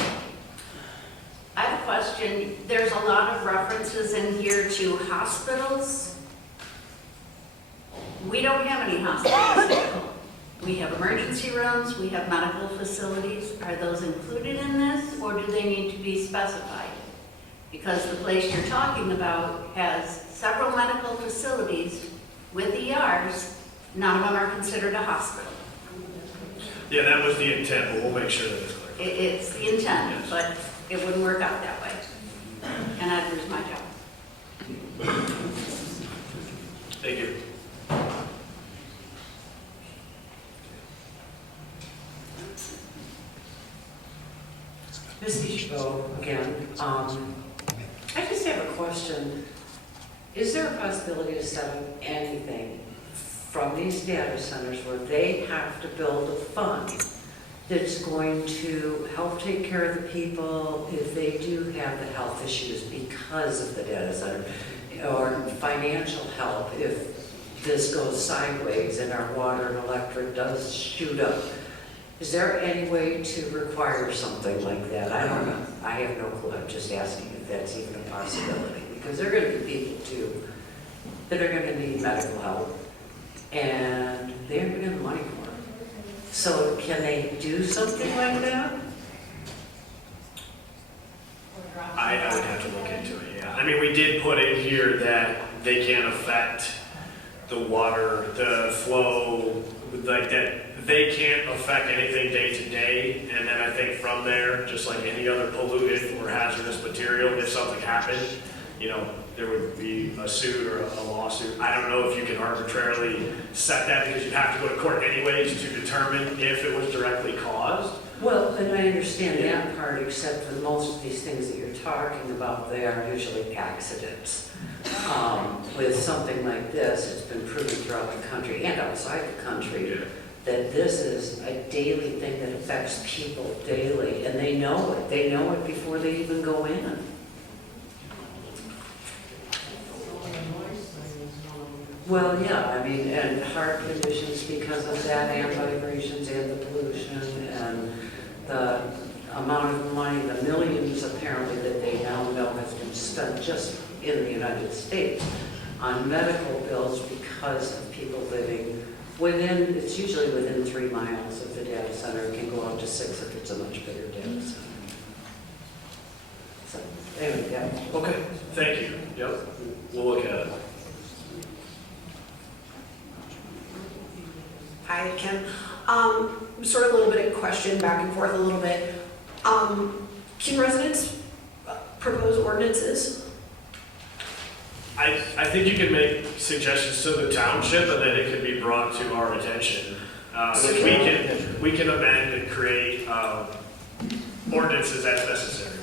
have a question. There's a lot of references in here to hospitals. We don't have any hospitals. We have emergency rooms, we have medical facilities. Are those included in this, or do they need to be specified? Because the place you're talking about has several medical facilities with ERs. None of them are considered a hospital. Yeah, that was the intent, but we'll make sure that it's clear. It's the intent, yes. But it wouldn't work out that way. And I'd lose my job. Thank you. Misty Chabot again. I just have a question. Is there a possibility to set up anything from these data centers where they have to build a fund that's going to help take care of the people if they do have the health issues because of the data center, or financial help if this goes sideways and our water and electric does shoot up? Is there any way to require something like that? I don't know. I have no clue. I'm just asking if that's even a possibility. Because there are going to be people, too, that are going to need medical help, and they aren't going to have money for it. So can they do something like that? I would have to look into it, yeah. I mean, we did put in here that they can't affect the water, the flow, like that, they can't affect anything day to day. And then I think from there, just like any other pollutant or hazardous material, if something happened, you know, there would be a suit or a lawsuit. I don't know if you can arbitrarily set that because you'd have to go to court anyways to determine if it was directly caused. Well, and I understand that part, except for most of these things that you're talking about, they are usually accidents. With something like this, it's been proven throughout the country and outside the country that this is a daily thing that affects people daily, and they know it. They know it before they even go in. Well, yeah, I mean, and heart conditions because of that, and vibrations, and the pollution, and the amount of money, the millions apparently that they now know has been spent just in the United States on medical bills because of people living within, it's usually within 3 miles of the data center. It can go up to 6 if it's a much bigger data center. So, anyway, yeah. Okay, thank you. Yep, we'll look at it. Hi, Kim. Sort of a little bit of question back and forth a little bit. Can residents propose ordinances? I think you can make suggestions to the township and then it can be brought to our attention. We can amend and create ordinances as necessary.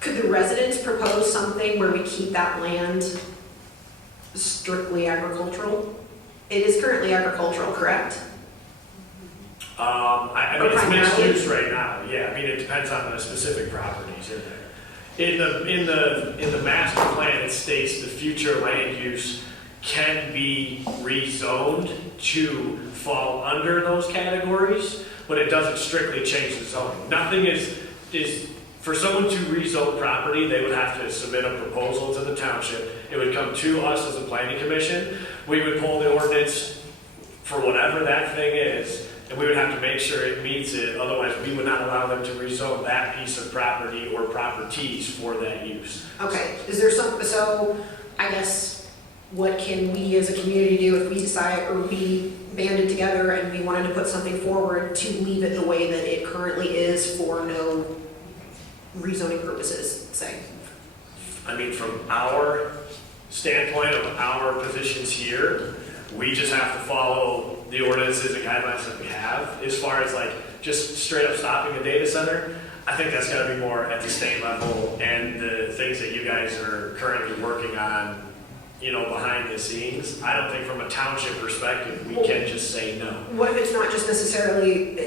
Could the residents propose something where we keep that land strictly agricultural? It is currently agricultural, correct? I mean, it's mixed use right now, yeah. I mean, it depends on the specific properties in there. In the master plan, it states the future land use can be rezoned to fall under those categories, but it doesn't strictly change the zoning. Nothing is for someone to rezone property, they would have to submit a proposal to the township. It would come to us as a planning commission. We would pull the ordinance for whatever that thing is, and we would have to make sure it meets it. Otherwise, we would not allow them to rezone that piece of property or properties for that use. Okay, is there some, so I guess what can we as a community do if we decide, or we banded together and we wanted to put something forward to leave it the way that it currently is for no rezoning purposes, say? I mean, from our standpoint of our positions here, we just have to follow the ordinances and guidelines that we have. As far as like just straight up stopping a data center, I think that's got to be more at the state level and the things that you guys are currently working on, you know, behind the scenes. I don't think from a township perspective, we can just say no. What if it's not just necessarily,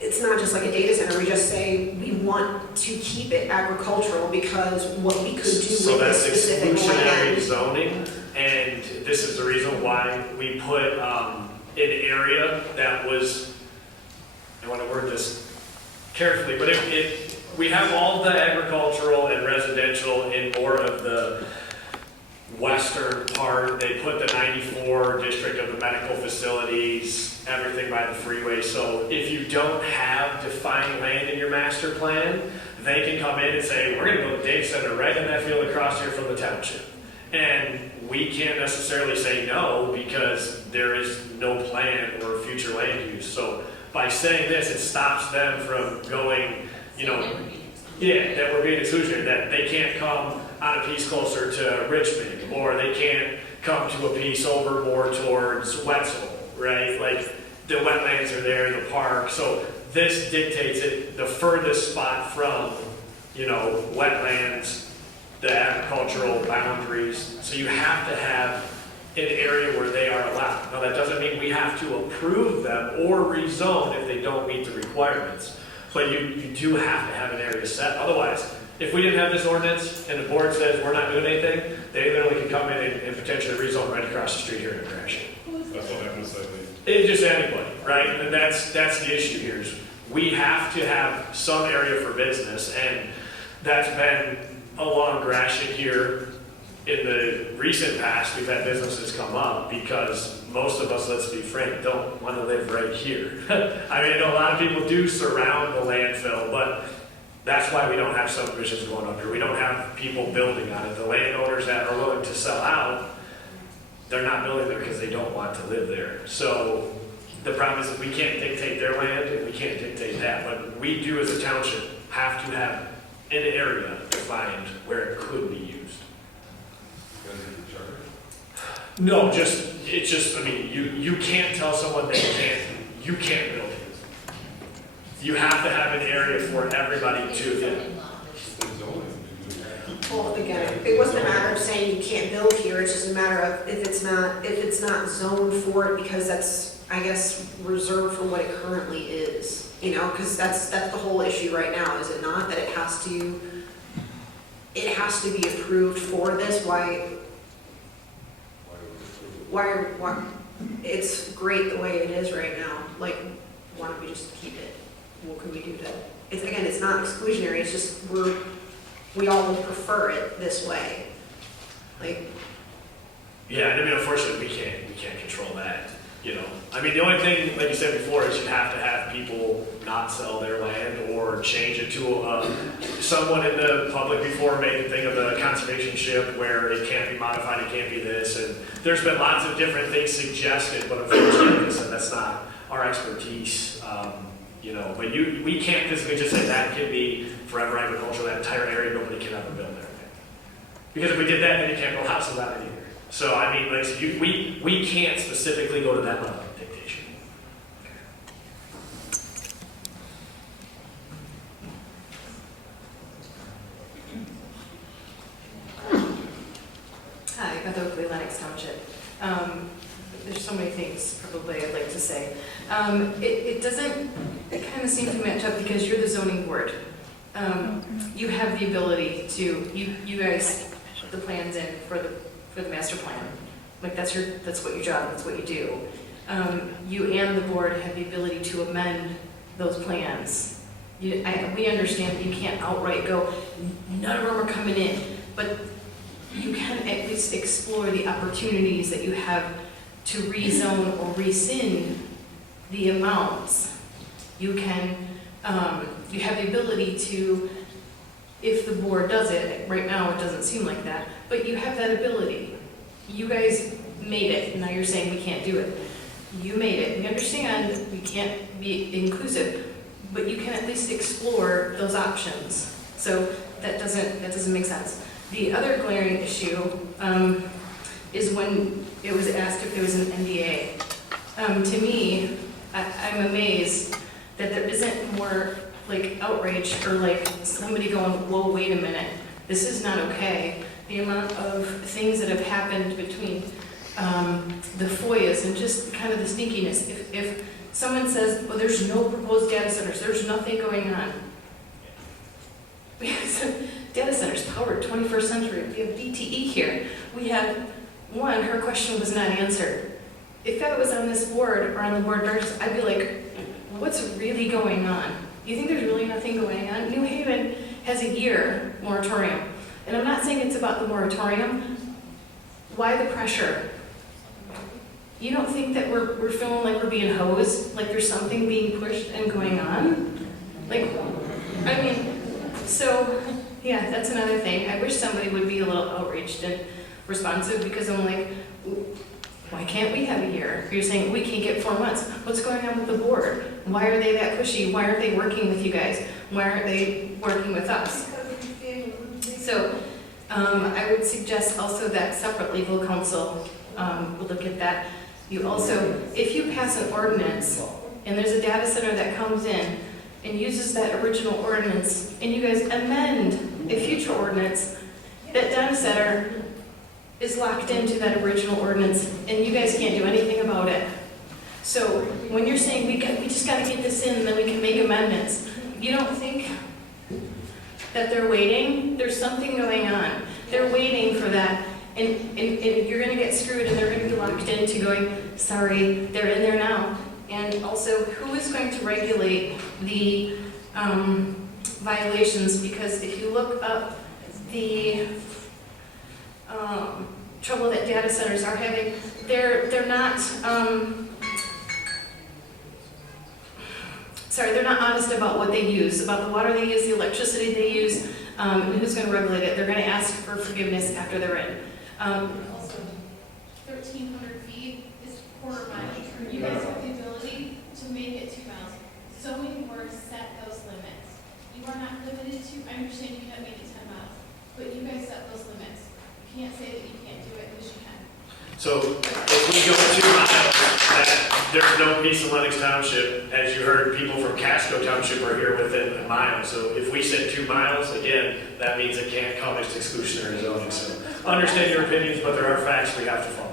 it's not just like a data center, we just say we want to keep it agricultural because what we could do So with that's this specific exclusionary land. zoning, and this is the reason why we put an area that was, I want to word this carefully, but we have all the agricultural and residential in more of the western part. They put the 94 district of the medical facilities, everything by the freeway. So if you don't have defined land in your master plan, they can come in and say, we're going to build a data center right in that field across here from the township. And we can't necessarily say no because there is no plan or future land use. So by saying this, it stops them from going, you know, that we're being exclusionary, that they can't come on a piece closer to Richmond, or they can't come to a piece over more towards Wetzel, right? Like the wetlands are there, the park. So this dictates it the furthest spot from, you know, wetlands, the agricultural boundaries. So you have to have an area where they are allowed. Now that doesn't mean we have to approve them or rezone if they don't meet the requirements. But you do have to have an area set. Otherwise, if we didn't have this ordinance and the board says we're not doing anything, they literally can come in and potentially rezone right across the street here in Gratiot. That's what happens, I think. It's just anybody, right? And that's the issue here is we have to have some area for business, and that's been along Gratiot here. In the recent past, we've had businesses come up because most of us, let's be frank, don't want to live right here. I mean, I know a lot of people do surround the landfill, but That's why we don't have subdivisions going up here. We don't have people building on it. The landowners that are willing to sell out, they're not building there because they don't want to live there. So the problem is that we can't dictate their land and we can't dictate that. But we do as a township have to have an area defined where it could be used. No, it's just, I mean, you can't tell someone you can't build it. You have to have an area for everybody to, yeah. Well, again, it wasn't a matter of saying you can't build here, it's just a matter of if it's not zoned for it because that's, I guess, reserved for what it currently is, you know, because that's the whole issue right now, is it not? That it has to be approved for this, why, it's great the way it is right now, like, why don't we just keep it? What can we do to, it's not exclusionary, it's just we all would prefer it this way. Like, Yeah, and I mean, unfortunately, we can't control that, you know. I mean, the only thing, like you said before, is you have to have people not sell their land or change it to someone in the public before made the thing of the conservation ship where it can't be modified, it can't be this, and there's been lots of different things suggested, but unfortunately, like I said, that's not our expertise. You know, but we can't physically just say that can be forever agricultural, that entire area, nobody can ever build there. Because if we did that, then you can't build houses on it either. So, I mean, like, we can't specifically go to that level of dictation. Hi, Beth Oakley, Lenox Township. There's so many things probably I'd like to say. It kind of seems to match up because you're the zoning board. You have the ability to, you guys put the plans in for the master plan. Like that's what your job, that's what you do. You and the board have the ability to amend those plans. We understand that you can't outright go, none of them are coming in, but you can at least explore the opportunities that you have to rezone or rescind the amounts. You can, you have the ability to, if the board does it, right now it doesn't seem like that, but you have that ability. You guys made it, and now you're saying we can't do it. You made it. We understand we can't be inclusive, but you can at least explore those options. So that doesn't make sense. The other glaring issue is when it was asked if there was an NDA. To me, I'm amazed that there isn't more like outrage or like somebody going, whoa, wait a minute, this is not okay. The amount of things that have happened between the FOIAs and just kind of the sneakiness. If someone says, well, there's no proposed data centers, there's nothing going on. Data centers powered 21st century. We have DTE here. We have one, her question was not answered. If I was on this board or on the board of directors, I'd be like, what's really going on? You think there's really nothing going on? New Haven has a year moratorium. And I'm not saying it's about the moratorium. Why the pressure? You don't think that we're feeling like we're being hosed? Like there's something being pushed and going on? Like, I mean, so, yeah, that's another thing. I wish somebody would be a little outraged and responsive because I'm like, why can't we have a year? You're saying we can't get 4 months. What's going on with the board? Why are they that pushy? Why aren't they working with you guys? Why aren't they working with us? So I would suggest also that separate legal counsel would look at that. You also, if you pass an ordinance and there's a data center that comes in and uses that original ordinance and you guys amend a future ordinance, that data center is locked into that original ordinance and you guys can't do anything about it. So when you're saying we just got to get this in and then we can make amendments, you don't think that they're waiting? There's something going on. They're waiting for that and you're going to get screwed and they're going to be locked into going, sorry, they're in there now. And also, who is going to regulate the violations? Because if you look up the trouble that data centers are having, they're not, sorry, they're not honest about what they use, about the water they use, the electricity they use, and who's gonna regulate it. They're gonna ask for forgiveness after they're in. Also, 1,300 feet is quarter mile. You guys have the ability to make it 2 miles. Zoning boards set those limits. You are not limited to, I understand you can't make it 10 miles, but you guys set those limits. You can't say that you can't do it, because you can. So if we go 2 miles, there's no piece of Lenox Township. As you heard, people from Casco Township are here within a mile. So if we said 2 miles, again, that means it can't come as exclusionary zoning. So understand your opinions, but there are facts we have to follow.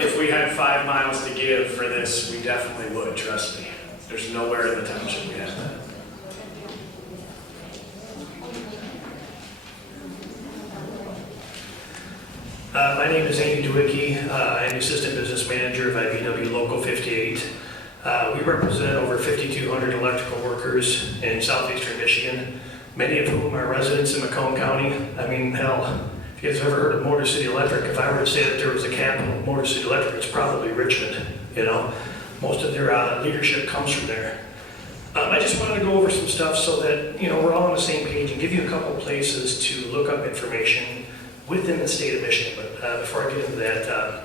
If we had 5 miles to give for this, we definitely would, trust me. There's nowhere in the township we have that. My name is Andy Dewicki. I'm Assistant Business Manager of IBW Local 58. We represent over 5,200 electrical workers in southeastern Michigan, many of whom are residents in Macomb County. I mean, hell, if you guys have ever heard of Motor City Electric, if I were to say that there was a capital of Motor City Electric, it's probably Richmond. You know, most of their leadership comes from there. I just wanted to go over some stuff so that, you know, we're all on the same page and give you a couple places to look up information within the state of Michigan. But before I get into that,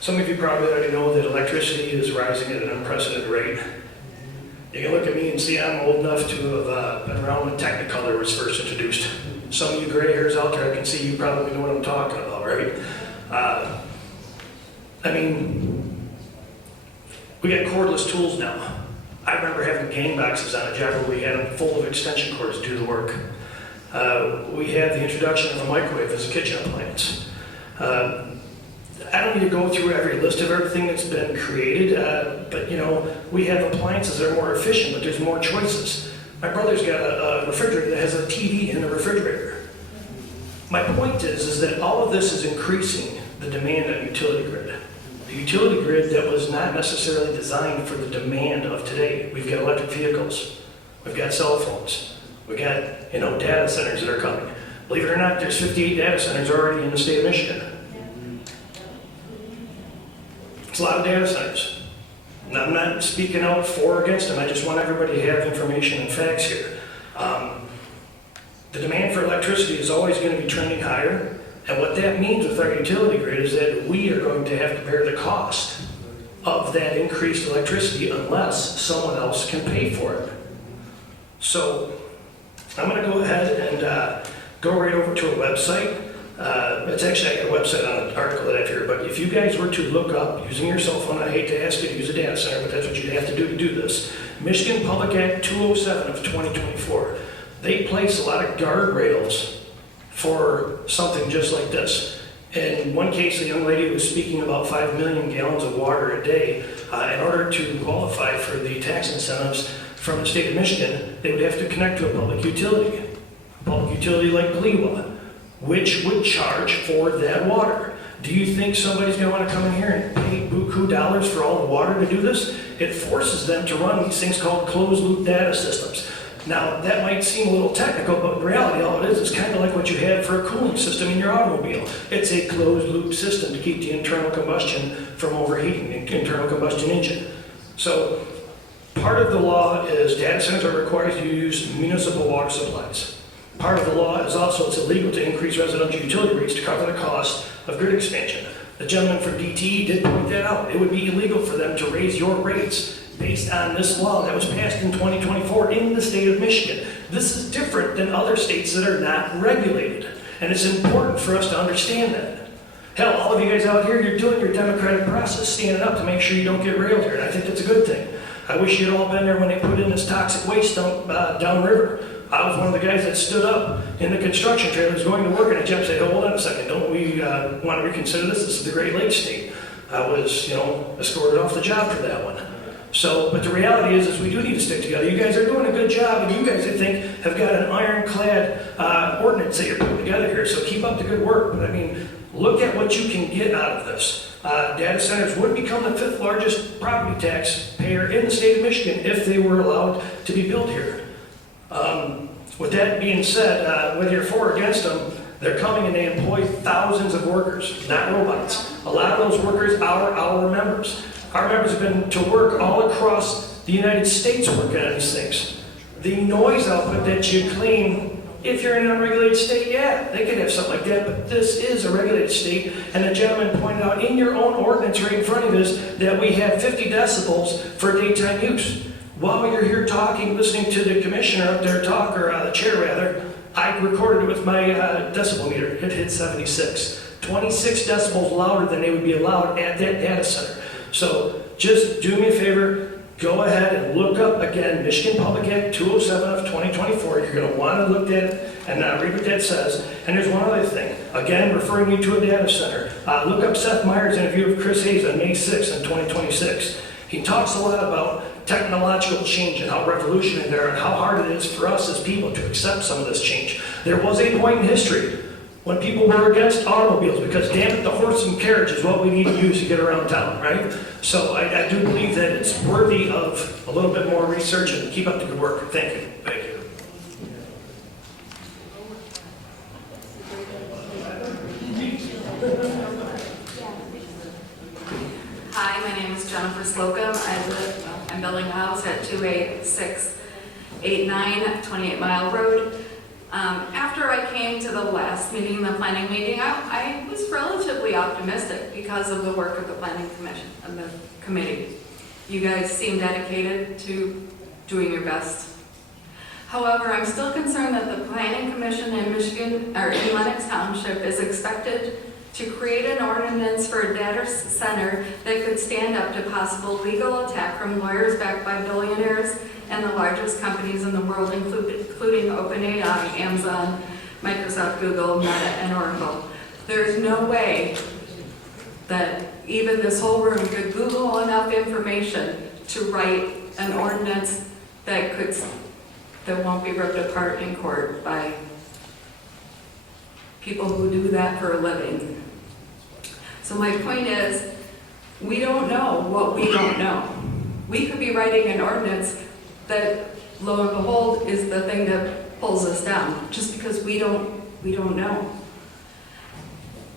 some of you probably already know that electricity is rising at an unprecedented rate. You can look at me and see I'm old enough to have been around when Technicolor was first introduced. Some of you gray hairs out there, I can see you probably know what I'm talking about, right? I mean, we got cordless tools now. I remember having gang boxes on a job where we had them full of extension cords to do the work. We had the introduction of a microwave as a kitchen appliance. I don't need to go through every list of everything that's been created, but you know, we have appliances that are more efficient, but there's more choices. My brother's got a refrigerator that has a TV in the refrigerator. My point is that all of this is increasing the demand on utility grid. The utility grid that was not necessarily designed for the demand of today. We've got electric vehicles, we've got cell phones, we've got, you know, data centers that are coming. Believe it or not, there's 58 data centers already in the state of Michigan. It's a lot of data centers. And I'm not speaking out for or against them, I just want everybody to have information and facts here. The demand for electricity is always going to be trending higher, and what that means with our utility grid is that we are going to have to bear the cost of that increased electricity unless someone else can pay for it. So I'm going to go ahead and go right over to a website. It's actually, I got a website on an article that I have here, but if you guys were to look up using your cell phone, I hate to ask you to use a data center, but that's what you'd have to do this. Michigan Public Act 207 of 2024. They place a lot of guardrails for something just like this. In one case, a young lady was speaking about 5 million gallons of water a day. In order to qualify for the tax incentives from the state of Michigan, they would have to connect to a public utility like Gliwa, which would charge for that water. Do you think somebody's going to want to come in here and pay buku dollars for all the water to do this? It forces them to run these things called closed-loop data systems. Now, that might seem a little technical, but in reality, all it is kind of like what you have for a cooling system in your automobile. It's a closed-loop system to keep the internal combustion from overheating the internal combustion engine. So, part of the law is data centers are required to use municipal water supplies. Part of the law is also it's illegal to increase residential utility rates to cover the cost of grid expansion. The gentleman from DTE did point that out. It would be illegal for them to raise your rates based on this law that was passed in 2024 in the state of Michigan. This is different than other states that are not regulated. And it's important for us to understand that. Hell, all of you guys out here, you're doing your democratic process, standing up to make sure you don't get railed here, and I think that's a good thing. I wish you'd all been there when they put in this toxic waste dump downriver. I was one of the guys that stood up in the construction trailers going to work, and a judge said, hold on a second, don't we want to reconsider this? This is the Great Lakes state. I was, you know, escorted off the job for that one. So, but the reality is we do need to stick together. You guys are doing a good job, and you guys, I think, have got an ironclad ordinance that you're putting together here, so keep up the good work. But I mean, look at what you can get out of this. Data centers would become the 5th largest property tax payer in the state of Michigan if they were allowed to be built here. With that being said, whether you're for or against them, they're coming and they employ thousands of workers, not robots. A lot of those workers are our members. Our members have been to work all across the United States working on these things. The noise output that you claim, if you're in an unregulated state, yeah, they could have something like that, but this is a regulated state, and the gentleman pointed out in your own ordinance right in front of us that we have 50 decibels for daytime use. While you're here talking, listening to the commissioner up there talk, or the chair rather, I recorded it with my decibel meter. It hit 76. 26 decibels louder than they would be allowed at that data center. So just do me a favor, go ahead and look up again Michigan Public Act 207 of 2024. You're going to want to look at it and read what that says. And there's one other thing. Again, referring you to a data center. Look up Seth Meyers' interview with Chris Hayes on May 6th in 2026. He talks a lot about technological change and how revolutionary they are and how hard it is for us as people to accept some of this change. There was a point in history when people were against automobiles because, damn it, the horse and carriage is what we need to use to get around town, right? So I do believe that it's worthy of a little bit more research, and keep up the good work. Thank you. Thank you. Hi, my name is Jennifer Slocum. I live in building a house at 28689 28 Mile Road. After I came to the last meeting, the planning meeting, I was relatively optimistic because of the work of the planning commission and the committee. You guys seem dedicated to doing your best. However, I'm still concerned that the planning commission in Michigan, or in Lenox Township, is expected to create an ordinance for a data center that could stand up to possible legal attack from lawyers backed by billionaires and the largest companies in the world, including OpenAI, Amazon, Microsoft, Google, Meta, and Oracle. There's no way that even this whole room could Google enough information to write an ordinance that won't be ripped apart in court by people who do that for a living. So my point is, we don't know what we don't know. We could be writing an ordinance that, lo and behold, is the thing that pulls us down, just because we don't know.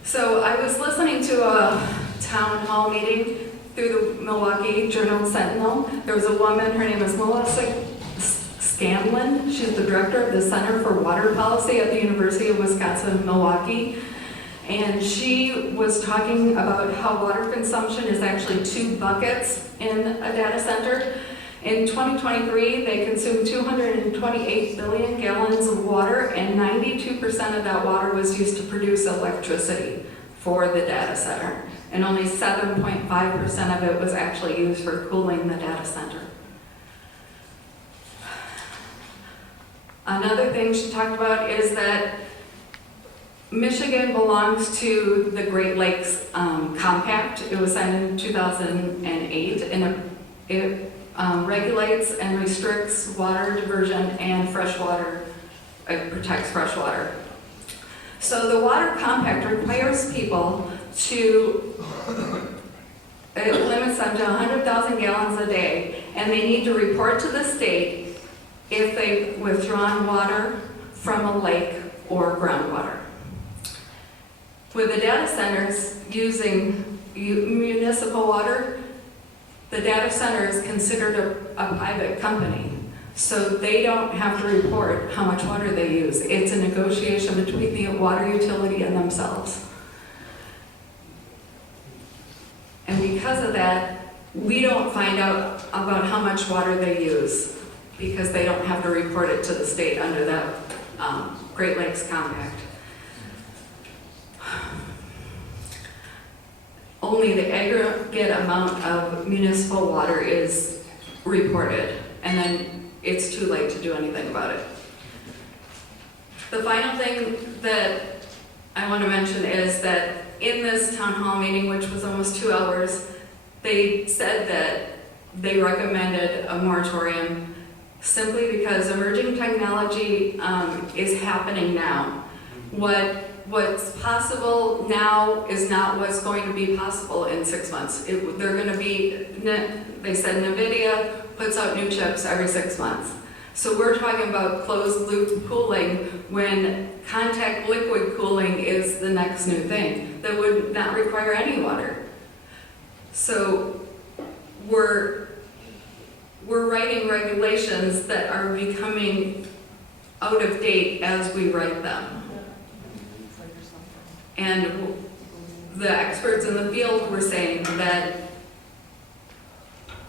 So I was listening to a town hall meeting through the Milwaukee Journal-Sentinel. There was a woman, her name is Melissa Scanlon. She's the director of the Center for Water Policy at the University of Wisconsin-Milwaukee. And she was talking about how water consumption is actually 2 buckets in a data center. In 2023, they consumed 228 billion gallons of water, and 92% of that water was used to produce electricity for the data center. And only 7.5% of it was actually used for cooling the data center. Another thing she talked about is that Michigan belongs to the Great Lakes Compact. It was signed in 2008, and it regulates and restricts water diversion and freshwater. It protects freshwater. So the Water Compact requires people to, it limits them to 100,000 gallons a day, and they need to report to the state if they've withdrawn water from a lake or groundwater. With the data centers using municipal water, the data center is considered a private company, so they don't have to report how much water they use. It's a negotiation between the water utility and themselves. And because of that, we don't find out about how much water they use because they don't have to report it to the state under that Great Lakes Compact. Only the aggregate amount of municipal water is reported, and then it's too late to do anything about it. The final thing that I want to mention is that in this town hall meeting, which was almost 2 hours, they said that they recommended a moratorium simply because emerging technology is happening now. What's possible now is not what's going to be possible in 6 months. They said NVIDIA puts out new chips every 6 months. So we're talking about closed loop cooling when contact liquid cooling is the next new thing that would not require any water. So we're writing regulations that are becoming out of date as we write them. And the experts in the field were saying that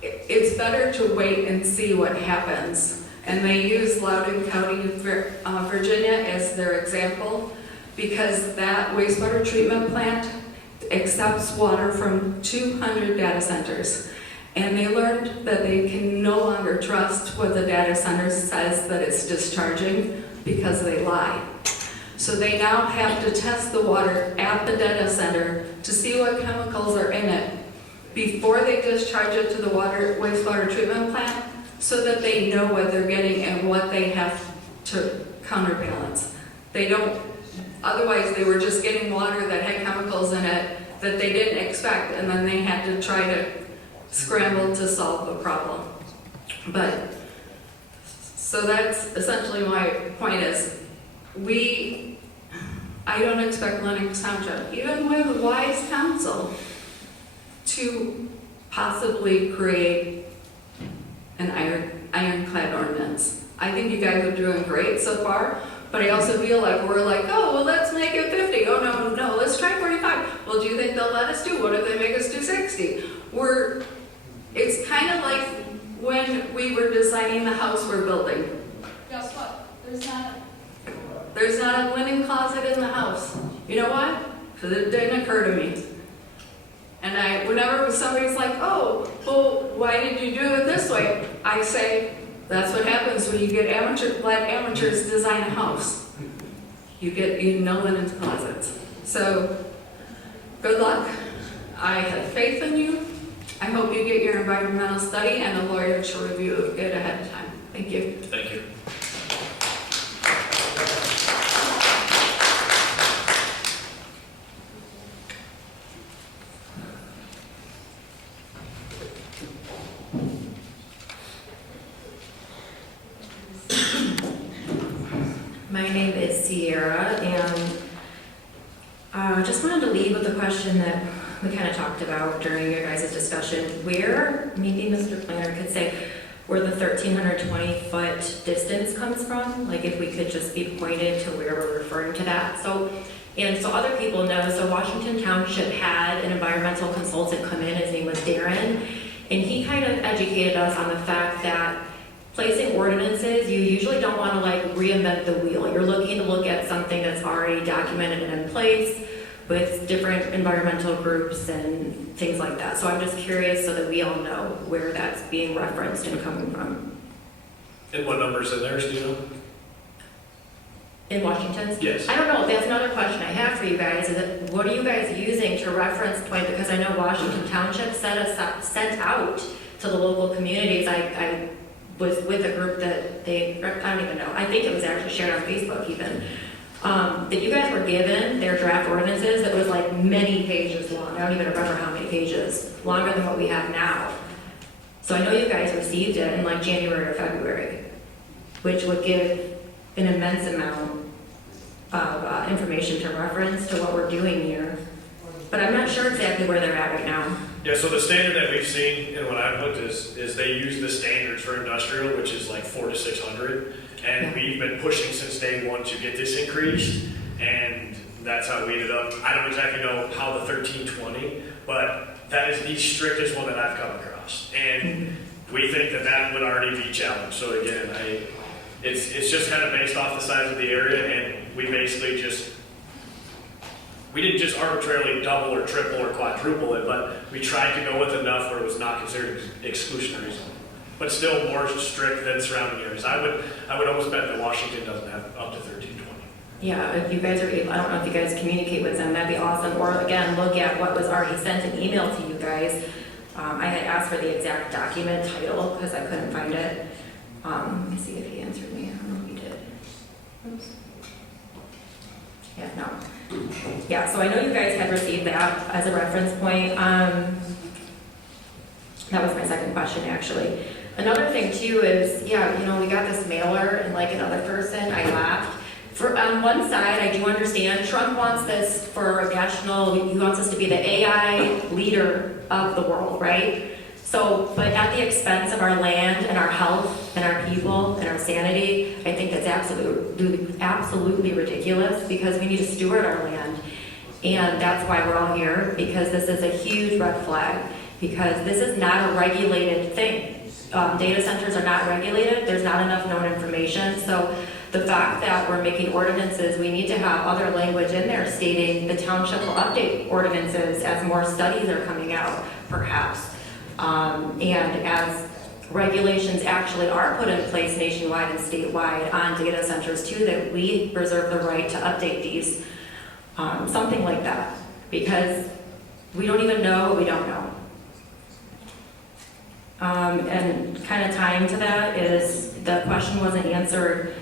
it's better to wait and see what happens. And they use Loudoun County, Virginia as their example, because that wastewater treatment plant accepts water from 200 data centers. And they learned that they can no longer trust what the data center says that it's discharging because they lie. So they now have to test the water at the data center to see what chemicals are in it before they discharge it to the wastewater treatment plant, so that they know what they're getting and what they have to counterbalance. They don't, otherwise they were just getting water that had chemicals in it that they didn't expect, and then they had to try to scramble to solve the problem. But, so that's essentially my point is, I don't expect Lenox Township, even with wise counsel, to possibly create an ironclad ordinance. I think you guys are doing great so far, but I also feel like we're like, oh, well, let's make it 50. Oh, no, let's try 45. Well, do you think they'll let us do? What if they make us do 60? It's kind of like when we were designing the house we're building. Guess what? There's not a linen closet in the house. You know why? Because it didn't occur to me. And whenever somebody's like, oh, well, why did you do it this way? I say, that's what happens when you let amateurs design a house. You get no linen closets. So, good luck. I have faith in you. I hope you get your environmental study and a lawyer to review it ahead of time. Thank you. Thank you. My name is Sierra, and I just wanted to leave with a question that we kind of talked about during your guys' discussion, where maybe Mr. Planner could say where the 1,320-foot distance comes from, like if we could just be pointed to where we're referring to that. So other people know, so Washington Township had an environmental consultant come in, his name was Darren, and he kind of educated us on the fact that placing ordinances, you usually don't want to like reinvent the wheel. You're looking to look at something that's already documented and in place with different environmental groups and things like that. So I'm just curious so that we all know where that's being referenced and coming from. And what numbers in there, do you know? In Washington's? Yes. I don't know, that's another question I have for you guys, is that what are you guys using to reference point? Because I know Washington Township sent out to the local communities. I was with a group that I don't even know, I think it was actually shared on Facebook even, that you guys were given their draft ordinances that was like many pages long. I don't even remember how many pages, longer than what we have now. So I know you guys received it in like January or February, which would give an immense amount of information to reference to what we're doing here. But I'm not sure exactly where they're at right now. Yeah, so the standard that we've seen and what I've looked is they use the standards for industrial, which is like 400 to 600. And we've been pushing since day one to get this increased. And that's how we ended up. I don't exactly know how the 1320, but that is the strictest one that I've come across. And we think that that would already be challenged. So again, it's just kind of based off the size of the area, and we basically we didn't just arbitrarily double or triple or quadruple it, but we tried to go with enough where it was not considered exclusionary zone, but still more strict than surrounding areas. I would almost bet that Washington doesn't have up to 1320. Yeah, if you guys are able, I don't know if you guys communicate with them, that'd be awesome. Or again, look at what was already sent an email to you guys. I had asked for the exact document title because I couldn't find it. Let me see if he answered me. I don't know if he did. Oops. Yeah, no. Yeah, so I know you guys had received that as a reference point. That was my second question, actually. Another thing, too, is, yeah, we got this mailer, and like another person, I laughed. On one side, I do understand Trump wants this for national, he wants us to be the AI leader of the world, right? So, but at the expense of our land and our health and our people and our sanity, I think that's absolutely ridiculous, because we need to steward our land. And that's why we're all here, because this is a huge red flag, because this is not a regulated thing. Data centers are not regulated, there's not enough known information, so the fact that we're making ordinances, we need to have other language in there stating the township will update ordinances as more studies are coming out, perhaps. And as regulations actually are put in place nationwide and statewide on data centers too, that we reserve the right to update these, something like that, because we don't even know what we don't know. And kind of tying to that is, the question wasn't answered,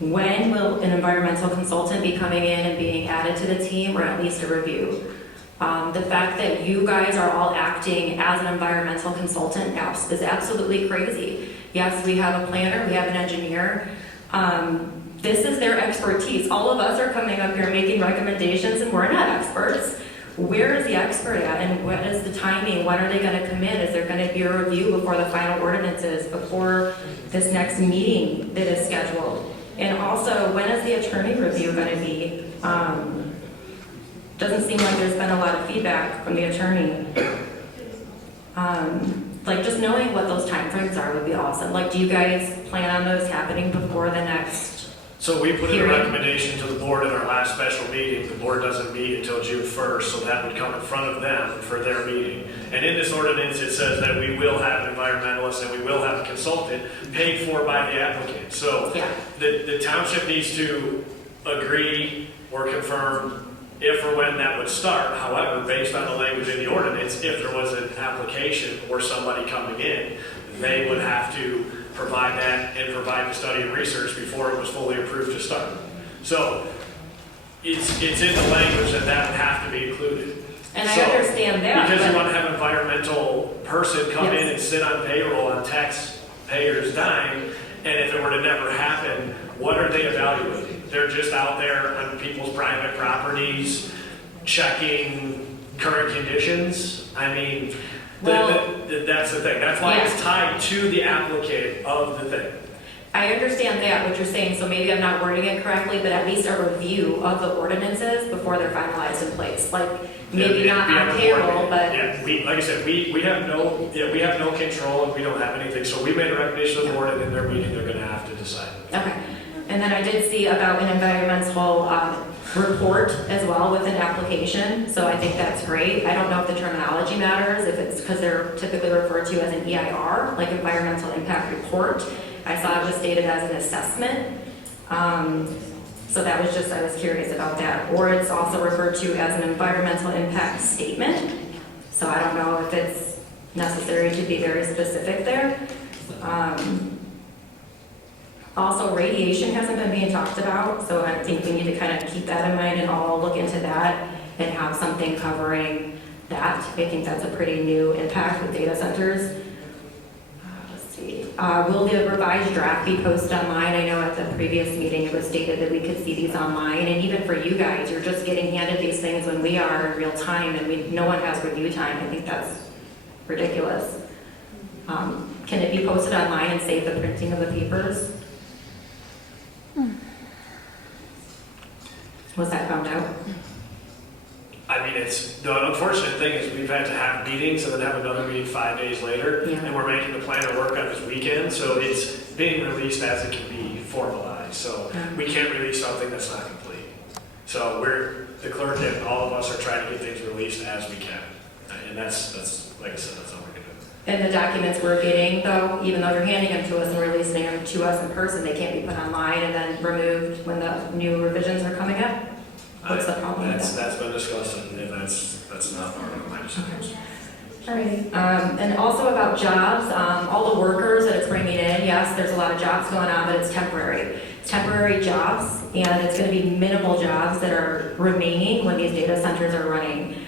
when will an environmental consultant be coming in and being added to the team, or at least a review? The fact that you guys are all acting as an environmental consultant is absolutely crazy. Yes, we have a planner, we have an engineer. This is their expertise. All of us are coming up here making recommendations, and we're not experts. Where is the expert at, and what is the timing? When are they going to come in? Is there going to be a review before the final ordinances, before this next meeting that is scheduled? And also, when is the attorney review going to be? Doesn't seem like there's been a lot of feedback from the attorney. Like, just knowing what those timeframes are would be awesome. Like, do you guys plan on those happening before the next? So we put in a hearing? recommendation to the board in our last special meeting. The board doesn't meet until June 1st, so that would come in front of them for their meeting. And in this ordinance, it says that we will have an environmentalist and we will have a consultant paid for by the applicant. So the township needs to agree or confirm if or when that would start. However, based on the language in the ordinance, if there was an application or somebody coming in, they would have to provide that and provide the study and research before it was fully approved to start. So it's in the language that that would have to be included. And I understand that. Because you want to have an environmental person come in and sit on payroll on taxpayers' dime, and if it were to never happen, what are they evaluating? They're just out there on people's private properties checking current conditions. I mean, that's the thing. That's why it's tied to the applicant of the thing. I understand that, what you're saying, so maybe I'm not wording it correctly, but at least a review of the ordinances before they're finalized in place. Like, maybe not on payroll, but... Yeah, like I said, we have no control, and we don't have anything, so we made a recommendation to the board, and in their meeting, they're gonna have to decide. Okay. And then I did see about an environmental report as well with an application, so I think that's great. I don't know if the terminology matters, if it's because they're typically referred to as an EIR, like environmental impact report. I saw it was stated as an assessment. So that was just, I was curious about that. Or it's also referred to as an environmental impact statement. So I don't know if it's necessary to be very specific there. Also, radiation hasn't been being talked about, so I think we need to kind of keep that in mind and all look into that and have something covering that. I think that's a pretty new impact with data centers. Let's see. Will the revised draft be posted online? I know at the previous meeting it was stated that we could see these online, and even for you guys, you're just getting handed these things when we are in real time, and no one has review time. I think that's ridiculous. Can it be posted online and save the printing of the papers? Was that found out? I mean, the unfortunate thing is we've had to have meetings and then have another meeting 5 days later, and we're making the planner work on this weekend, so it's being released as it can be formalized. So we can't release something that's not complete. So the clerk and all of us are trying to get things released as we can, and that's like I said, that's all we're gonna do. And the documents we're getting, though, even though you're handing them to us and releasing them to us in person, they can't be put online and then removed when the new revisions are coming up? What's the problem with that? That's been discussed, and that's not part of my decision. All right. And also about jobs, all the workers that it's bringing in, yes, there's a lot of jobs going on, but it's temporary. It's temporary jobs, and it's going to be minimal jobs that are remaining when these data centers are running.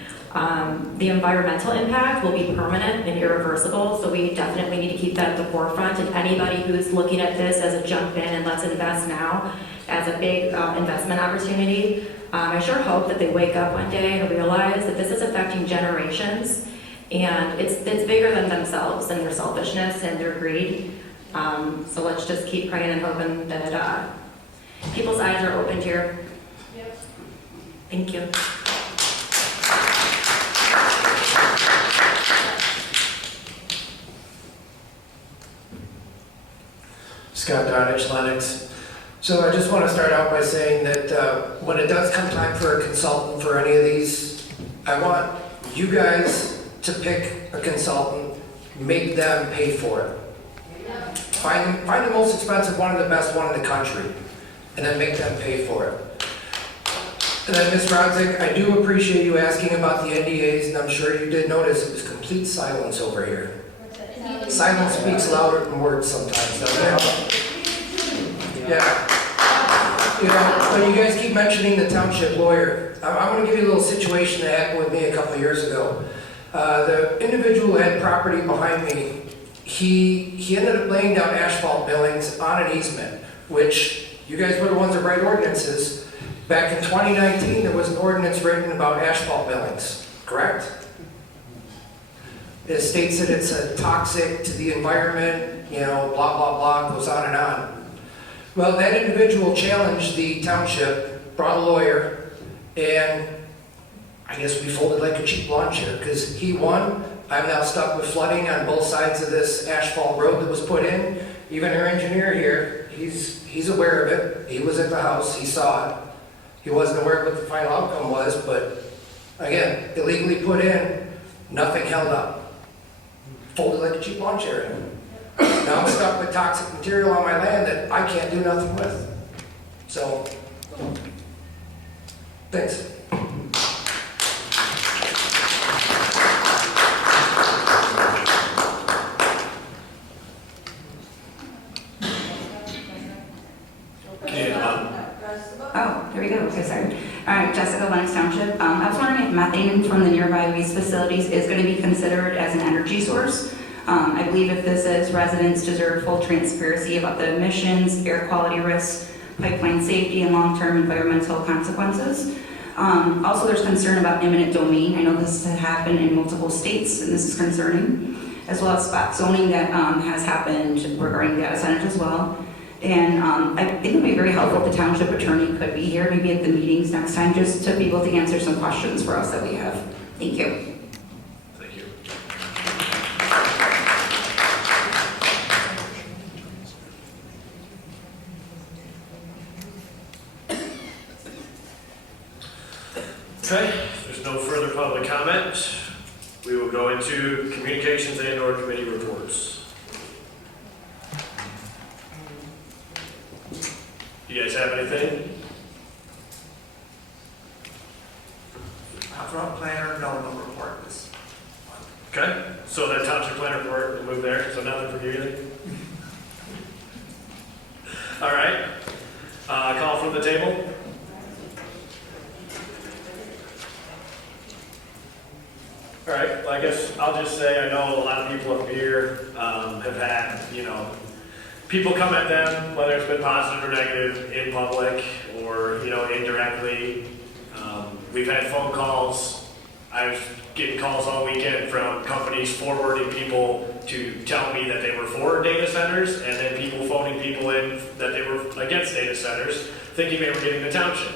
The environmental impact will be permanent and irreversible, so we definitely need to keep that at the forefront. And anybody who's looking at this as a jump in and let's invest now as a big investment opportunity, I sure hope that they wake up one day and realize that this is affecting generations, And it's bigger than themselves and their selfishness and their greed. So let's just keep praying and hoping that people's eyes are opened here. Yep. Thank you. Scott Darnich, Lenox. So I just want to start out by saying that when it does come time for a consultant for any of these, I want you guys to pick a consultant, make them pay for it. Find the most expensive one and the best one in the country, and then make them pay for it. And then Ms. Rodzik, I do appreciate you asking about the NDAs, and I'm sure you did notice it was complete silence over here. Silence speaks louder than words sometimes, doesn't it? Yeah. You know, when you guys keep mentioning the township lawyer, I'm going to give you a little situation that happened with me a couple years ago. The individual who had property behind me, he ended up laying down asphalt billings on an easement, which you guys were the ones that write ordinances. Back in 2019, there was an ordinance written about asphalt billings, correct? It states that it's toxic to the environment, you know, blah, blah, blah, goes on and on. Well, that individual challenged the township, brought a lawyer, and I guess we folded like a cheap lawn chair because he won. I'm now stuck with flooding on both sides of this asphalt road that was put in. Even our engineer here, he's aware of it. He was at the house, he saw it. He wasn't aware of what the final outcome was, but again, illegally put in, nothing held up. Folded like a cheap lawn chair. Now I'm stuck with toxic material on my land that I can't do nothing with. So, thanks. Oh, there we go. Okay, sorry. All right, Jessica, Lenox Township. I was wondering if methane from the nearby waste facilities is going to be considered as an energy source. I believe if this is, residents deserve full transparency about the emissions, air quality risks, pipeline safety, and long-term environmental consequences. Also, there's concern about eminent domain. I know this has happened in multiple states, and this is concerning, as well as spot zoning that has happened regarding data centers as well. And I think it would be very helpful if the township attorney could be here, maybe at the meetings next time, just to be able to answer some questions for us that we have. Thank you. Thank you. Okay, if there's no further public comment, we will go into communications and/or committee reports. You guys have anything? From planner, no report this. Okay, so that township planner report, we'll move there, so nothing from you either? All right, call from the table. All right, well, I guess I'll just say, I know a lot of people up here have had, people come at them, whether it's been positive or negative, in public or, indirectly. We've had phone calls. I've getting calls all weekend from companies forwarding people to tell me that they were for data centers, and then people phoning people in that they were against data centers, thinking they were getting the township.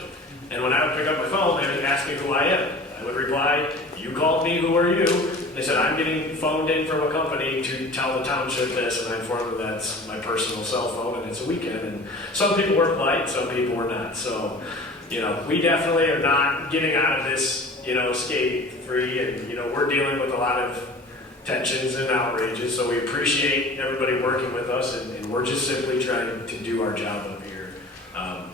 And when I would pick up my phone, they would ask me who I am. I would reply, "You called me, who are you?" They said, "I'm getting phoned in from a company to tell the township this," and I informed them that's my personal cell phone and it's a weekend. And some people were polite, some people were not. So, we definitely are not getting out of this, scathe-free, and, we're dealing with a lot of tensions and outrages. So we appreciate everybody working with us, and we're just simply trying to do our job up here.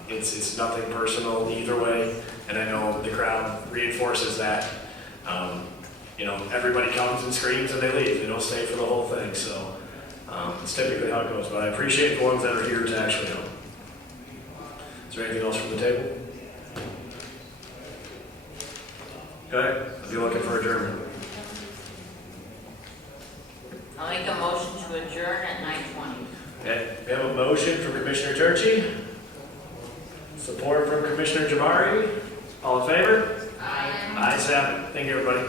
It's nothing personal either way, and I know the crowd reinforces that. Everybody comes and screams and they leave. They don't stay for the whole thing, so it's typically how it goes. But I appreciate the ones that are here to actually help. Is there anything else from the table? Okay, I'll be looking for adjournment. I'll make a motion to adjourn at 9:20. Okay, we have a motion from Commissioner Turchi. Support from Commissioner Jabari. All in favor? Aye. Ayes have it. Thank you, everybody.